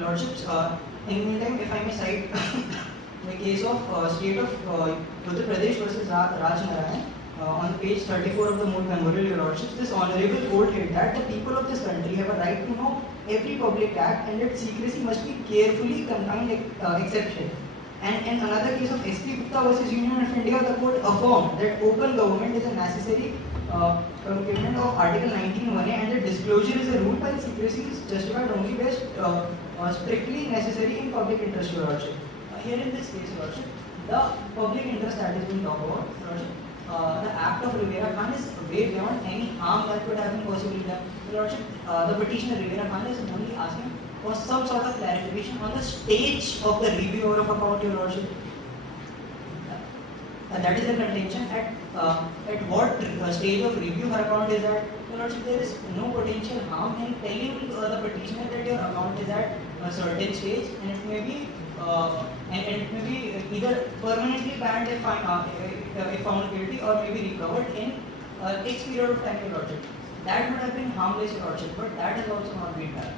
Lordships, in the meantime, if I may cite the case of state of Uttar Pradesh versus Raj Narayan, on page 34 of the Moot Memorial, Your Lordships, this honorable court held that the people of this country have a right to know every public act and that secrecy must be carefully confined exception. And in another case of SP Gupta versus Union of India, the court affirmed that open government is a necessary complement of Article 19(1)(a) and that disclosure is a rule while secrecy is justified only based strictly necessary in public interest, Your Lordship. Here in this case, Your Lordship, the public interest that is being talked about, Your Lordship, the act of Rivera Khan is way beyond any harm that could have been possibly done. Your Lordship, the petitioner Rivera Khan is only asking for some sort of clarification on the stage of the review or of account, Your Lordship. And that is the contention at what stage of review her account is at. Your Lordship, there is no potential harm in telling the petitioner that your account is at a certain stage, and it may be either permanently banned if found guilty, or may be recovered in X period of time, Your Lordship. That would have been harmless, Your Lordship, but that has also not been done.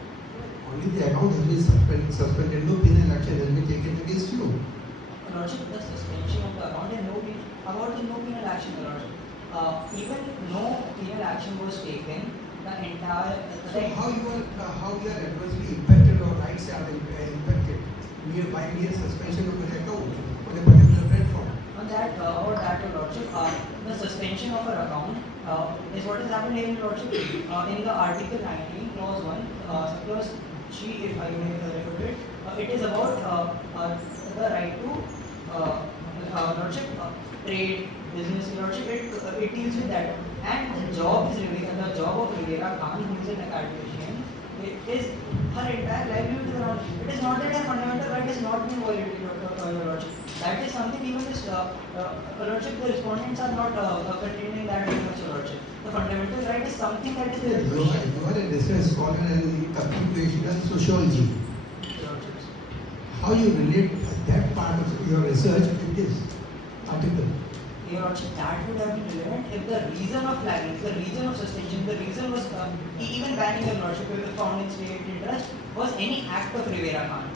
Only the account has been suspended, no penal action has been taken against you. Lordship, the suspension of the account and about the no penal action, Lordship. Even no penal action was taken, the entire. So how you are adversely impacted or rights are impacted by mere suspension of an account on a particular platform? On that, Lordship, the suspension of her account is what has happened here, Lordship. In the Article 19, Clause 1, Clause G, if I may refer to it, it is about the right to Lordship, trade, business, Lordship. It deals with that. And the job of Rivera Khan, who is an academician, it is her entire livelihood is around. It is not that her fundamental right is not being violated, Lordship. That is something even this Lordship, the respondents are not contending that very much, Lordship. The fundamental right is something that is there. You are a research scholar and computational sociology. Lordships. How you relate that part of your research with this article? Your Lordship, that would have been relevant if the reason of flagging, the reason of suspension, the reason was even banning Your Lordship if it was found in state interest was any act of Rivera Khan.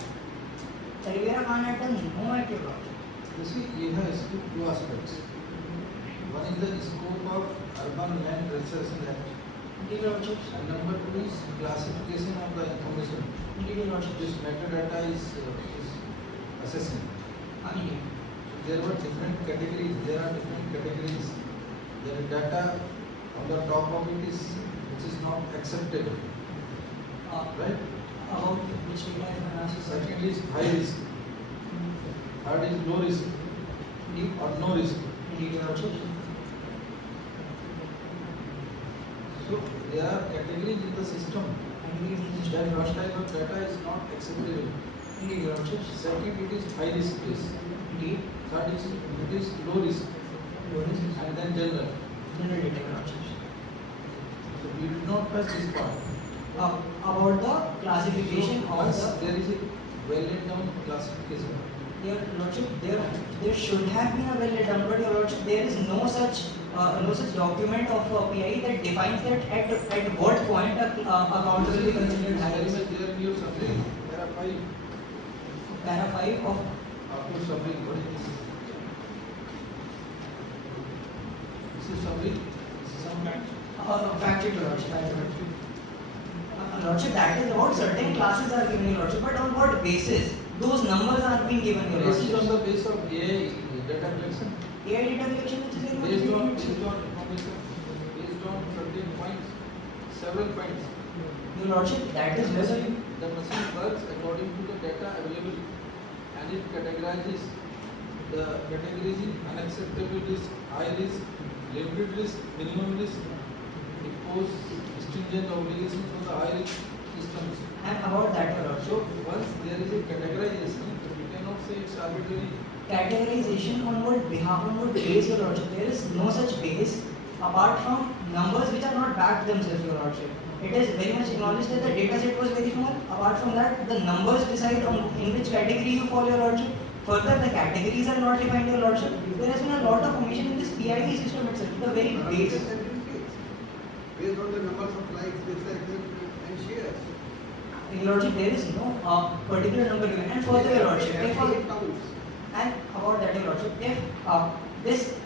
Rivera Khan had done no act, Your Lordship. You see, it has two aspects. One is the scope of Urban Land Restoration Act, Your Lordship. and number two is classification of the information. Your Lordship. This metadata is assessing. Indeed. There were different categories. There are different categories. There is data on the top of it is which is not acceptable, right? About which data is analysis? Second is high risk. Third is low risk or no risk. Indeed, Your Lordship. So there are categories in the system. That one type of data is not acceptable. Indeed, Your Lordship. Second, it is high risk case. Indeed. Third is it is low risk, and then general. General data, Your Lordship. So we did not touch this part. About the classification So of once the. there is a well laid down classification. Your Lordship, there should have been a well laid down, but Your Lordship, there is no such document of PI that defines that at what point account will be considered high Very risk. much there in your summary. There are five. Para 5 of After summary, what is this? This is summary. This is some fact. fact sheet, Your Lordship. Lordship, that is about certain classes are given, Your Lordship, but on what basis? Those numbers are being given, Your This is Lordship. on the basis of AI data collection. AI data collection, which is very much Based on different. information, based on certain points, several points. Your Lordship, that is very. The machine works according to the data available, and it categorizes the categories in unacceptable risk, high risk, limited risk, minimum risk, impose stringent obligations on the high risk systems. And about that, Your Lordship. So once there is a categorization, you cannot say it's arbitrary. Categorization on what behalf, on what base, Your Lordship? There is no such base apart from numbers which are not backed themselves, Your Lordship. It is very much acknowledged that the data set was very small. Apart from that, the numbers decide on in which category you fall, Your Lordship. Further, the categories are not defined, Your Lordship. There has been a lot of omission in this PID system itself, the very base. Based on the numbers of likes, dislikes, and shares. Your Lordship, there is no particular number given. And further, Your Lordship, if It counts. and about that, Your Lordship, if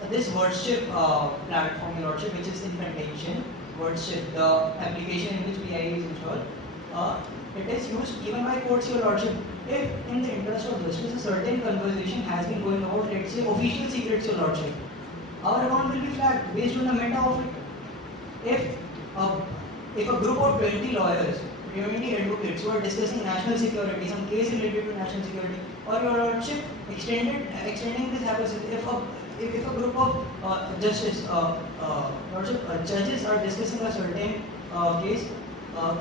this wordship platform, Your Lordship, which is in contention, wordship, the application in which PI is installed, it is used even by courts, Your Lordship. If in the interest of justice, a certain conversation has been going about, let's say, official secrets, Your Lordship, our account will be flagged based on the meta of it. If a group of 20 lawyers, 20 advocates who are discussing national security, some case related to national security, or Your Lordship, extending this happens if a group of judges are discussing a certain case,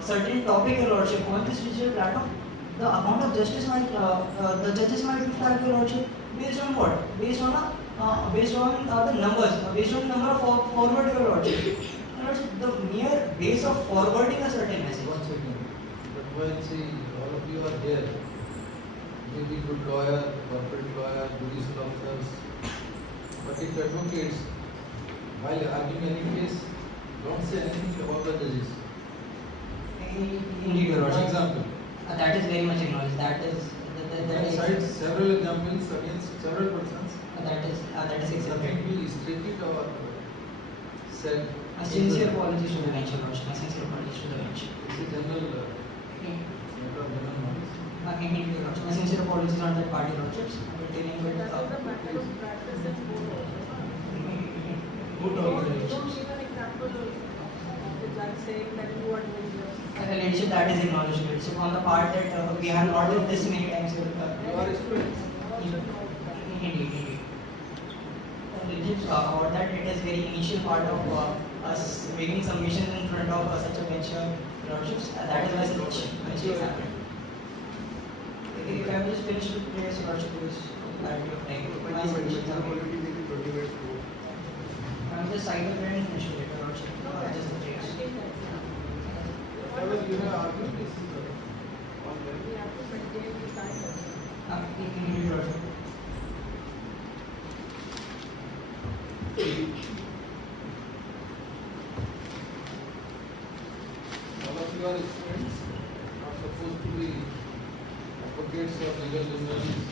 certain topic, Your Lordship, on this digital platform, the amount of justice might, the judges might be flagged, Your Lordship, based on what? Based on the numbers, based on the number of forward, Your Lordship. Your Lordship, the mere base of forwarding a certain message. One second. But while see all of you are here, maybe good lawyer, corporate lawyer, judicial officers, but if advocates, while arguing any case, don't say anything about the judges. Indeed, Your For Lordship. example, That is very much acknowledged. That is I cite several examples against several persons. that is Nothing accepted. be stated or said. A sincere apologies to the bench, Your Lordship. A sincere apologies to the bench. It's a general matter of general knowledge. Indeed, Your Lordship. A sincere apologies on that party, Lordships. Pertaining with That is a matter of practice in court also. Good Don't organizations. give an example of the judge saying that you are doing this. Leadership, that is acknowledged. Leadership on the part that we have noted this many times. You are a student. Indeed. Leadership, about that, it is very initial part of us making submissions in front of such a bench, Lordships. That is why such benches happen. If I will just finish with prayers, Lordship, because clarity of time. My submissions are made. I will just cite the prayer and finish with it, Lordship. Just the prayers. Whatever you have argued is on them. We have to maintain the silence. Indeed, Lordship. All of you are students, not supposed to be advocates or legal journalists.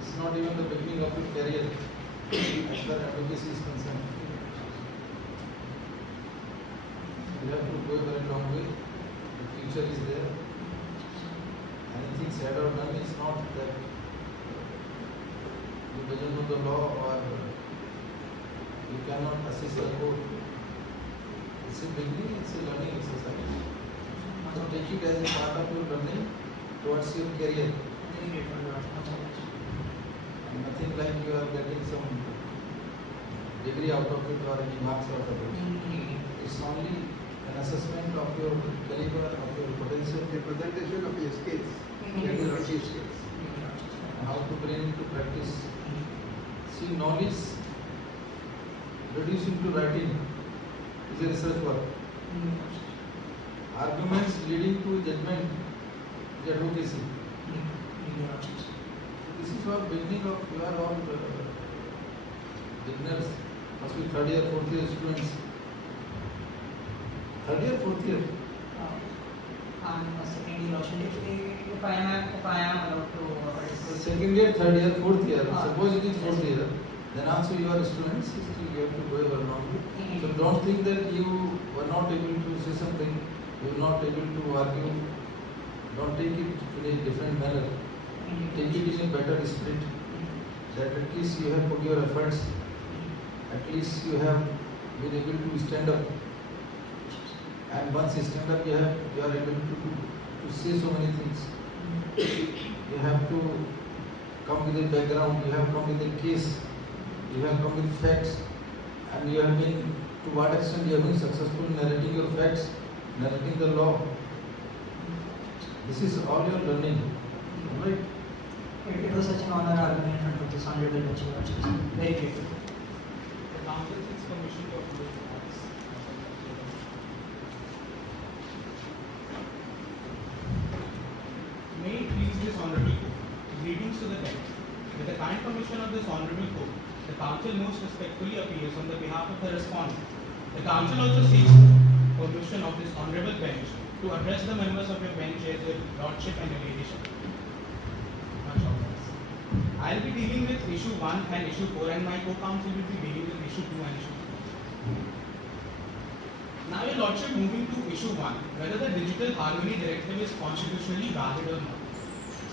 It's not even the beginning of your career as far as advocacy is concerned. You have to go a very long way. The future is there. Anything said or done is not that you doesn't know the law or you cannot assist the court. It's a beginning, it's a learning exercise. So take it as a part of your learning towards your career. And nothing like you are getting some degree out of it or any marks out of it. It's only an assessment of your caliber, of your potential, The presentation of your skills, your leadership skills. and how to bring into practice. See, knowledge reduced into writing is a research work. Arguments leading to judgment is advocacy. This is our beginning of, you are all beginners, must be third year, fourth year students. Third year, fourth year. I'm a second year option. If I am allowed to participate. Second year, third year, fourth year. Ah. Suppose it is fourth year, then also you are students, still you have to go over now. So don't think that you were not able to say something, you were not able to argue. Don't take it in a different manner. Take it in a better spirit. That at least you have put your efforts. At least you have been able to stand up. And once you stand up, you are able to say so many things. You have to come with a background, you have come with a case, you have come with facts, and you have been, to what extent you have been successful in narrating your facts, narrating the law. This is all your learning, right? It was such an honor arguing in front of this honorable bench of judges. Very grateful. The Council seeks permission to approve the acts. May it please this honorable court. Greetings to the bench. With the kind permission of this honorable court, the Council most respectfully appeals on the behalf of the respondent. The Council also seeks permission of this honorable bench to address the members of your bench as your lordship and your ladyship. Much obliged. I will be dealing with issue 1 and issue 4, and my co-counsel will be dealing with issue 2 and issue 3. Now, your lordship, moving to issue 1, whether the Digital Harmony Directive is constitutionally valid or not.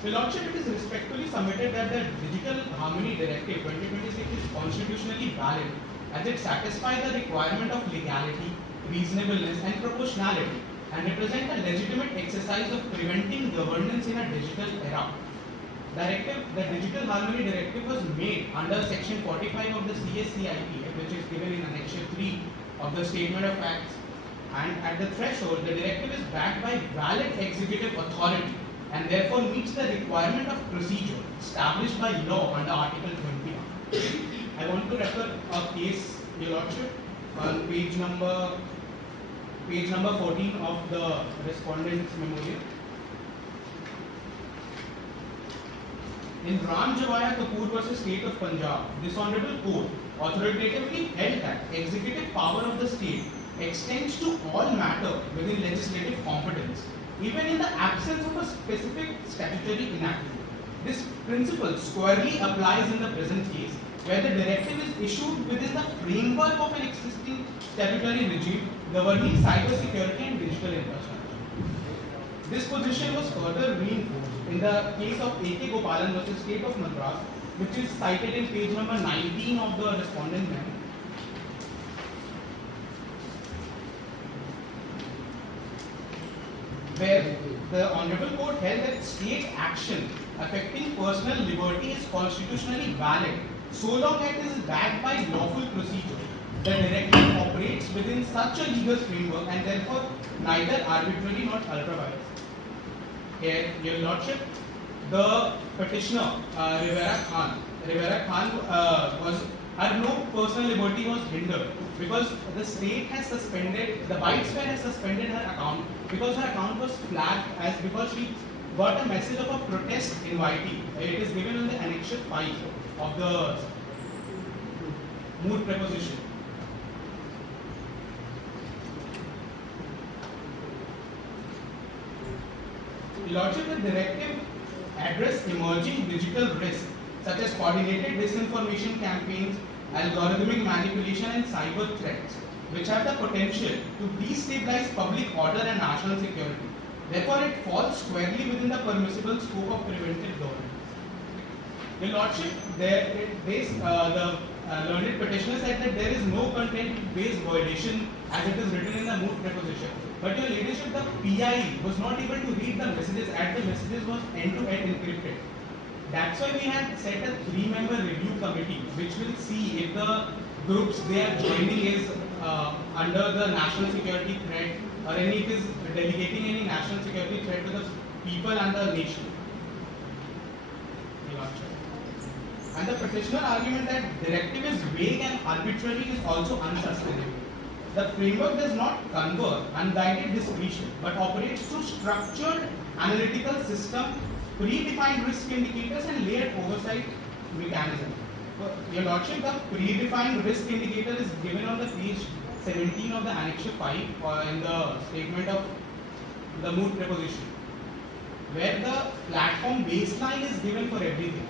Your lordship, it is respectfully submitted that the Digital Harmony Directive 2026 is constitutionally valid as it satisfies the requirement of legality, reasonableness and proportionality and represent a legitimate exercise of preventing governance in a digital era. The Digital Harmony Directive was made under Section 45 of the CSCIP, which is given in Annexure 3 of the Statement of Facts, and at the threshold, the directive is backed by valid executive authority and therefore meets the requirement of procedure established by law under Article 21. I want to refer a case, your lordship, on page number 14 of the respondent's memorial. In Ram Javaya Kapoor versus State of Punjab, this honorable court authoritatively held that executive power of the state extends to all matter within legislative competence, even in the absence of a specific statutory enactment. This principle squarely applies in the present case, where the directive is issued within the framework of an existing statutory regime governing cybersecurity and digital infrastructure. This position was further reinforced in the case of A.K. Gopalan versus State of Madras, which is cited in page number 19 of the respondent memo. Where the Honorable Court held that state action affecting personal liberty is constitutionally valid so long as it is backed by lawful procedure. The directive operates within such a legal framework and therefore neither arbitrary nor ultra-vires. Here, your lordship, the petitioner Rivera Khan her no personal liberty was hindered because the state has suspended, the Bytesphere has suspended her account because her account was flagged as because she got a message of a protest invitee. It is given in the Annexure 5 of the moot preposition. Your Lordship, the directive address emerging digital risks such as coordinated disinformation campaigns, algorithmic manipulation and cyber threats, which have the potential to destabilize public order and national security. Therefore, it falls squarely within the permissible scope of preventive governance. Your Lordship, the learned petitioner said that there is no content-based violation as it is written in the moot preposition. But your Ladyship, the PI was not able to read the messages as the messages was end-to-end encrypted. That's why we had set a 3-member review committee which will see if the groups they are joining is under the national security threat or any it is delegating any national security threat to the people and the nation. And the petitioner argument that directive is vague and arbitrary is also unsustainable. The framework does not confer unguided discretion but operates through structured analytical system, predefined risk indicators and layered oversight mechanism. Your Lordship, the predefined risk indicator is given on the page 17 of the Annexure 5 in the statement of the moot preposition, where the platform baseline is given for everything.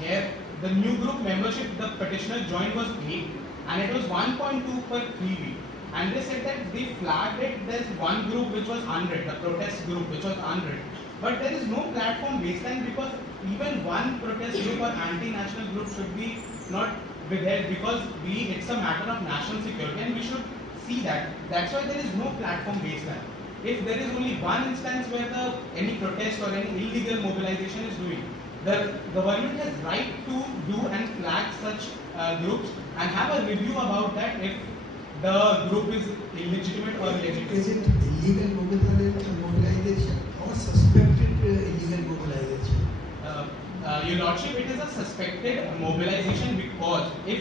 Here, the new group membership the petitioner joined was 8 and it was 1.2 per 3 week. And they said that they flagged it, there's one group which was 100, the protest group which was 100. But there is no platform baseline because even one protest group or anti-national group should be not withheld because it's a matter of national security and we should see that. That's why there is no platform baseline. If there is only one instance where any protest or any illegal mobilization is doing, the government has right to do and flag such groups and have a review about that if the group is illegitimate or legitimate. Is it illegal mobilization or suspected illegal mobilization? Your Lordship, it is a suspected mobilization because if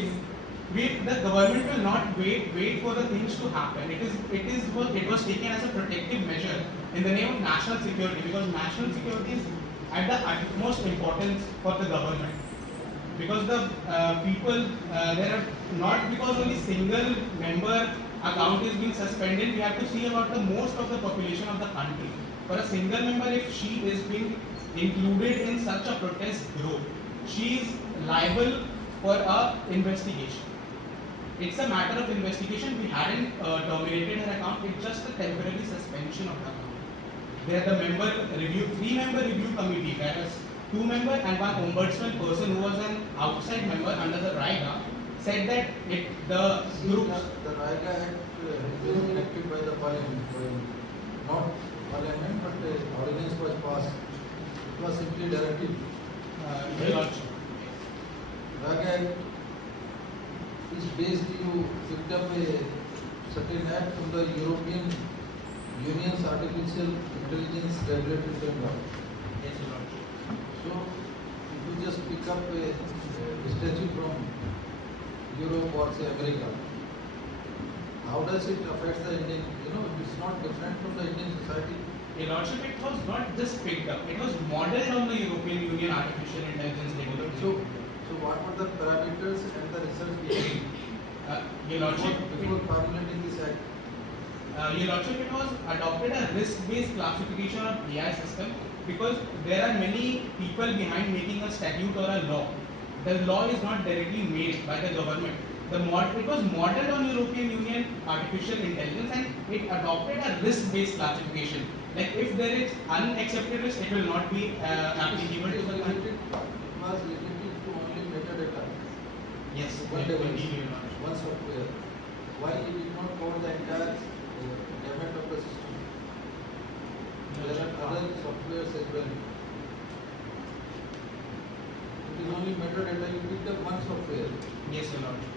the government will not wait for the things to happen. It was taken as a protective measure in the name of national security because national security is at the utmost importance for the government. Because the people, there are not because only single member account is being suspended, we have to see about the most of the population of the country. For a single member, if she is being included in such a protest group, she is liable for a investigation. It's a matter of investigation. We hadn't terminated her account. It's just a temporary suspension of the account. There the 3-member review committee, that is 2 member and 1 ombudsman person who was an outside member under the RIGA, said that the groups. The RIGA Act has been enacted by the Parliament, not Parliament, but the ordinance was passed. It was simply directive. RIGA Act is based, you picked up a certain act from the European Union's Artificial Intelligence Regulatory Framework. Yes, Your Lordship. So, if you just pick up a statute from Europe or say America, how does it affect the Indian? It's not different from the Indian society. Your Lordship, it was not just picked up, it was modeled on the European Union Artificial Intelligence Regulatory. So what were the parameters and the research behind Your Lordship, before formulating this act? Your Lordship, it was adopted a risk-based classification of AI system because there are many people behind making a statute or a law. The law is not directly made by the government. It was modeled on European Union Artificial Intelligence and it adopted a risk-based classification. Like if there is unaccepted risk, it will not be applicable to the country. It was limited to only metadata. Yes, One yes, device, indeed, Your Lordship. one software. Why it did not cover the entire gamut of the system? There are other softwares as well. It is only metadata. You picked up one software. Yes, Your Lordship.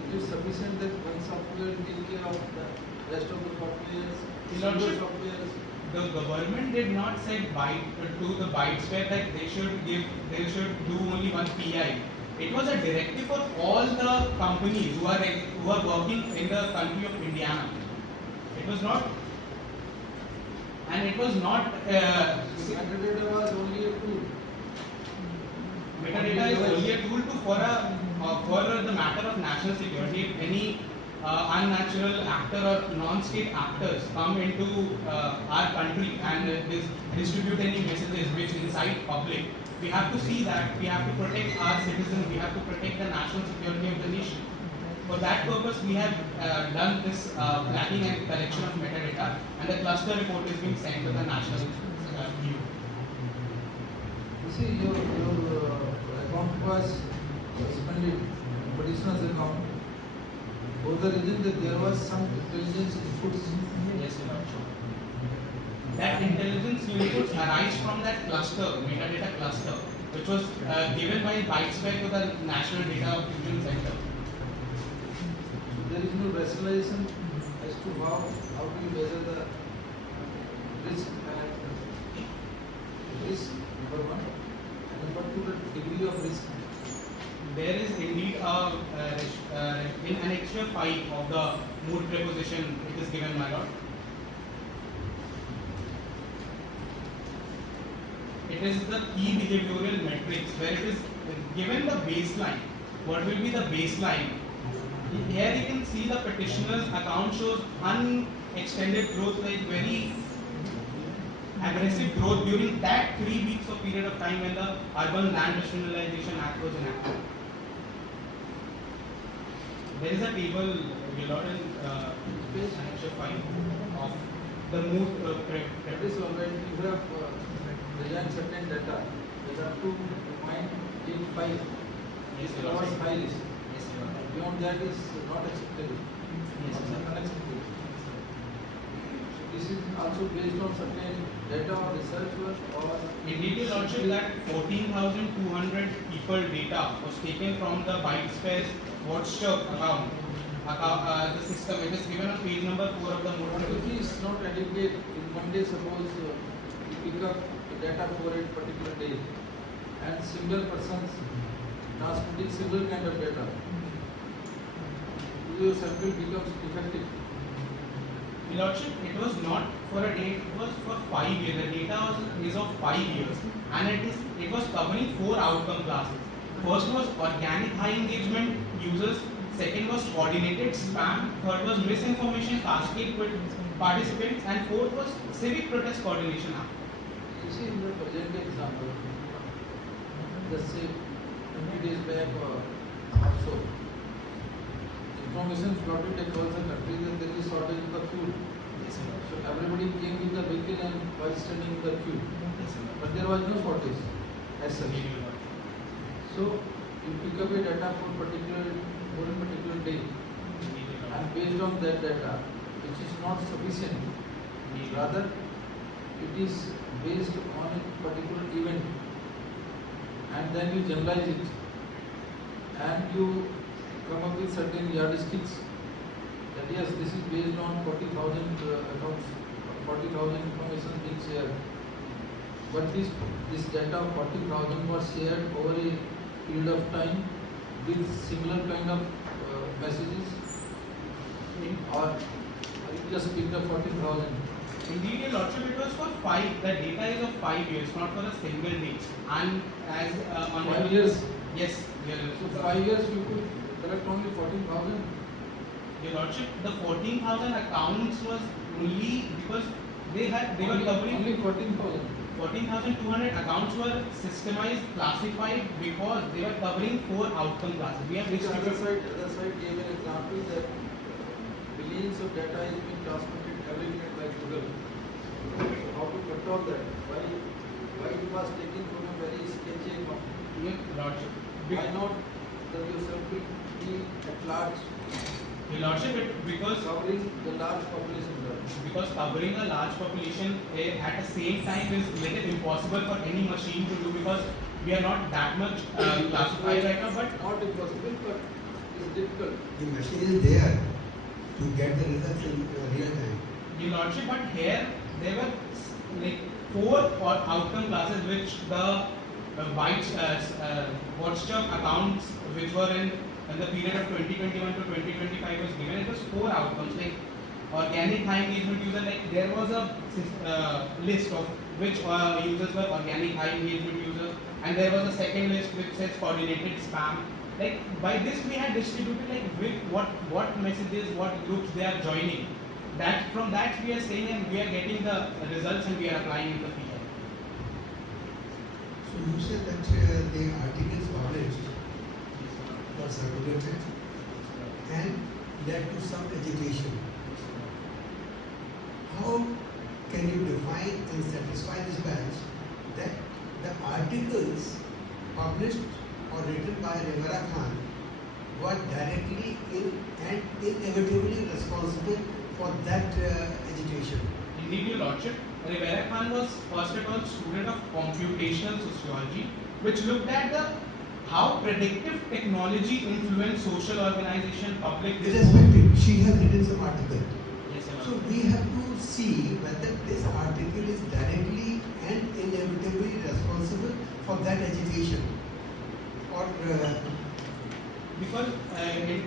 It is sufficient that one software take care of the rest of the softwares. Your Lordship, softwares. the government did not say to the bytesphere that they should do only one PI. It was a directive for all the companies who are working in the country of Indiana. It was not, and it was not. Metadata was only a tool. Metadata is only a tool for a for the matter of national security, if any unnatural actor or non-state actors come into our country and distribute any messages which incite public, we have to see that we have to protect our citizens, we have to protect the national security of the nation. For that purpose, we have done this flagging and collection of metadata, and the cluster report is being sent to the national view. You see, your account was suspended, petitioner's account, for the reason that there was some intelligence inputs. Yes, Your Lordship. That intelligence inputs arise from that cluster, metadata cluster, which was given by Bytespec to the National Data Fusion Center. So there is no rationalization as to how do you measure the risk and risk, number one, and number two, the degree of risk. There is indeed in Annexure 5 of the moot preposition, it is given, my lord. It is the key behavioral metrics where it is given the baseline. What will be the baseline? Here you can see the petitioner's account shows unextended growth, like very aggressive growth during that 3 weeks of period of time when the Urban Land Rationalization Act was enacted. There is a table, in page Annexure 5 of the moot That is all right. You have present certain data that are to define in 5. Yes, It Your was Lordship. high risk. Yes, Your Lordship. Beyond that is not acceptable. Yes, It's unacceptable. So this is also based on certain data or research work or Indeed, Your Lordship, that 14,200 people data was taken from the Bytespec WhatsApp account. The system, it is given on page number 4 of the moot What if preposition. it is not adequate? In one day, suppose you pick up the data for a particular day and similar persons transmitting similar kind of data. Your circle becomes effective. Your Lordship, it was not for a day, it was for 5 years. The data is of 5 years and it was covering 4 outcome classes. First was organic high engagement users, second was coordinated spam, third was misinformation cascade with participants, and fourth was civic protest coordination act. You see in the present example, just say 20 days back or so, information floated across the country that there is shortage of the fuel. So everybody came with the vehicle and was standing in the queue. But there was no shortage as such. So you pick up a data for a particular day, and based on that data, which is not sufficient, rather it is based on a particular event, and then you generalize it, and you come up with certain yardsticks that yes, this is based on 40,000 accounts, 40,000 information being shared. But this data of 40,000 was shared over a period of time with similar kind of messages, or you just picked up 40,000. Indeed, Your Lordship, it was for 5. The data is of 5 years, not for a single day. And as on 5 years. Yes, Your Lordship. So 5 years you could collect only 14,000. Your Lordship, the 14,000 accounts was only because they were covering only 14,000. 14,200 accounts were systemized, classified because they were covering 4 outcome classes. We have The other distributed. side gave an example that billions of data is being transmitted every minute by Google. So how to control that? Why it was taken from a very sketchy account? Your Lordship. Why not that your circle be at large, Your Lordship, because covering the large population there? because covering a large population at the same time is little impossible for any machine to do because we are not that much classified right now. But Not impossible, but it's difficult. The machine is there to get the results in real time. Your Lordship, but here there were like 4 outcome classes which the WhatsApp accounts which were in the period of 2021 to 2025 was given. It was 4 outcomes like organic high engagement user. Like there was a list of which users were organic high engagement users, and there was a second list which says coordinated spam. like by this we had distributed like what messages, what groups they are joining. That from that we are saying and we are getting the results and we are applying in the PI. So you said that the articles published were circulated and led to some education. How can you define and satisfy this batch that the articles published or written by Rivera Khan were directly and inevitably responsible for that agitation? Indeed, Your Lordship, Rivera Khan was first of all student of computational sociology, which looked at how predictive technology influence social organization, public Irrespective, she has written some article. Yes, sir. So we have to see whether this article is directly and inevitably responsible for that agitation. Or because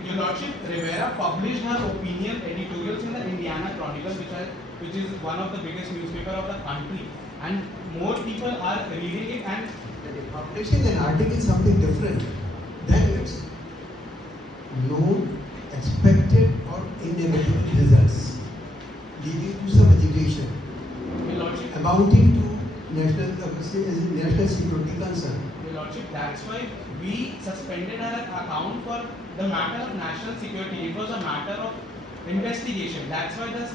Your Lordship, Rivera published her opinion editorials in the Indiana Chronicle, which is one of the biggest newspaper of the country, and more people are reading it. And publishing an article is something different than its known, expected, or inevitable results, leading to some agitation, Your Lordship, amounting to national security concern. Your Lordship, that's why we suspended her account for the matter of national security. It was a matter of investigation. That's why the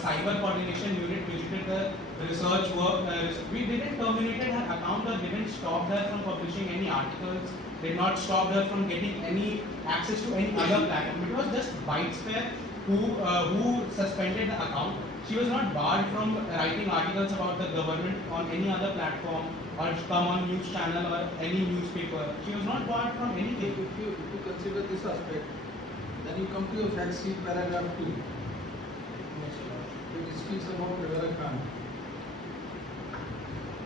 cyber coordination unit visited the research work. We didn't terminate her account or didn't stop her from publishing any articles, did not stop her from getting any access to any other platform. It was just Bytesphere who suspended the account. She was not barred from writing articles about the government on any other platform or come on news channel or any newspaper. She was not barred from anything. If you consider this aspect, then you come to your fact sheet paragraph 2. It speaks about Rivera Khan.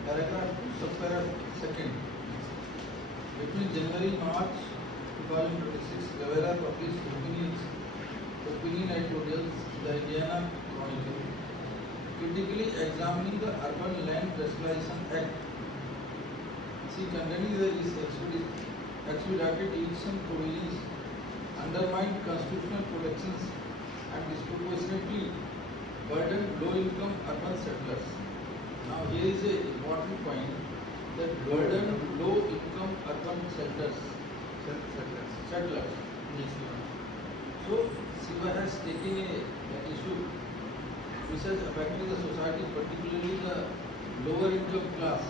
Paragraph 2, subparagraph 2. Between January and March 2026, Rivera published opinion editorials in the Indiana Chronicle, critically examining the Urban Land Rationalization Act. She contended that its expedited election provisions undermined constitutional protections and disproportionately burdened low-income urban settlers. Now here is an important point, that burdened low-income urban settlers. So Shiva has taken an issue which has affected the society, particularly the lower income class.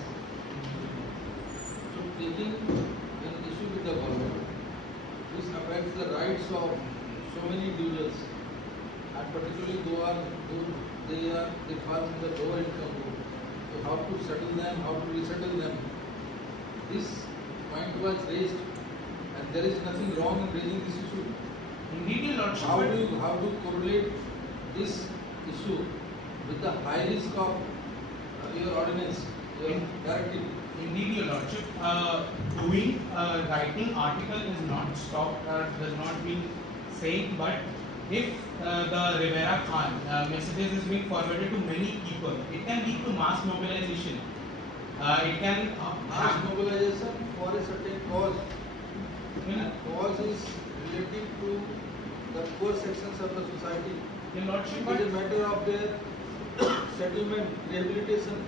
So taking an issue with the government, which affects the rights of so many individuals, and particularly they fall in the lower income group. So how to settle them, how to resettle them. This point was raised, and there is nothing wrong in raising this issue. Indeed, Your Lordship. How to correlate this issue with the high risk of your ordinance, your directive? Indeed, Your Lordship. Writing article is not stopped or does not mean saying, but if the Rivera Khan messages is being forwarded to many people, it can lead to mass mobilization. It can Mass mobilization for a certain cause. Yeah. Cause is related to the poor sections of the society. Your Lordship, It but is a matter of their settlement, rehabilitation.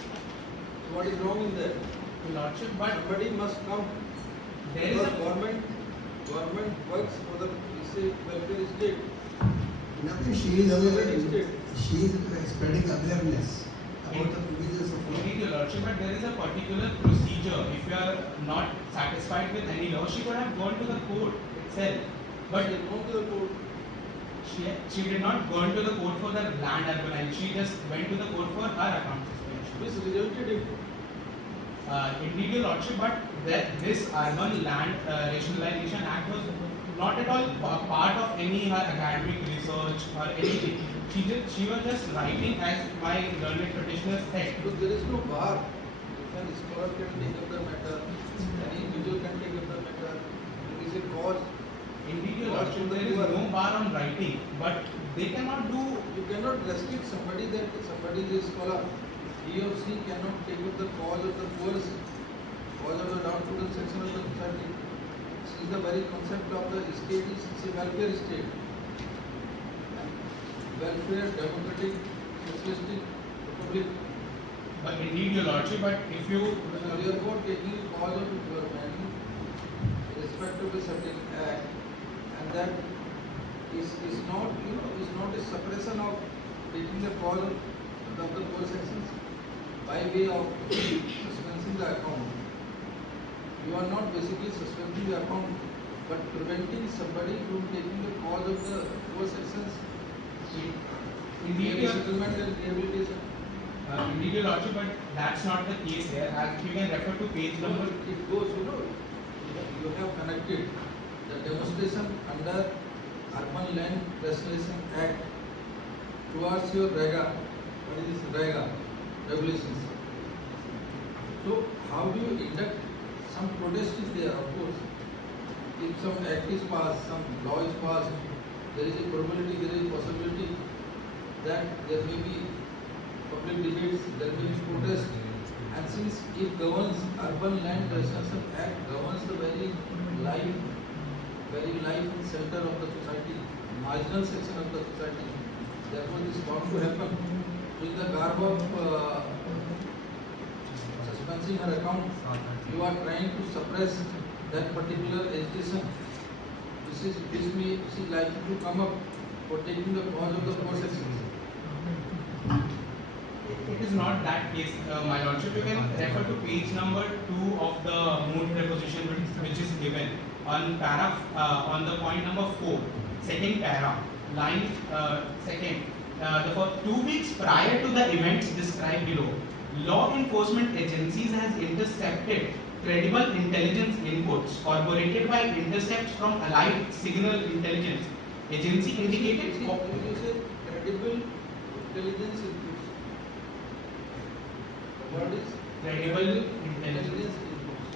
So what is wrong in that? Your Lordship, but Somebody must come. there is Because a government works for the welfare state. Nothing, she is spreading awareness about the provisions of law. Indeed, Your Lordship, but there is a particular procedure. If you are not satisfied with any law, she could have gone to the court itself. But But they go to the court. she did not go to the court for the land urbanization. She just went to the court for her account suspension. Which resulted in Indeed, Your Lordship, but this Urban Land Rationalization Act was not at all part of any her academic research or anything. She was just writing, as my learned petitioner said. because there is no bar. If an scholar can take up the matter, any individual can take up the matter. It is a cause. Indeed, Your Lordship, there is no bar on writing, but they cannot do. You cannot restrict somebody that somebody is a scholar. He or she cannot take up the cause of the poor, cause of the downtrodden section of the society. See, the very concept of the state is it's a welfare state. Welfare, democratic, socialistic, republic. But indeed, your lordship, but if you So therefore, taking a cause of government, respect to a certain act, and that is not, is not a suppression of taking the cause of the poor sections by way of suspending the account. You are not basically suspending the account, but preventing somebody from taking the cause of the poor sections. indeed, your Settlement and rehabilitation. indeed, your lordship, but that's not the case here. As you can refer to page number. It goes, you have connected the demonstration under Urban Land Restoration Act towards your REGA, what is this REGA regulations. So how do you induct some protest is there, of course. If some act is passed, some law is passed, there is a probability, there is a possibility that there may be public debates, there may be protest, and since it governs Urban Land Restoration Act governs the very life and center of the society, marginal section of the society, therefore this is bound to happen. So in the garb of suspending her account, you are trying to suppress that particular agitation. This may she likely to come up for taking the cause of the poor sections. It is not that case, my lordship. You can refer to page number 2 of the moot preposition which is given on on the point number 4, second para, line second. For 2 weeks prior to the events described below, law enforcement agencies has intercepted credible intelligence inputs corroborated by intercepts from allied signal intelligence agency indicated. You say credible intelligence inputs. The word is Credible intelligence. inputs.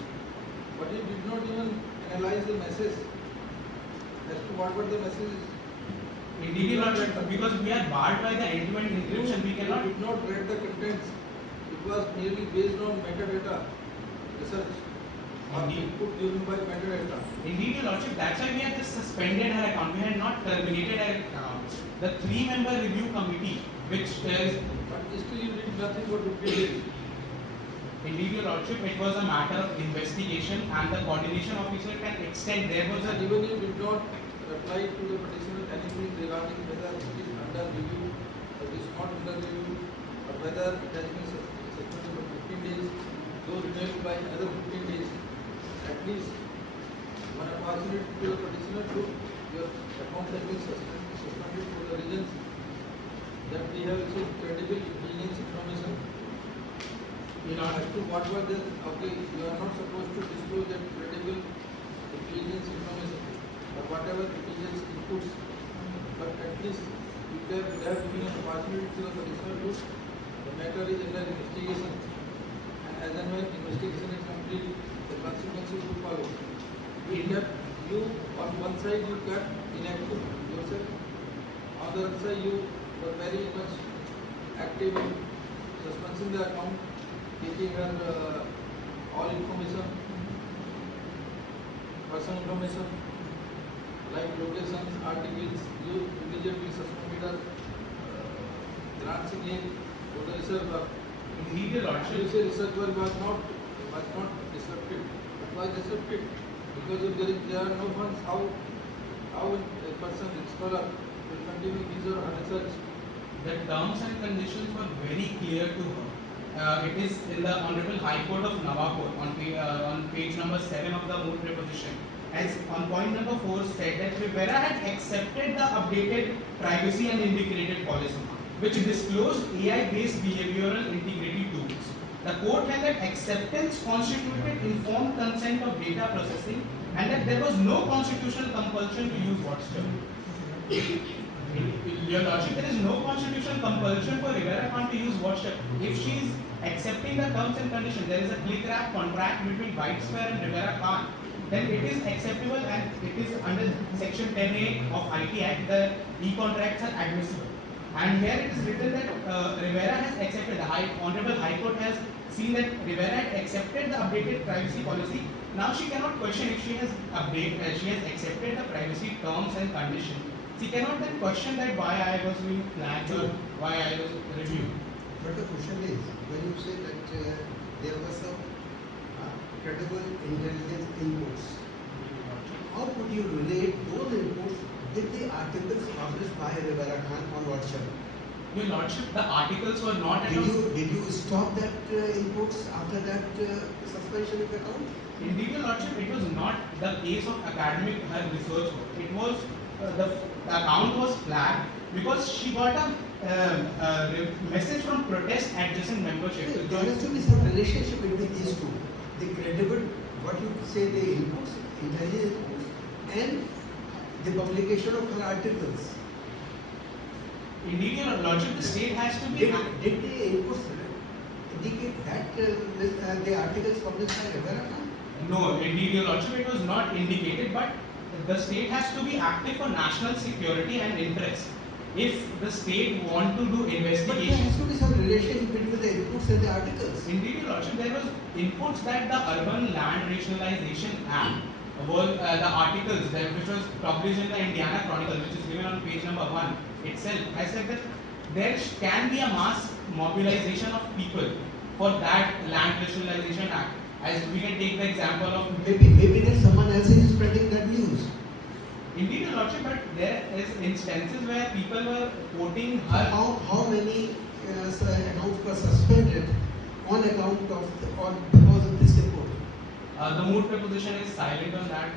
But you did not even analyze the message as to what were the messages. Indeed, your lordship, because we are barred by the end-to-end encryption, we You cannot. did not read the contents. It was merely based on metadata research or Indeed. input given by metadata. Indeed, your lordship, that's why we had just suspended her account. We had not terminated her account. The 3-member review committee, which is But still you did nothing for 50 days. indeed, your lordship, it was a matter of investigation, and the coordination officer can extend. There was a And even you did not reply to the petitioner anything regarding whether it is under review or it is not under review or whether it has been suspended for 15 days, though renewed by another 15 days. At least one opportunity to the petitioner to your account has been suspended for the reasons that we have received credible intelligence information. As to what were the, okay, you are not supposed to disclose that credible intelligence information or whatever intelligence inputs, but at least you have given an opportunity to the petitioner to, the matter is under investigation, and as and when investigation is complete, the consequences will follow. You kept, you on one side you kept inactive yourself, on the other side you were very much active in suspending the account, taking her all information, personal information, like locations, articles, you immediately suspended her, glancing in to the research work. indeed, your You lordship. say research work was not disrupted, but was disrupted because if there are no funds, how a person, a scholar, will continue his or her research. The terms and conditions were very clear to her. It is in the Honorable High Court of Navapur on page number 7 of the moot preposition. As on point number 4 said that Rivera had accepted the updated privacy and integrated policy, which disclosed AI-based behavioral integrity tools. The court held that acceptance constituted informed consent of data processing and that there was no constitutional compulsion to use WhatsApp. Your lordship, there is no constitutional compulsion for Rivera Khan to use WhatsApp. If she is accepting the terms and conditions, there is a click-wrap contract between Whitesquare and Rivera Khan, then it is acceptable and it is under section 10A of IT Act, the e-contracts are admissible. And here it is written that Rivera has accepted, the Honorable High Court has seen that Rivera had accepted the updated privacy policy Now she cannot question if she has she has accepted the privacy terms and conditions. She cannot then question that why I was being flagged or why I was reviewed. But the question is, when you say that there were some credible intelligence inputs, how could you relate those inputs with the articles published by Rivera Khan on WhatsApp? Your Lordship, the articles were not at all. Did you stop that inputs after that suspension of account? Indeed, Your Lordship, it was not the case of academic research work. It was the account was flagged because she got a message from protest adjacent membership. There has to be some relationship between these two. The credible, what you say, the inputs, intelligence inputs, and the publication of her articles. Indeed, Your Lordship, the state has to be. Did the inputs indicate that the articles published by Rivera Khan? No, indeed, Your Lordship, it was not indicated, but the state has to be active for national security and interest. If the state want to do But there investigation. has to be some relation between the inputs and the articles. Indeed, Your Lordship, there was inputs that the Urban Land Rationalization Act was the articles that which was published in the Indiana Chronicle, which is given on page number 1 itself, has said that there can be a mass mobilization of people for that Land Rationalization Act. As we can take the example of Maybe there's someone else is spreading that news. Indeed, Your Lordship, but there is instances where people were quoting her. How many accounts were suspended on account of or because of this report? The moot proposition is silent on that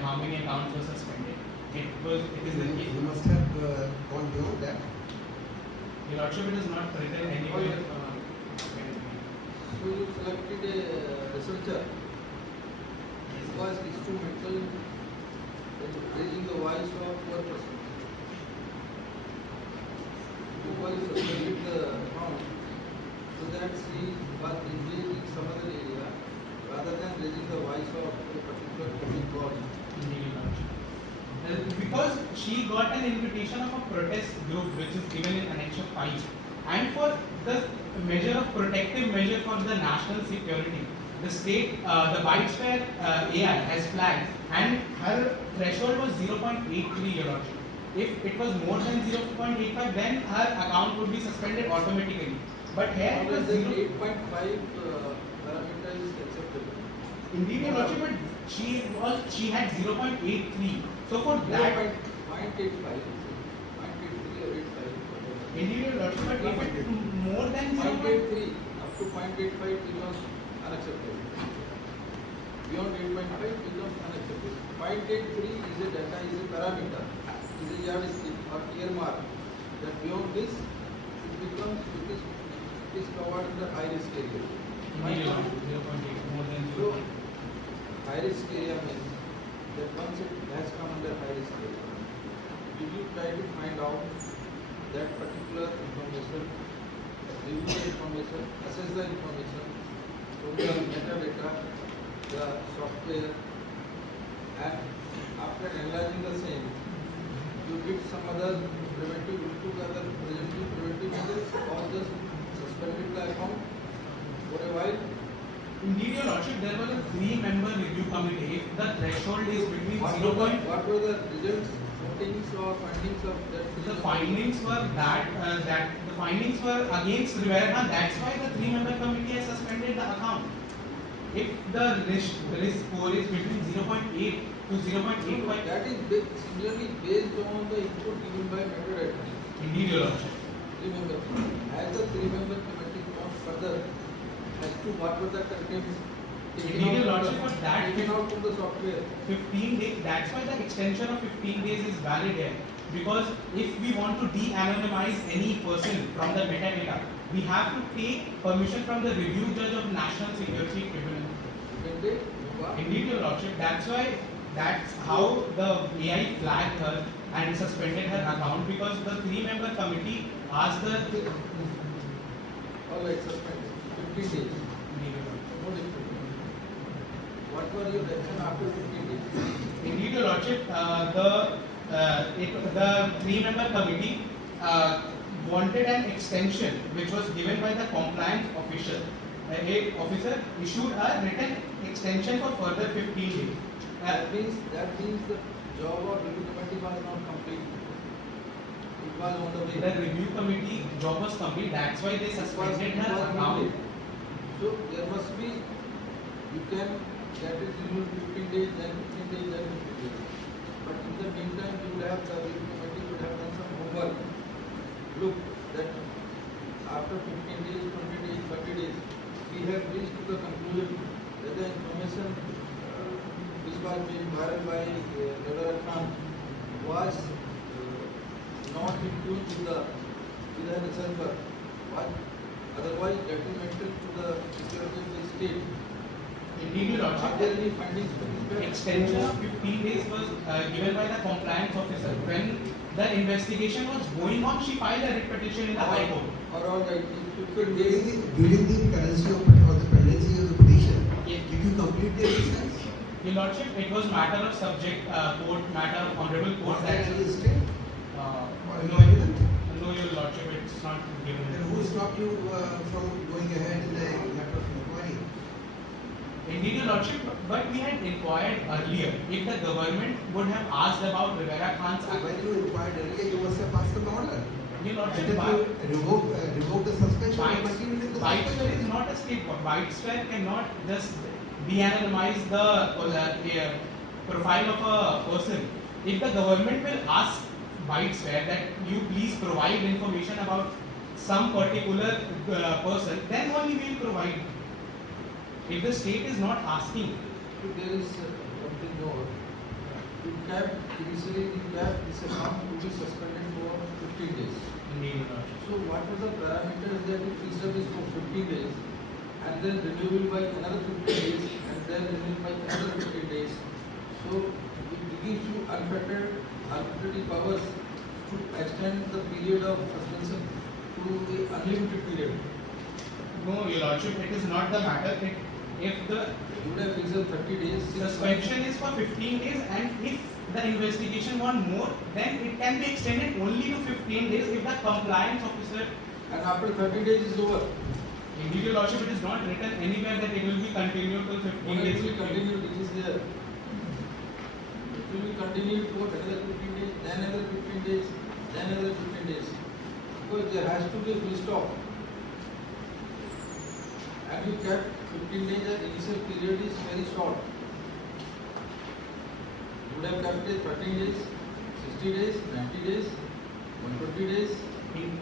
how many accounts were suspended. It is the case. You must have gone beyond that. Your Lordship, it is not written anywhere. So you selected a researcher because instrumental in raising the voice of poor persons. Because you selected the account so that she was engaged in some other area rather than raising the voice of a particular public cause. Indeed, Your Lordship. Because she got an invitation of a protest group which is given in Annex 5, and for the measure of protective measure for the national security, the state, the widespread AI has flagged, and her threshold was 0.83, Your Lordship. If it was more than 0.85, then her account would be suspended automatically. But here it was the 0. 8.5 parameter is acceptable. Indeed, Your Lordship, but she had 0.83. So for that, 0.85, 0.83 or 85. indeed, Your Lordship, but if it more than 0.83, 0.83 up to 0.85 becomes unacceptable. Beyond 8.5 becomes unacceptable. 0.83 is a data, is a parameter, is a yardstick or earmark. That beyond this, it is covered under high risk area. indeed, Your Lordship, 0.8 more than So, 0. high risk area means that once it has come under high risk area, you will try to find out that particular information, review the information, assess the information, from the metadata, the software, and after analyzing the same, you did some other preventive, you took other preventive measures or just suspended the account for a while. Indeed, Your Lordship, there was a 3-member review committee. If the threshold is between What 0. were the results, findings or findings of that? The findings were that the findings were against Rivera Khan. That's why the 3-member committee has suspended the account. If the risk score is between 0.8 to 0.85, That is similarly based on the input given by metadata. indeed, Your Lordship. 3-member committee. As the 3-member committee gone further as to what were the contents Indeed, Your Lordship, for that taken out from the software. 15 days, that's why the extension of 15 days is valid here. Because if we want to de-anonymize any person from the metadata, we have to take permission from the review judge of National Security Tribunal. Indeed, Your Lordship, that's how the AI flagged her and suspended her account, because the 3-member committee asked the Alright, suspended. 15 days. No difference. What were your action after 15 days? Indeed, Your Lordship, the 3-member committee wanted an extension which was given by the compliance official, a officer issued a written extension for further 15 days. That means the job of review committee was not complete. It was on the way. The review committee job was complete, that's why they suspended It her was account. complete. So there must be, you can get it renewed 15 days, then 15 days, then 15 days. But in the meantime, you would have, the review committee would have done some homework. Look, that after 15 days, 20 days, 30 days, we have reached to the conclusion that the information which was being viral by Dr. Khan was not in tune with the reservoir, was otherwise detrimental to the security of the state. Indeed, Your Are Lordship, there any findings to this effect? extension of 15 days was given by the compliance officer. When the investigation was going on, she filed a writ petition in the High Court. Or all right, if 15 During days, the currency of or the pendency of the petition, Yes. did you complete the exercise? Your Lordship, it was matter of subject court, matter of honorable court Was there that any stay uh, or no evidence? no, Your Lordship, it's not given. Then who stopped you from going ahead in the matter of inquiry? Indeed, Your Lordship, but we had inquired earlier. If the government would have asked about Rivera Khan's So when you inquired earlier, you must have passed an order. Your And Lordship, then you revoke the suspension and continue with the Whiteswear suspension. is not a state court. Whiteswear cannot just de-anonymize the profile of a person. If the government will ask Whiteswear that you please provide information about some particular person, then only we will provide. If the state is not asking, if there is one thing more, you kept, initially you kept this account to be suspended for 15 days. indeed, Your Lordship. So what were the parameters that you fixed up is for 15 days and then renewable by another 15 days and then renewable by another 15 days. So it gives you unfettered arbitrary powers to extend the period of suspension to the unlimited period. No, Your Lordship, it is not the matter. If the You would have fixed up 30 days. suspension is for 15 days and if the investigation want more, then it can be extended only to 15 days if the compliance officer. And after 30 days is over. Indeed, Your Lordship, it is not written anywhere that it will be continued till 15 When it days. will continue, it is there. It will be continued for another 15 days, then another 15 days, then another 15 days. Because there has to be a full stop. And you kept 15 days, the initial period is very short. You would have kept it 13 days, 60 days, 90 days, 120 days.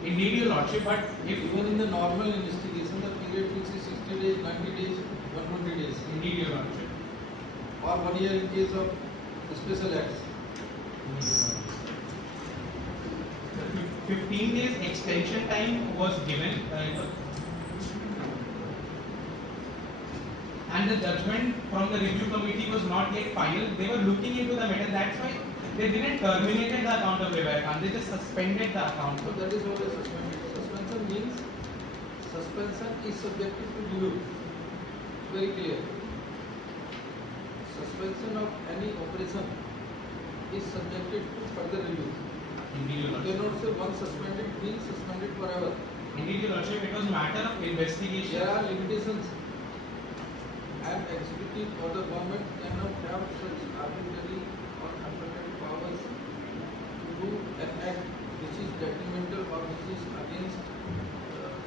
Indeed, Your Lordship, but if Even in the normal investigation, the period fixed is 60 days, 90 days, 120 days. indeed, Your Lordship. Or 1 year in case of special acts. 15 days extension time was given and the judgment from the review committee was not yet final. They were looking into the matter. That's why they didn't terminate the account of Rivera Khan. They just suspended the account. So that is what a suspension. Suspension means suspension is subjected to review. Very clear. Suspension of any operation is subjected to further review. Indeed, Your You Lordship. cannot say once suspended means suspended forever. Indeed, Your Lordship, it was matter of investigation. There are limitations. And executive or the government cannot have such arbitrary or unfettered powers to do an act which is detrimental or which is against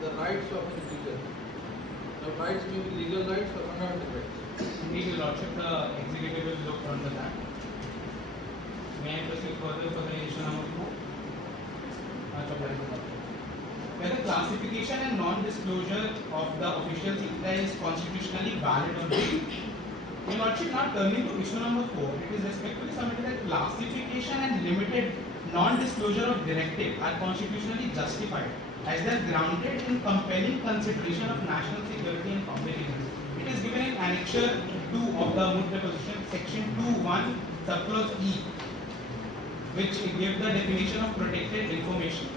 the rights of an individual. The rights may be legal rights or fundamental rights. Indeed, Your Lordship, the executive will look under that. May I proceed further for the issue number 4? Whether classification and non-disclosure of the official sector is constitutionally valid or not. Your Lordship, now turning to issue number 4, it is respectfully submitted that classification and limited non-disclosure of directive are constitutionally justified as they are grounded in compelling consideration of national security and public interest. It is given in Annexure 2 of the Moot Proposition, Section 2(1), subclause E, which gives the definition of protected information.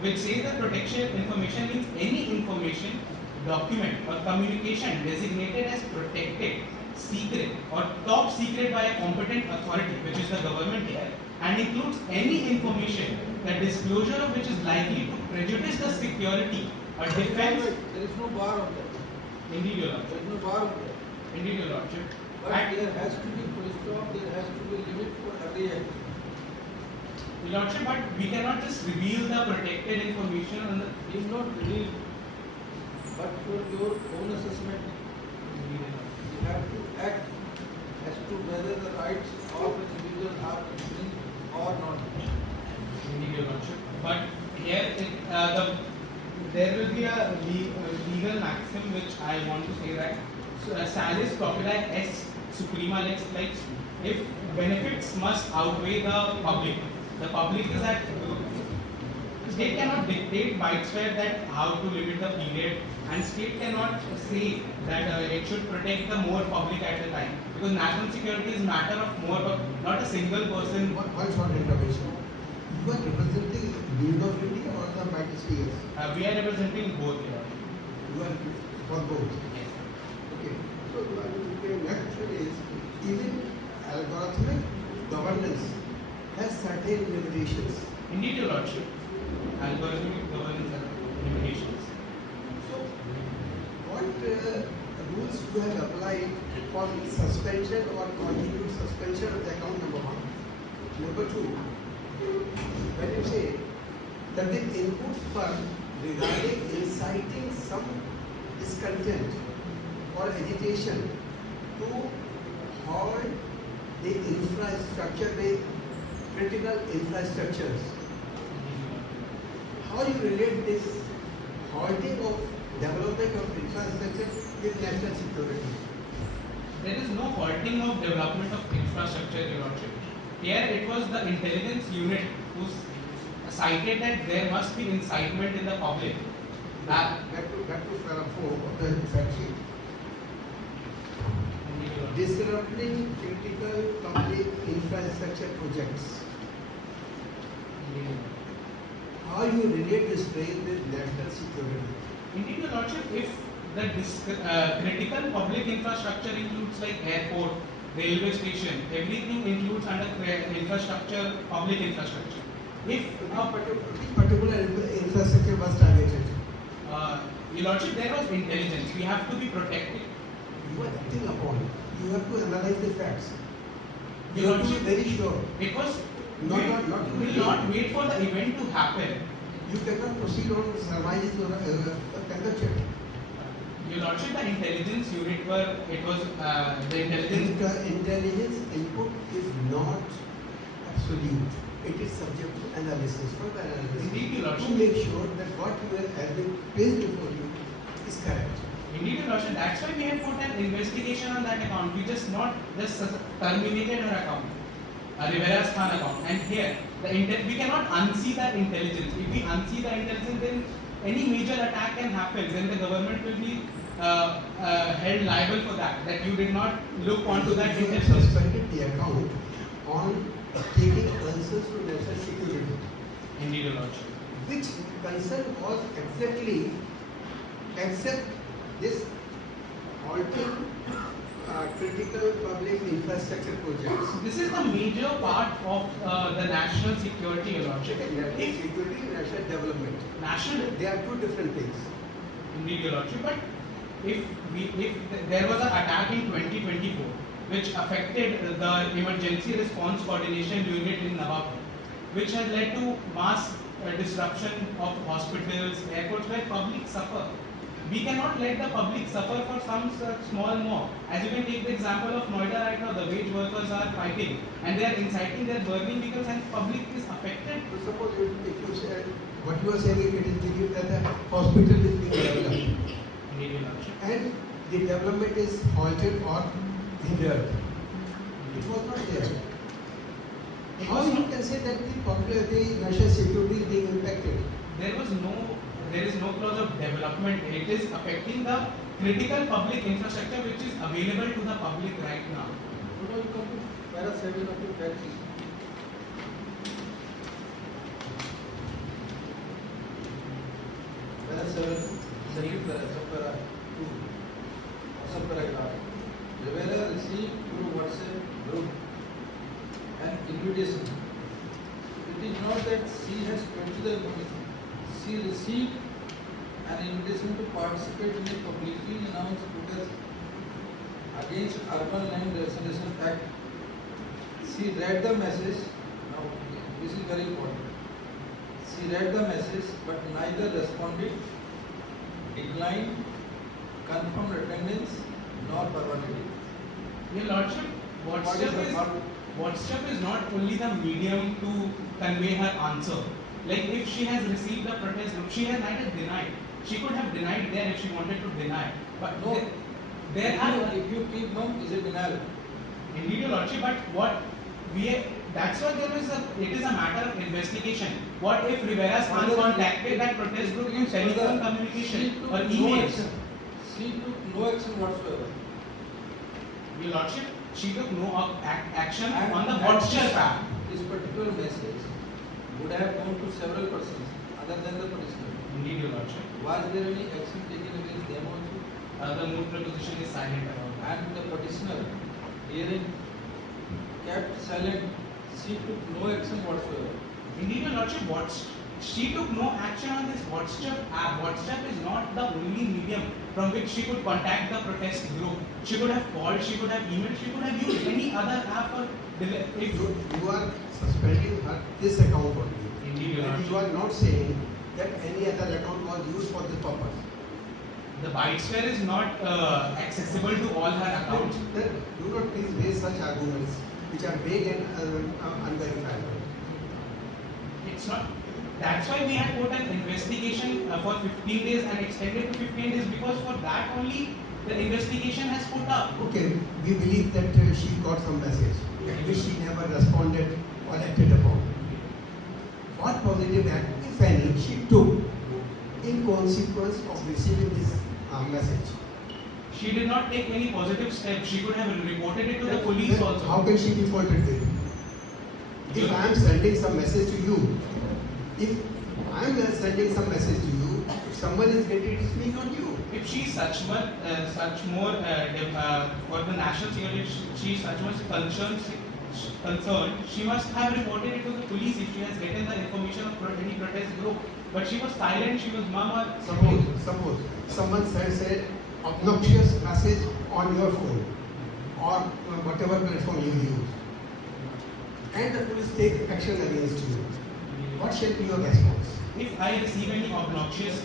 Which says that protection information means any information, document or communication designated as protected, secret or top secret by a competent authority, which is the government here, and includes any information, the disclosure of which is likely to prejudice the security A defense. There is no bar on that. Indeed, Your There Lordship. is no bar on that. Indeed, Your Lordship. But there has to be full stop, there has to be a limit for every act. Your Lordship, but we cannot just reveal the protected information on the. Is not real, but for your own assessment, you have to act as to whether the rights of the individual are infringed or not. Indeed, Your Lordship. But here, there will be a legal maxim which I want to say that salis propria est suprema lex, like if benefits must outweigh the public is at state cannot dictate by itself that how to limit the period, and state cannot say that it should protect the more public at the time, because national security is matter of more, not a single person. One short intervention. You are representing university or the magistrates? We are representing both here. You are for both. Yes. Okay. So the next question is, even algorithmic governance has certain limitations. Indeed, Your Lordship. Algorithmic governance has limitations. So, what rules you have applied for suspension or continued suspension of the account, number one? Number two, when you say that the inputs for regarding inciting some discontent or agitation to halt the infrastructure, the critical infrastructures, how you relate this halting of development of infrastructure with national security? There is no halting of development of infrastructure, Your Lordship. Here it was the intelligence unit who cited that there must be incitement in the public. Back to paragraph 4 of the fact sheet. Disrupting critical public infrastructure projects. How you relate this frame with national security? Indeed, Your Lordship, if the critical public infrastructure includes like airport, railway station, everything includes under infrastructure, public infrastructure. If Which particular infrastructure was targeted? Your Lordship, there was intelligence. We have to be protected. You are acting upon it. You have to analyze the facts. You Your have to be Lordship, very sure. it was. Not We will not wait for the event to happen. You cannot proceed on surmises or conjecture. Your Lordship, the intelligence unit were, it was the intelligence. Intelligence input is not absolute. It is subject to analysis, further analysis. Indeed, Your Lordship. To make sure that what you have been placed before you is correct. Indeed, Your Lordship, that's why we have put an investigation on that account. We just not just terminated her account, Rivera's Khan account. And here, we cannot unsee that intelligence. If we unsee the intelligence, then any major attack can happen. Then the government will be held liable for that. That you did not look onto that You have intelligence. suspended the account on taking answers to national security. Indeed, Your Lordship. Which concern was exactly except this halting critical public infrastructure projects. This is the major part of the national security, Your Lordship. National security, national development. National, They are two different things. indeed, Your Lordship, but if there was an attack in 2024 which affected the emergency response coordination unit in Nawabpur, which has led to mass disruption of hospitals, airports where public suffer. We cannot let the public suffer for some small mob. As you can take the example of Noida right now, the wage workers are fighting and they are inciting their burning vehicles and public is affected. So suppose if you say what you are saying, it is believed that the hospital is being developed Indeed, Your Lordship. and the development is halted or hindered. It was not there. How you can say that the national security is being impacted? There is no clause of development. It is affecting the critical public infrastructure which is available to the public right now. Now you come to para 7 of your fact sheet. Para 7, second para, subpara 2, subparagraph. Rivera received through WhatsApp group an invitation. It is not that she has purchased the information. She received an invitation to participate in a publicly announced protest against Urban Land Restoration Act. She read the message. Now, this is very important. She read the message, but neither responded, declined, confirmed attendance, nor forwarded it. Your Lordship, What is the thought? WhatsApp is not only the medium to convey her answer. Like if she has received the protest group, she has neither denied. She could have denied there if she wanted to deny. But No. there are If you keep no, is it denial? indeed, Your Lordship, but what that's why it is a matter of investigation. What if Rivera's Khan contacted that protest group in telephone communication or emails? She took no action whatsoever. Your Lordship, she took no action And on the that WhatsApp app. This particular message would have gone to several persons other than the petitioner. Indeed, Your Lordship. Was there any action taken against them also? The moot proposition is silent about that. And the petitioner, hearing, kept silent. She took no action whatsoever. Indeed, Your Lordship, she took no action on this WhatsApp app. WhatsApp is not the only medium from which she could contact the protest group. She could have called, she could have emailed, she could have used any other app for if You are suspending her this account only. Indeed, Your And you Lordship. are not saying that any other account was used for this purpose. The bytesphere is not accessible to all her accounts. Then do not please raise such arguments which are vague and unverifiable. It's not. That's why we had put an investigation for 15 days and extended to 15 days because for that only the investigation has put up. Okay, we believe that she got some message which she never responded or acted upon. What positive act, if any, she took in consequence of receiving this message? She did not take any positive steps. She could have reported it to the police Then also. how can she be faulted with? If I am sending some message to you, if I am sending some message to you, if someone is getting it, it's me, not you. If she is such more for the national security, she is such much concerned, she must have reported it to the police if she has gotten the information of any protest group. But she was silent, she was mum or Suppose someone sends an obnoxious message on your phone or whatever platform you use, and the police take action against you. What shall be your response? If I receive any obnoxious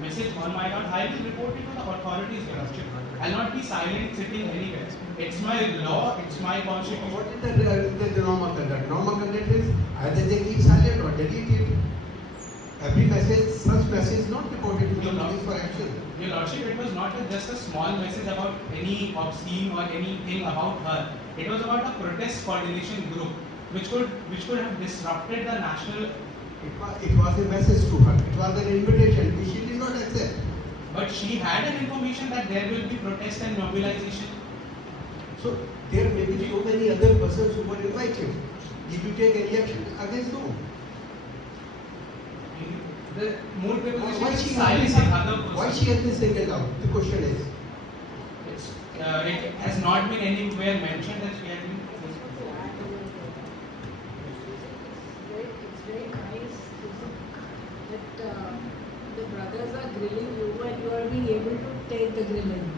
message on my account, I will report it to the authorities, Your Lordship. I'll not be silent sitting anywhere. It's my law, it's my constitution. What is the normal conduct? Normal conduct is either they keep silent or delete it. Every message, such message is not reported to the police for action. Your Lordship, it was not just a small message about any obscene or anything about her. It was about a protest coordination group which could have disrupted the national. It was a message to her. It was an invitation which she did not accept. But she had an information that there will be protest and mobilization. So there may be so many other persons who were invited. Did you take any action against them? The moot proposition Why is she silencing other persons. Why she has been singled out? The question is. It has not been anywhere mentioned that she had been. It's very nice that the brothers are grilling you and you are being able to take the grilling.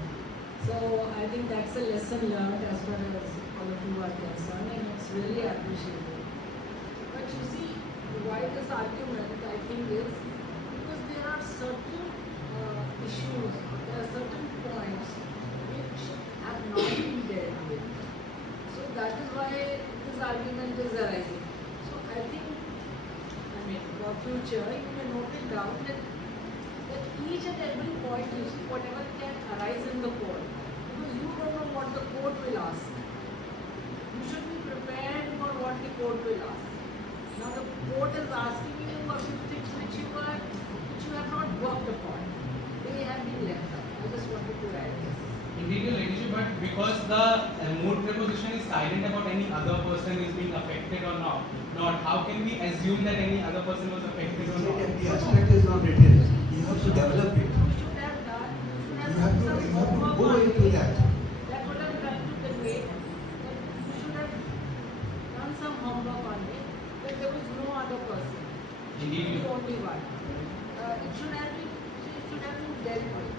So I think that's a lesson learned as far as all of you are concerned, and it's really appreciated. But you see, why this argument I think is because there are certain issues, there are certain points which have not been dealt with. So that is why this argument is arising. So I think, for future, you may note it down that each and every point you see, whatever can arise in the court, because you don't know what the court will ask. You should be prepared for what the court will ask. Now the court is asking you a few things which you have not worked upon. They have been left out. I just wanted to add this. Indeed, Your Ladyship, but because the moot proposition is silent about any other person is being affected or not, how can we assume that any other person was affected or not? The abstract is not written. You have to develop it. You should have done. You have to go into that. That would have done to convey that you should have done some homework on it, that there was no other person. Indeed. The only one. It should have been, if should have been dealt with.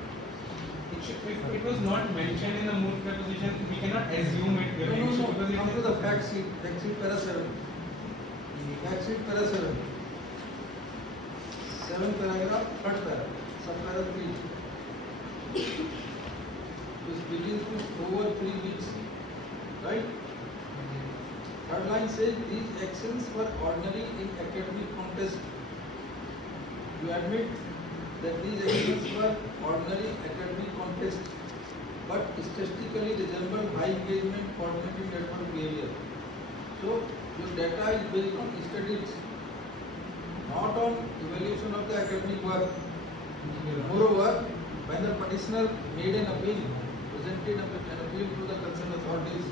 If it was not mentioned in the moot preposition, we cannot assume it. Your Lordship, because it Come to is- the fact sheet para 7. Fact sheet para 7. 7 paragraph, 3rd para, sub-para 3. This begins with over 3 weeks, right? Third line says these actions were ordinary in academic contest. You admit that these actions were ordinary academic contest, but statistically resemble high engagement coordinated network behavior. So your data is based on studies, not on evaluation of the academic work. Moreover, when the petitioner made an appeal, presented an appeal to the concerned authorities,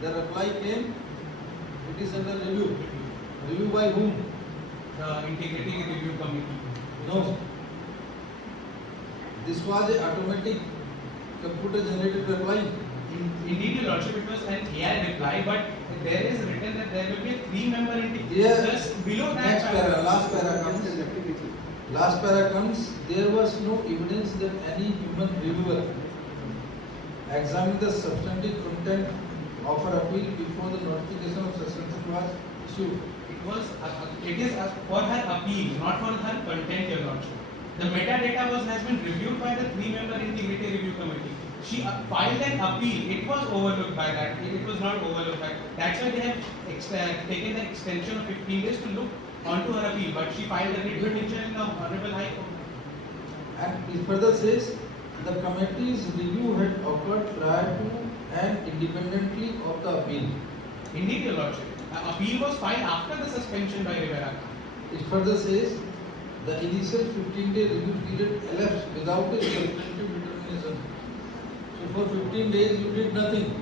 the reply came, it is under review. Review by whom? The Integrity Review Committee. No. This was an automatic computer generated reply. Indeed, Your Lordship, it was an AI reply, but there is written that there will be a 3-member integrity. Yeah. Just below that. Next para, last para comes. Last para comes, there was no evidence that any human reviewer examined the substantive content of her appeal before the notification of suspension was issued. It is for her appeal, not for her content, Your Lordship. The metadata has been reviewed by the 3-member Integrity Review Committee. She filed an appeal. It was overlooked by that. It was not overlooked by. That's why they have taken the extension of 15 days to look onto her appeal. But she filed a writ petition in the Honorable High Court. And it further says the committee's review had occurred prior to and independently of the appeal. Indeed, Your Lordship. The appeal was filed after the suspension by Rivera. It further says the initial 15-day review period elapsed without a substantive determination. So for 15 days you did nothing.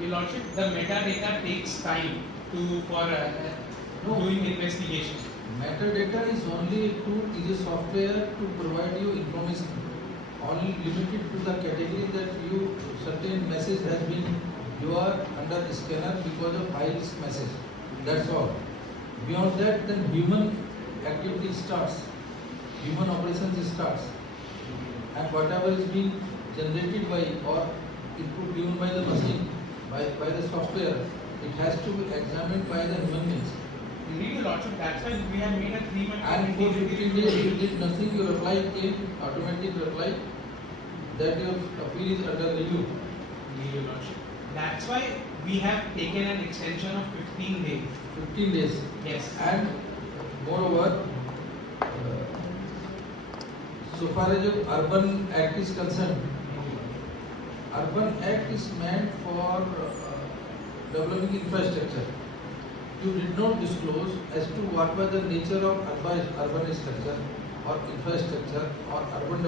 Your Lordship, the metadata takes time for doing investigation. Metadata is only a tool, is a software to provide you information. Only limited to the category that you certain message has been, you are under scanner because of high risk message. That's all. Beyond that, then human activity starts. Human operations starts. And whatever is being generated by or input given by the machine, by the software, it has to be examined by the human beings. Indeed, Your Lordship, that's why we have made a 3-member And for 15 days you did nothing, your reply came, automatic reply, that your appeal is under review. Indeed, Your Lordship. That's why we have taken an extension of 15 days. 15 days. Yes. And moreover, so far as your Urban Act is concerned, Urban Act is meant for developing infrastructure. You did not disclose as to what was the nature of urban structure or infrastructure or urban